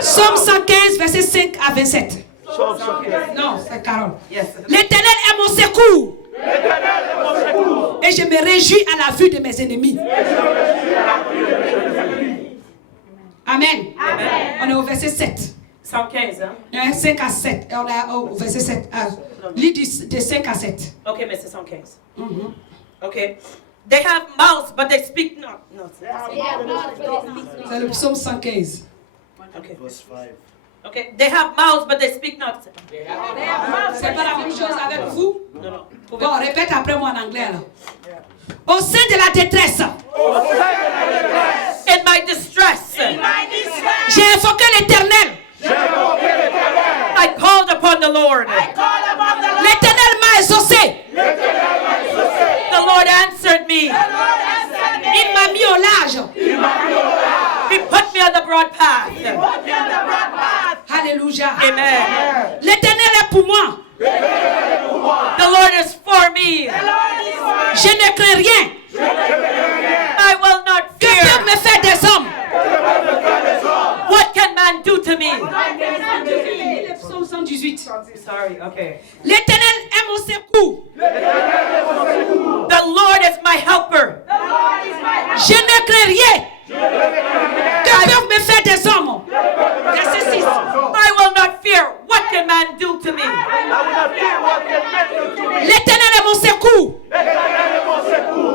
Psaume 115, verset 5 à 27. Non, c'est Carole. Yes. L'Éternel est mon secours. Et je me réjouis à la vue de mes ennemis. Amen. On est au verset 7. 115, hein? 5 à 7. Et on est au verset 7. Lis de 5 à 7. Okay, Mrs. 115. Okay. They have mouths, but they speak not. No. C'est le psaume 115. Okay. Verse 5. Okay, they have mouths, but they speak not. C'est pas la même chose avec vous? No, no. Bon, répète après moi en anglais là. Au sein de la détresse, In my distress, j'ai invoqué l'Éternel. I called upon the Lord. L'Éternel m'a exaucé. The Lord answered me. Il m'a mis au large. He put me on the broad path. Alléluia. Amen. L'Éternel est pour moi. The Lord is for me. Je ne crains rien. I will not Que peuvent fear. me faire des hommes? What can man do to me? Psaume 118. Sorry, okay. L'Éternel est mon secours. The Lord is my helper. Je ne crains rien. Que peuvent me faire des hommes? Verset 6. I will not fear. What can man do to me? L'Éternel est mon secours.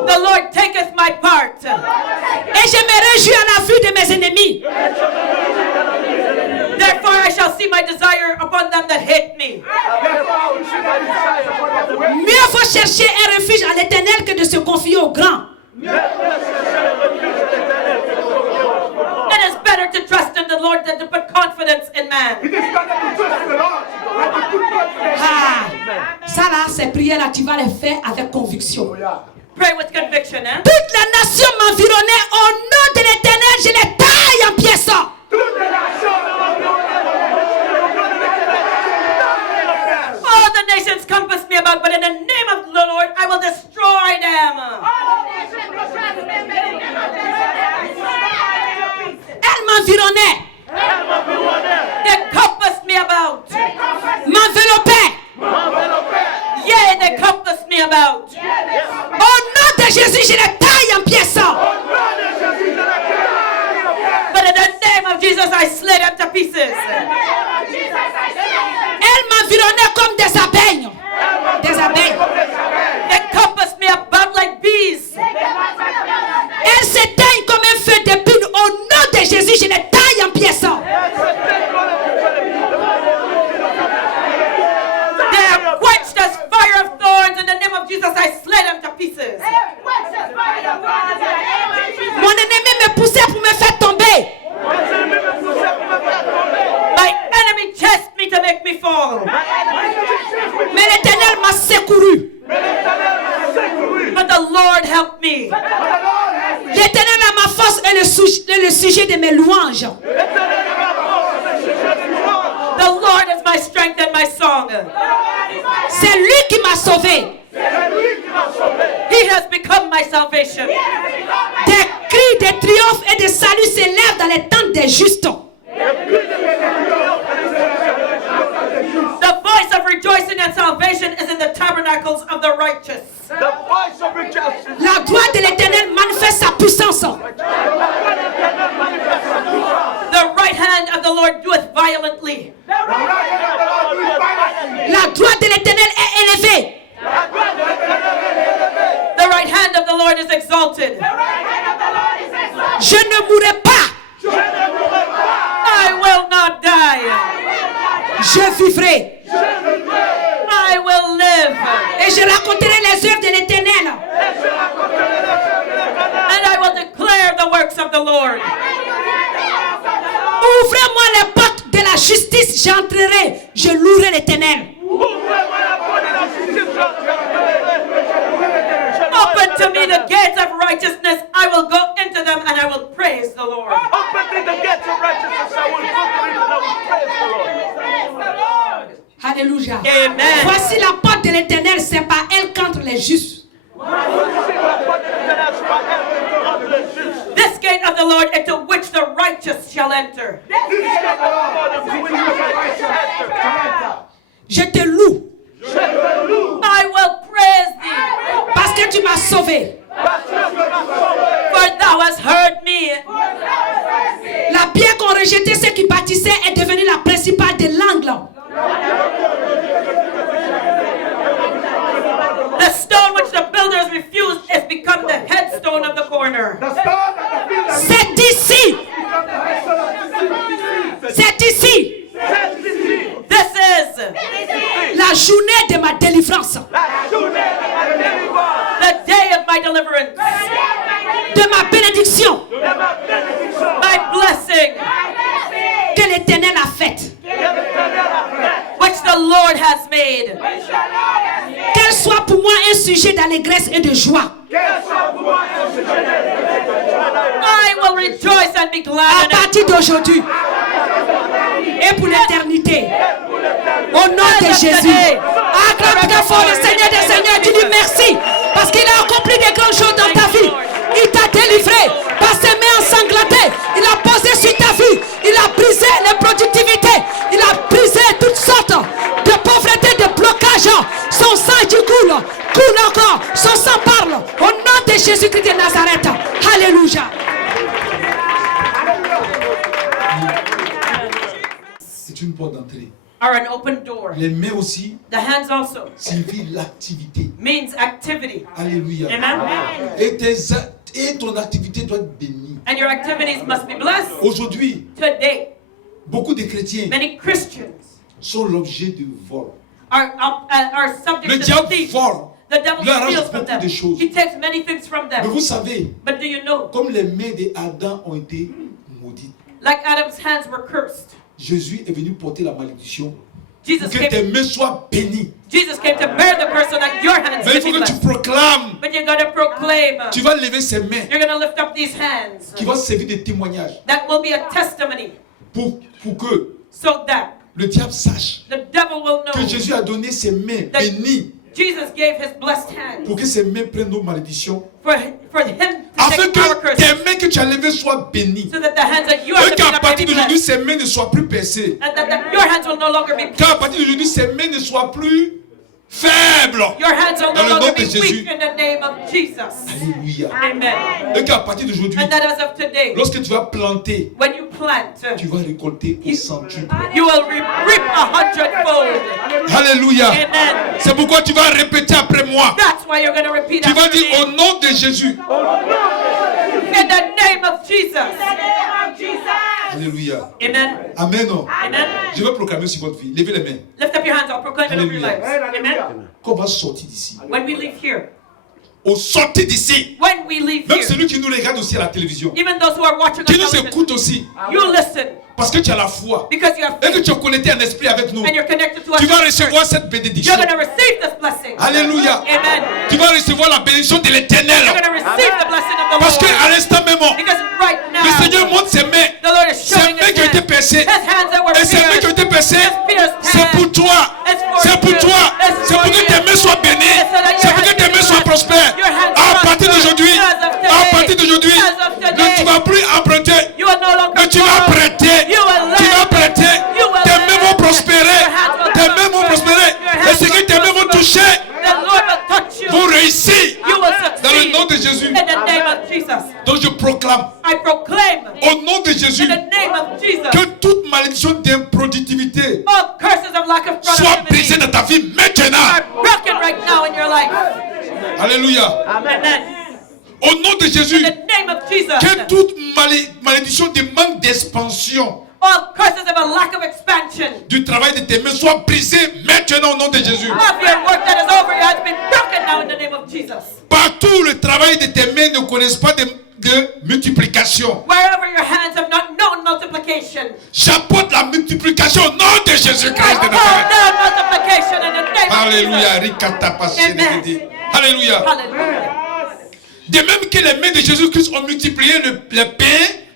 The Lord taketh my part. Et je me réjouis à la vue de mes ennemis. Therefore I shall see my desire upon them that hate me. Mieux vaut chercher un refuge à l'Éternel que de se confier au grand. It is better to trust in the Lord than to put confidence in man. Ah, ça là, ces prières là, tu vas les faire avec conviction. Pray with conviction, eh? Toute la nation m'environnait. Au nom de l'Éternel, je les taille en pièces. All the nations compass me about, but in the name of the Lord I will destroy them. Elle m'environnait, They compass me about. m'enveloppait. Yea, they compass me about. Au nom de Jésus, je les taille en pièces. But in the name of Jesus I slay them to pieces. Elle m'environnait comme des abeilles. Des abeilles. They compass me about like bees. Elle s'éteigne comme un feu d'épine. Au nom de Jésus, je les taille en pièces. They are quenched as fire of thorns. In the name of Jesus I slay them to pieces. Mon ennemi me poussait pour me faire tomber. My enemy chased me to make me fall. Mais l'Éternel m'a secouru. But the Lord helped me. L'Éternel est ma force et le sujet de mes louanges. The Lord is my strength and my song. C'est lui qui m'a sauvé. He has become my salvation. Des cris de triomphe et de salut s'élèvent dans les tentes des justes. The voice of rejoicing and salvation is in the tabernacles of the righteous. La gloire de l'Éternel manifeste sa puissance. The right hand of the Lord doeth violently. La gloire de l'Éternel est élevée. The right hand of the Lord is exalted. Je ne mourrai pas. I will not die. Je vivrai. I will live. Et je raconterai les œuvres de l'Éternel. And I will declare the works of the Lord. Ouvrez-moi les portes de la justice, j'entrerai. Je louerai l'Éternel. Open to me the gates of righteousness. I will go into them and I will praise the Lord. Alléluia. Amen. Voici la porte de l'Éternel, c'est par elle qu'entrent les justes. This gate of the Lord into which the righteous shall enter. Je te loue I will praise thee, parce que tu m'as sauvé. for thou hast heard me. La pierre qu'ont rejetée ceux qui bâtissaient est devenue la principale de l'angle. The stone which the builders refused has become the headstone of the corner. C'est ici. C'est ici La journée de ma délivrance. The day of my deliverance. De ma bénédiction. My blessing. Que l'Éternel a faite. Which the Lord has made. Qu'elle soit pour moi un sujet d'allégresse et de joie. I will rejoice and be À glad in it. partir d'aujourd'hui. Et pour l'éternité. Au nom de Jésus. Acclame très fort le Seigneur des Seigneurs. Tu dis merci. Parce qu'il a accompli des grandes choses dans ta vie. Il t'a délivré par ses mains ensanglantées. Il a posé sur ta vie. Il a brisé l'improductivité. Il a brisé toutes sortes de pauvreté, de blocage. Son sang qui coule encore. Son sang parle. Au nom de Jésus-Christ de Nazareth. Alléluia. C'est une porte d'entrée. Are an open door. Les mains aussi The hands also signifient l'activité. means activity. Alléluia. Amen. Et ton activité doit être bénie. And your activities must be blessed. Aujourd'hui, Today, beaucoup de chrétiens many Christians sont l'objet de vol. are subject Le to diable thief. vole. The devil Il arrache steals from beaucoup them. de choses. He takes many things from Mais them. vous savez, But do you know, comme les mains d'Adam ont été maudites, like Adam's hands were cursed, Jésus est venu porter la malédiction Jesus pour que tes came, mains soient bénies. Jesus came to bear the curse so that your hands Mais il can faut be que tu blessed. proclames. But you're going to proclaim. Tu vas lever ces mains You're going to lift up these hands. qui vont servir de témoignage That will be a testimony pour que so that le diable sache the devil will que know Jésus a donné ses mains that bénies Jesus gave his blessed hands pour que ses mains prennent nos malédictions. for him to Afin take our que curses, tes mains que tu as levées soient bénies. so that the hands that you are Et lifting qu'à up may partir be d'aujourd'hui, blessed, ces mains ne soient plus percées. and that your hands will no longer be Qu'à partir d'aujourd'hui, ces mains ne soient plus faibles. your hands will Dans no le nom longer de be Jésus. weak in the name of Jesus. Alléluia. Amen. Et qu'à partir d'aujourd'hui, And that as of today, lorsque tu vas planter, when you plant, tu vas récolter au centuple. you will reap 100-fold. Alléluia. Amen. C'est pourquoi tu vas répéter après moi. That's why you're going to repeat Tu vas after dire au me. nom de Jésus. In the name of Jesus. Alléluia. Amen. Amen. Amen. Je vais proclamer sur votre vie. Levez les mains. Lift up your hands. I'll proclaim it over your lives. Amen. Quand on va sortir d'ici. When we leave here. Au sortir d'ici. When we leave Même here. celui qui nous regarde aussi à la télévision. Even those who are watching Qui on nous television. écoute aussi. You listen. Parce que tu as la foi. Because you have Et que faith. tu es connecté en esprit avec nous. And you're connected to us. Tu vas as a recevoir church. cette bénédiction. You're going to receive this blessing. Alléluia. Amen. Tu vas recevoir la bénédiction de l'éternel. You're going to receive the blessing of the Parce Lord. qu'à l'instant même, Because right now, le Seigneur montre ses mains. the Lord is Ses showing mains his qui ont été hands. percées. His hands that were Et ces mains qui ont pierced. été percées, His pierced c'est hands. pour toi. It's for C'est pour you. toi. It's C'est for pour que you. tes mains soient bénies. It's so that your C'est pour que hands tes be mains soient blessed. prospères. Your hands À partir prosper. d'aujourd'hui, As of à today. partir d'aujourd'hui, As of today. tu ne vas plus emprunter. You will no longer Mais tu vas borrow. prêter. You will Tu vas lend. prêter. You will Tes mains vont lend. prospérer. Your hands will Tes mains vont prosper. prospérer. Your Et hands ce que will tes mains vont prosper. toucher The Lord will touch you. vont réussir. You will Dans le succeed. nom de Jésus. In the name of Jesus. Donc je proclame I proclaim. au nom de Jésus In the name of Jesus. que toute malédiction d'improductivité All curses of lack of soit brisée productivity dans ta vie maintenant. are broken right now in your life. Alléluia. Amen. Au nom de In Jésus, the name of Jesus. que toute malédiction de manque d'expansion All curses of a lack of expansion du travail de tes mains soit brisée maintenant au nom de Jésus. of your work that is over you has been broken now in the name of Jesus. Partout le travail de tes mains ne connaissent pas de multiplication. Wherever your hands have not known multiplication, J'apporte la multiplication au nom de Jésus-Christ I de call Nazareth. down multiplication in the name of Alléluia. Jesus. Rikatapashenegede. Alléluia. Hallelujah. De même que les mains de Jésus-Christ ont multiplié le pain,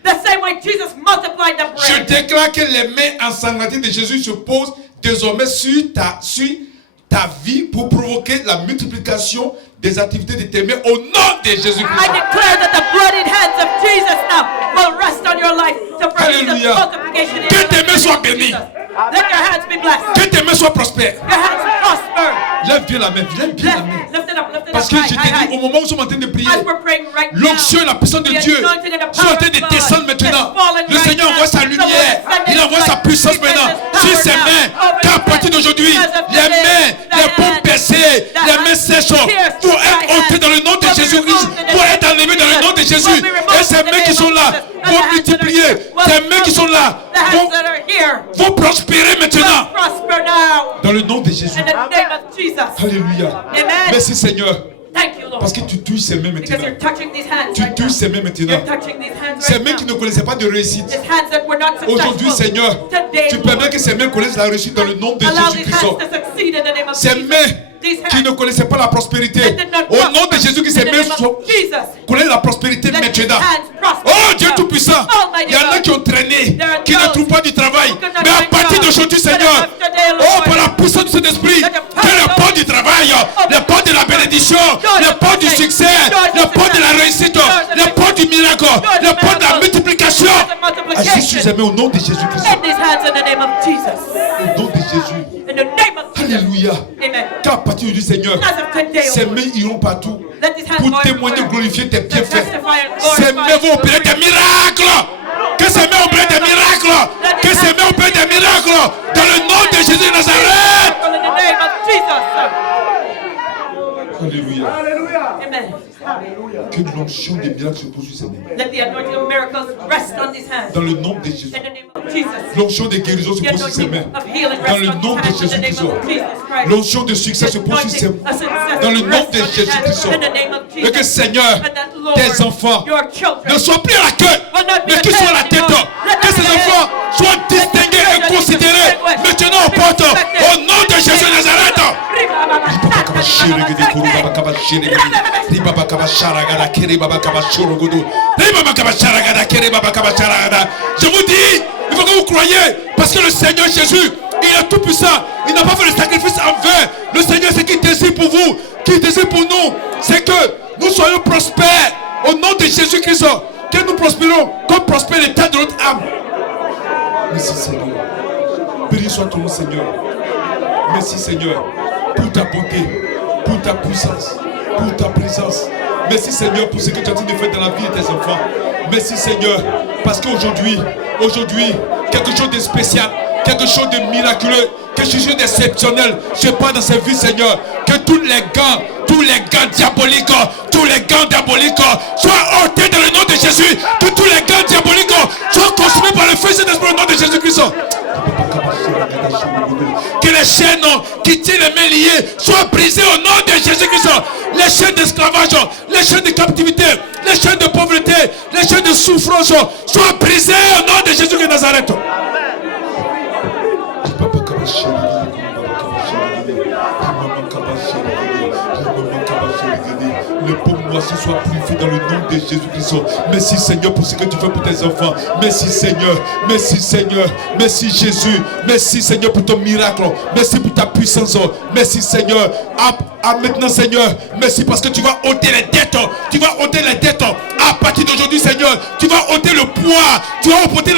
The same way Jesus multiplied the je bread. déclare que les mains ensanglantées de Jésus se posent désormais sur ta vie pour provoquer la multiplication des activités de tes mains au nom de I Jésus-Christ. declare that the bloodied hands of Jesus now will rest on your life to produce the Alléluia. multiplication in Que your tes life. mains soient bénies. Let your hands be blessed. Que tes mains soient prospères. Your hands prosper. Lève bien la main, lève bien la main. Lift it up, lift it Parce up. que High, je high, t'ai dit, high. au moment où nous sommes en train de prier, As we're praying right now, l'onction et la puissance de the Dieu anointing and the sont en power train of de God descendre is maintenant. falling Le right Seigneur now. envoie sa The Lord is lumière, sending il envoie His sa light. puissance He sends maintenant His sur power ses now mains. over Qu'à your partir head. d'aujourd'hui, As of les today, mains, the les paumes hands, percées, the les mains hands sèches pierced pour by être ôtées hands dans le nom de will be Jésus-Christ, removed in the pour name être of enlevées dans le Jesus. nom de Jésus. Will be removed Et ces in the mains qui name sont of là Jesus. And the vont hands that are multiplier. here will Ces mains qui sont là the hands that are here vont prospérer prospérer maintenant. Prosper now. Dans le nom de Jésus. In the name of Jesus. Alléluia. Amen. Merci Seigneur. Thank you, Lord. Parce que tu touches ces mains Because maintenant. you're touching these hands Tu right touches now. ces mains maintenant. You're touching these hands Ces right mains now. qui ne connaissaient pas de réussite. These hands that were not Aujourd'hui, successful. Seigneur, Today, tu Lord, permets que ces mains connaissent la réussite dans le nom de allow these Jésus-Christ. hands to succeed in the name of Ces Jesus. mains These qui ne hands connaissaient pas la prospérité, that did not au nom de prosper. Jésus, que In ces the mains name of soient- Jesus. connaissent la prospérité Let these maintenant. hands prosper Oh Dieu now. Tout-Puissant, Almighty il y en a God. qui ont traîné, There are qui ne those trouvent pas du travail. who cannot Mais à find partir job. d'aujourd'hui, But Seigneur, after today, Lord, oh par la puissance de cet esprit, let the que le power pont du travail, le pont de la bénédiction, le pont du succès, le pont de la réussite, le pont du miracle, le pont de la multiplication, agis sur ces mains au nom de Jésus-Christ. in these hands in the name of Jesus. Au nom de Jésus. In the name of Jesus. Alléluia. Amen. Qu'à partir du Seigneur, As of today, ces oh Lord, mains iront partout let these hands pour go témoigner, everywhere. glorifier tes To bienfaits. testify and Ces glorify mains vont your opérer des greatness. miracles. Que ces mains opèrent des miracles. Que ces mains opèrent des miracles. Dans le nom de Jésus de Nazareth. In the name of Jesus. Alléluia. Amen. Que l'onction des miracles se pose sur ces mains. Let the anointing of miracles rest on these hands. Dans le nom de Jésus. In the name of Jesus. L'onction des guérisons se The pose sur ses mains. anointing of healing Dans rest le on nom these de hands. In the name Jésus-Christ. of Jesus Christ. L'onction de succès se pose sur ses mains. Dans le nom de Jésus-Christ. Et que Seigneur, tes enfants ne soient plus à la queue, mais qu'ils soient à la tête. Que ces enfants soient distingués et considérés maintenant aux portes. Au nom de Jésus de Nazareth. Je vous dis, il faut que vous croyez, parce que le Seigneur Jésus, il est tout puissant. Il n'a pas fait le sacrifice en vain. Le Seigneur, ce qu'il désire pour vous, qu'il désire pour nous, c'est que nous soyons prospères au nom de Jésus-Christ. Que nous prospérons comme prospère l'état de notre âme. Merci Seigneur. Béni soit ton nom Seigneur. Merci Seigneur pour ta bonté, pour ta puissance, pour ta présence. Merci Seigneur pour ce que tu as dit de faire dans la vie de tes enfants. Merci Seigneur parce qu'aujourd'hui, quelque chose de spécial, quelque chose de miraculeux, quelque chose d'exceptionnel, je parle dans cette vie Seigneur. Que tous les gants diaboliques soient ôtés dans le nom de Jésus. Que tous les gants diaboliques soient consumés par le feu Saint-Esprit au nom de Jésus-Christ. Que les chaînes qui tiennent les mains liées soient brisées au nom de Jésus-Christ. Les chaînes d'esclavage, les chaînes de captivité, les chaînes de pauvreté, les chaînes de souffrance soient brisées au nom de Jésus de Nazareth. Le pauvre moisi soit purifié dans le nom de Jésus-Christ. Merci Seigneur pour ce que tu fais pour tes enfants. Merci Seigneur. Merci Seigneur. Merci Jésus. Merci Seigneur pour ton miracle. Merci pour ta puissance. Merci Seigneur. À maintenant Seigneur. Merci parce que tu vas ôter les dettes. Tu vas ôter les dettes. À partir d'aujourd'hui Seigneur. Tu vas ôter le poids. Tu vas ôter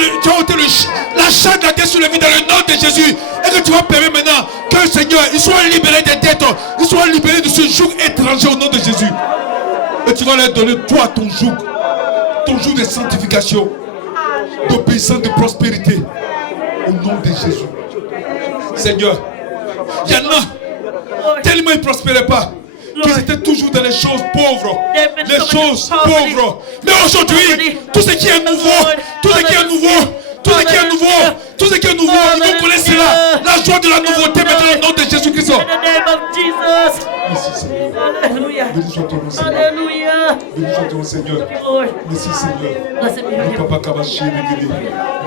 la charge de la dette sur le vide dans le nom de Jésus. Et que tu vas permettre maintenant que Seigneur, ils soient libérés des dettes. Ils soient libérés de ce joug étranger au nom de Jésus. Et tu vas leur donner toi ton joug de sanctification, d'obéissance, de prospérité. Au nom de Jésus. Seigneur, il y en a tellement ils ne prospéraient pas. Qu'ils étaient toujours dans les choses pauvres. Les choses pauvres. Mais aujourd'hui, tout ce qui est nouveau, ils vont connaître cela. La joie de la nouveauté maintenant au nom de Jésus-Christ. Merci Seigneur. Hallelujah. Béni soit ton nom Seigneur. Hallelujah. Béni soit ton nom Seigneur. Lord. Merci Seigneur. Blessed be your name. Papa Kabashi Regede.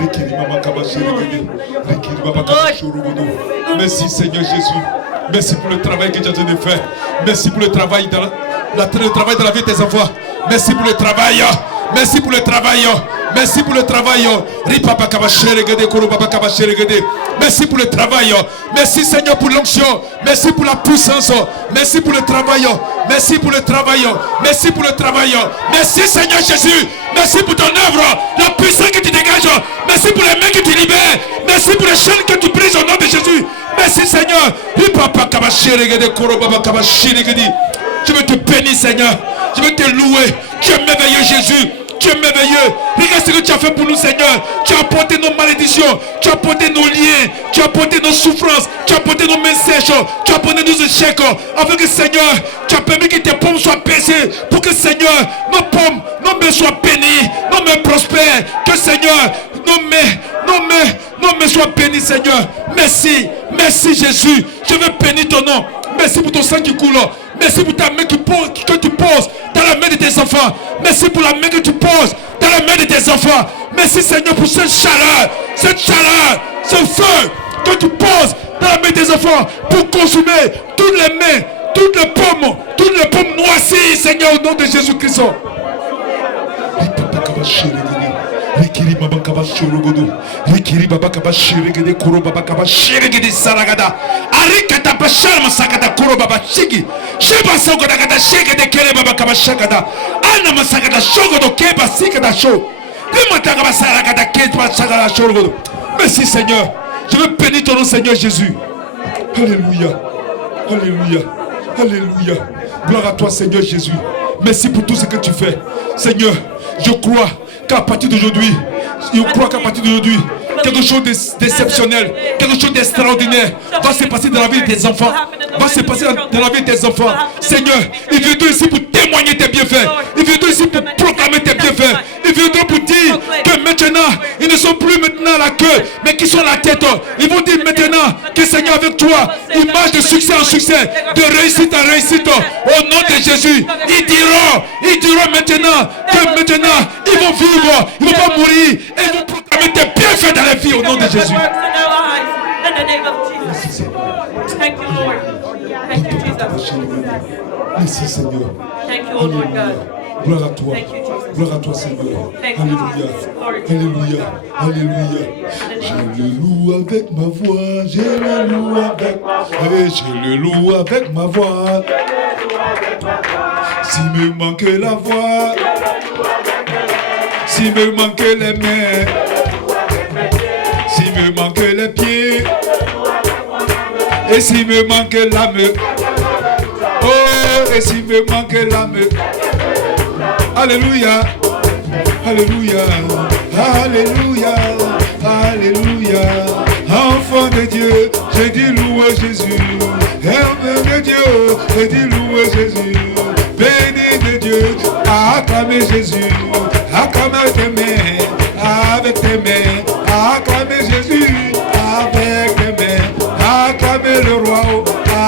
Rekiri Mama Kabashi Regede. Rekiri Baba Kabashi Rogodo. Merci Seigneur Jésus. Merci pour le travail que tu as donné de faire. Merci pour le travail dans le travail de la vie de tes enfants. Merci pour le travail. Merci pour le travail. Merci pour le travail. Ripapa Kabashi Regede Koro Baba Kabashi Regede. Merci pour le travail. Merci Seigneur pour l'onction. Merci pour la puissance. Merci pour le travail. Merci pour le travail. Merci pour le travail. Merci Seigneur Jésus. Merci pour ton œuvre. La puissance que tu dégages. Merci pour les mains que tu libères. Merci pour les chaînes que tu brises au nom de Jésus. Merci Seigneur. Je veux te bénir Seigneur. Je veux te louer. Tu es merveilleux Jésus. Tu es merveilleux. Regarde ce que tu as fait pour nous, Seigneur. Tu as porté nos malédictions. Tu as porté nos liens. Tu as porté nos souffrances. Tu as porté nos mains sèches. Tu as porté nos échecs. Afin que, Seigneur, tu as permis que tes pommes soient baissées. Pour que, Seigneur, nos pommes, nos mains soient bénies. Nos mains prospèrent. Que, Seigneur, nos mains nom soit béni, Seigneur. Merci. Merci, Jésus. Je veux bénir ton nom. Merci pour ton sang qui coule. Merci pour ta main que tu poses dans la main de tes enfants. Merci pour la main que tu poses dans la main de tes enfants. Merci, Seigneur, pour cette chaleur, ce feu que tu poses dans la main de tes enfants pour consumer toutes les mains, toutes les pommes noircies, Seigneur, au nom de Jésus-Christ. Rikiri baba kaba shorogodo, rikiri baba kaba shirigede kuro baba kaba shirigede saragada, arikata bashar masakata kuro baba shigi, sheba sogoda kata shigede kere baba kaba shagada, ana masakata shogodo keba sikada show, limata kaba saragada keba shagada shorogodo. Merci Seigneur, je veux bénir ton nom Seigneur Jésus. Alléluia, alléluia, alléluia. Gloire à toi Seigneur Jésus. Merci pour tout ce que tu fais, Seigneur. Je crois qu'à partir d'aujourd'hui, quelque chose d'exceptionnel, quelque chose d'extraordinaire va se passer dans la vie de tes enfants. Seigneur, il vient ici pour témoigner tes bienfaits. Il vient ici pour proclamer tes bienfaits. Il vient pour dire que maintenant, ils ne sont plus maintenant la queue, mais qu'ils sont la tête. Ils vont dire maintenant que Seigneur avec toi, il marche de succès en succès, de réussite en réussite. Au nom de Jésus, ils diront maintenant que maintenant, ils vont vivre, ils ne vont pas mourir. Et ils vont proclamer tes bienfaits dans la vie au nom de Jésus. Thank you, Lord. Thank you, Jesus. Merci Seigneur. Thank you, Lord God. Gloire à toi. Thank you, Jesus. Gloire à toi Seigneur. Thank you, Alléluia. Jesus. Glory to you. Alléluia. Alléluia. Je le loue avec ma voix. Je le loue avec ma voix. Je le loue avec ma voix. S'il me manque la voix, s'il me manque les mains, s'il me manque les pieds, et s'il me manque l'âme, oh, et s'il me manque l'âme, alléluia, alléluia, alléluia, alléluia, enfant de Dieu, j'ai dit louer Jésus, enfant de Dieu, j'ai dit louer Jésus, béni de Dieu, acclamez Jésus, acclamez tes mains, avec tes mains, acclamez Jésus, avec tes mains. Acclamez le roi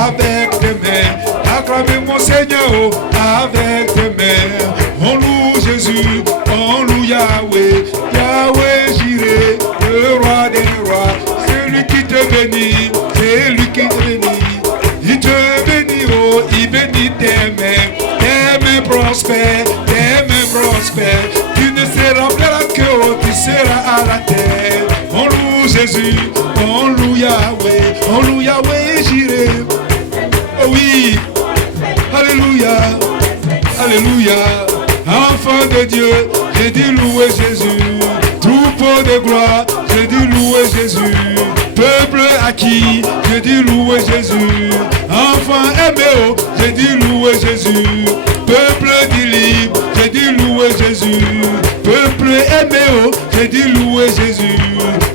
avec tes mains. Acclamez mon Seigneur avec tes mains. On loue Jésus, on loue Yahweh. Yahweh Jireh, le roi des rois. C'est lui qui te bénit, c'est lui qui te bénit. Il te bénit, oh, il bénit tes mains. Tes mains prospèrent, tes mains prospèrent. Tu ne seras plus la queue, oh, tu seras à la terre. On loue Jésus, on loue Yahweh. On loue Yahweh Jireh. Oh oui. Alléluia. Alléluia. Enfant de Dieu, j'ai dit louer Jésus. Troupeau de gloire, j'ai dit louer Jésus. Peuple acquis, j'ai dit louer Jésus. Enfant aimé, oh, j'ai dit louer Jésus. Peuple dit libre, j'ai dit louer Jésus. Peuple aimé, oh, j'ai dit louer Jésus.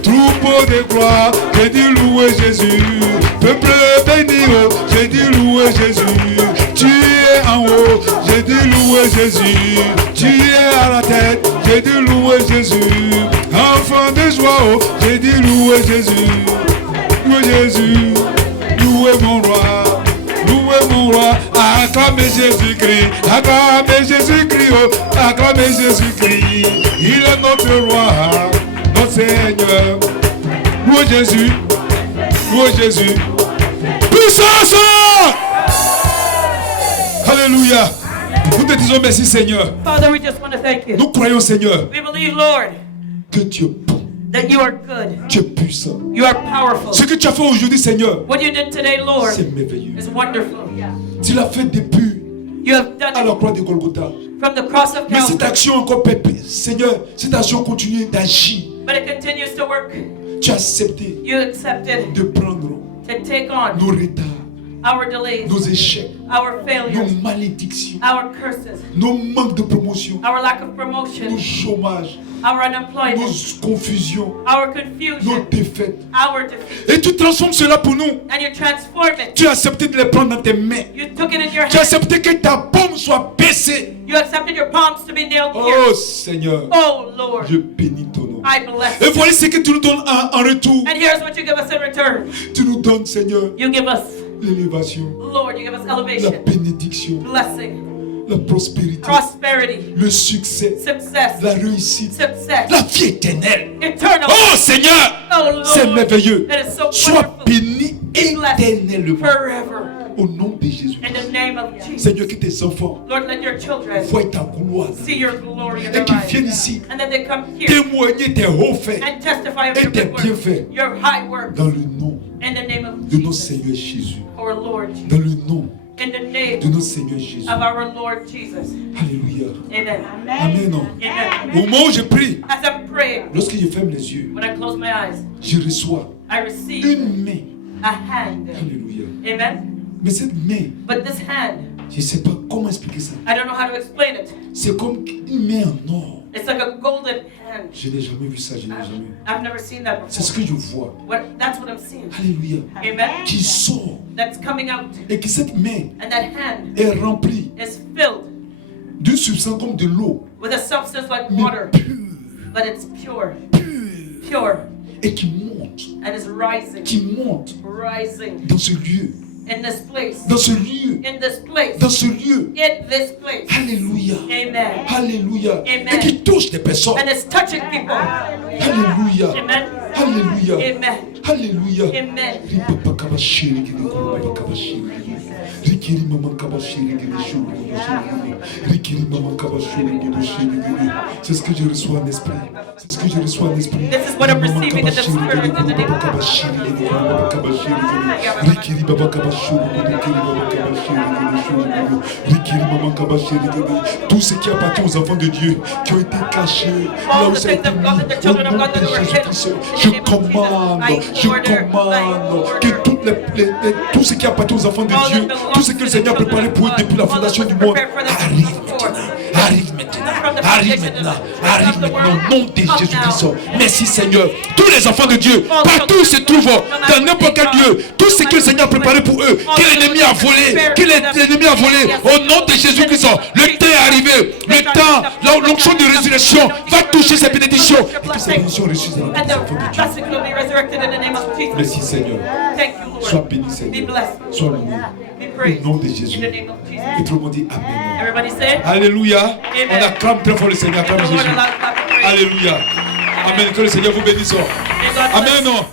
Troupeau de gloire, j'ai dit louer Jésus. Peuple béni, oh, j'ai dit louer Jésus. Tu es en haut, j'ai dit louer Jésus. Tu es à la tête, j'ai dit louer Jésus. Enfant de joie, oh, j'ai dit louer Jésus. Louer Jésus, louer mon roi. Louez mon roi, acclamez Jésus-Christ, acclamez Jésus-Christ, oh, acclamez Jésus-Christ. Il est notre roi, notre Seigneur. Louez Jésus, louez Jésus. Puissance! Alléluia. Nous te disons merci Seigneur. Father, we just want to thank you. Nous croyons Seigneur We believe, Lord, que tu es bon, that you are good. tu es puissant. You are powerful. Ce que tu as fait aujourd'hui Seigneur, What you did today, Lord, c'est merveilleux. is wonderful. Tu l'as fait depuis You have done à la it croix de Golgotha. from the cross of Mais cette Calvary, action encore, Seigneur, cette action continue d'agir. but it continues to work. Tu as accepté You accepted de prendre to take on nos retards, our delays, nos échecs, our nos failures, malédictions, our curses, nos manques de promotion, our lack of nos promotion, chômages, our nos unemployment, confusions, our nos confusion, défaites. our defeat. Et tu transformes cela pour nous. And you transform it. Tu as accepté de les prendre dans tes mains. You took it in your Tu as hand. accepté que ta paume soit baissée. You accepted your palms to be nailed Oh here. Seigneur, Oh Lord, je bénis ton nom. I bless Et you. voilà ce que tu nous donnes en retour. And here's what you give us in return. Tu nous donnes, Seigneur, You give us, l'élévation, Lord, you give us la elevation, bénédiction, blessing, la prospérité, prosperity, le succès, success, la réussite, success, la vie éternelle. eternal. Oh Seigneur, Oh c'est Lord, merveilleux. it is so Sois wonderful. béni Be blessed éternellement. forever. Au nom de Jésus. In the name of Jesus. Seigneur, que tes enfants Lord, let your children voient ta gloire see your glory in et their qu'ils lives. viennent ici And that they come here témoigner tes hauts faits and testify of et your tes good works, bienfaits your high works, dans le nom in the name of de notre Jesus, Seigneur Jésus. our Lord Jesus, Dans le nom in the de name notre Seigneur Jésus. of our Lord Jesus. Alléluia. Amen. Amen. Amen. Au moment où je prie, As I'm praying, lorsque je ferme les yeux, when I close my eyes, je reçois I receive une main. a hand. Alléluia. Amen. Mais cette main, But this hand, je ne sais pas comment expliquer ça. I don't know how to explain it. C'est comme une main en or. It's like a golden hand. Je n'ai jamais vu ça, je n'ai jamais. I've never seen that C'est ce before. que je vois. That's what I'm seeing. Alléluia. Amen. Qui sort That's coming out. et que cette main And that hand est remplie is filled d'une substance comme de l'eau, with a substance like mais water, pure, but it's pure. pure, Pure. et qui monte, And is rising. Rising dans ce lieu, in this place. dans ce lieu, In this place. dans ce lieu. In this place. Alléluia. Amen. Alléluia. Amen. Et qui touche des personnes. And it's touching people. Alléluia. Amen. Alléluia. Amen. Alléluia. Amen. Ripapa kabashiri gidi ripapa kabashiri. Rikiri mama kabashiri gidi shuri gidi. Rikiri mama kabashiri gidi shuri gidi. C'est ce que je reçois en esprit. C'est ce que je reçois en esprit. This is what I'm receiving in the spirit in the name of kabashiri gidi mama kabashiri gidi. Rikiri baba kabashiri gidi. Rikiri baba kabashiri gidi shuri gidi. Rikiri mama kabashiri gidi. Tout ce qui appartient aux enfants de Dieu qui ont été cachés là où ça a été mis au nom de Jésus-Christ. Je commande que tout ce qui appartient aux enfants de Dieu, tout ce que le Seigneur a préparé pour eux depuis la fondation du monde, arrive maintenant, au nom de Jésus-Christ. Merci Seigneur. Tous les enfants de Dieu, partout où ils se trouvent, dans n'importe quel lieu, tout ce que le Seigneur a préparé pour eux, que l'ennemi a volé, au nom de Jésus-Christ, le temps est arrivé, le temps, l'onction de résurrection va toucher ces bénédictions et que ces bénédictions ressuscitent dans la vie des enfants de Dieu. Merci Seigneur. Sois béni Seigneur. Sois loué. Au nom de Jésus. Et tout le monde dit Amen. Everybody say, Alléluia. Amen. On acclame très fort le Seigneur. Acclame Give the Lord Jésus. a loud clap of praise. Alléluia. Amen. Que le Seigneur vous bénisse. May God bless. Amen.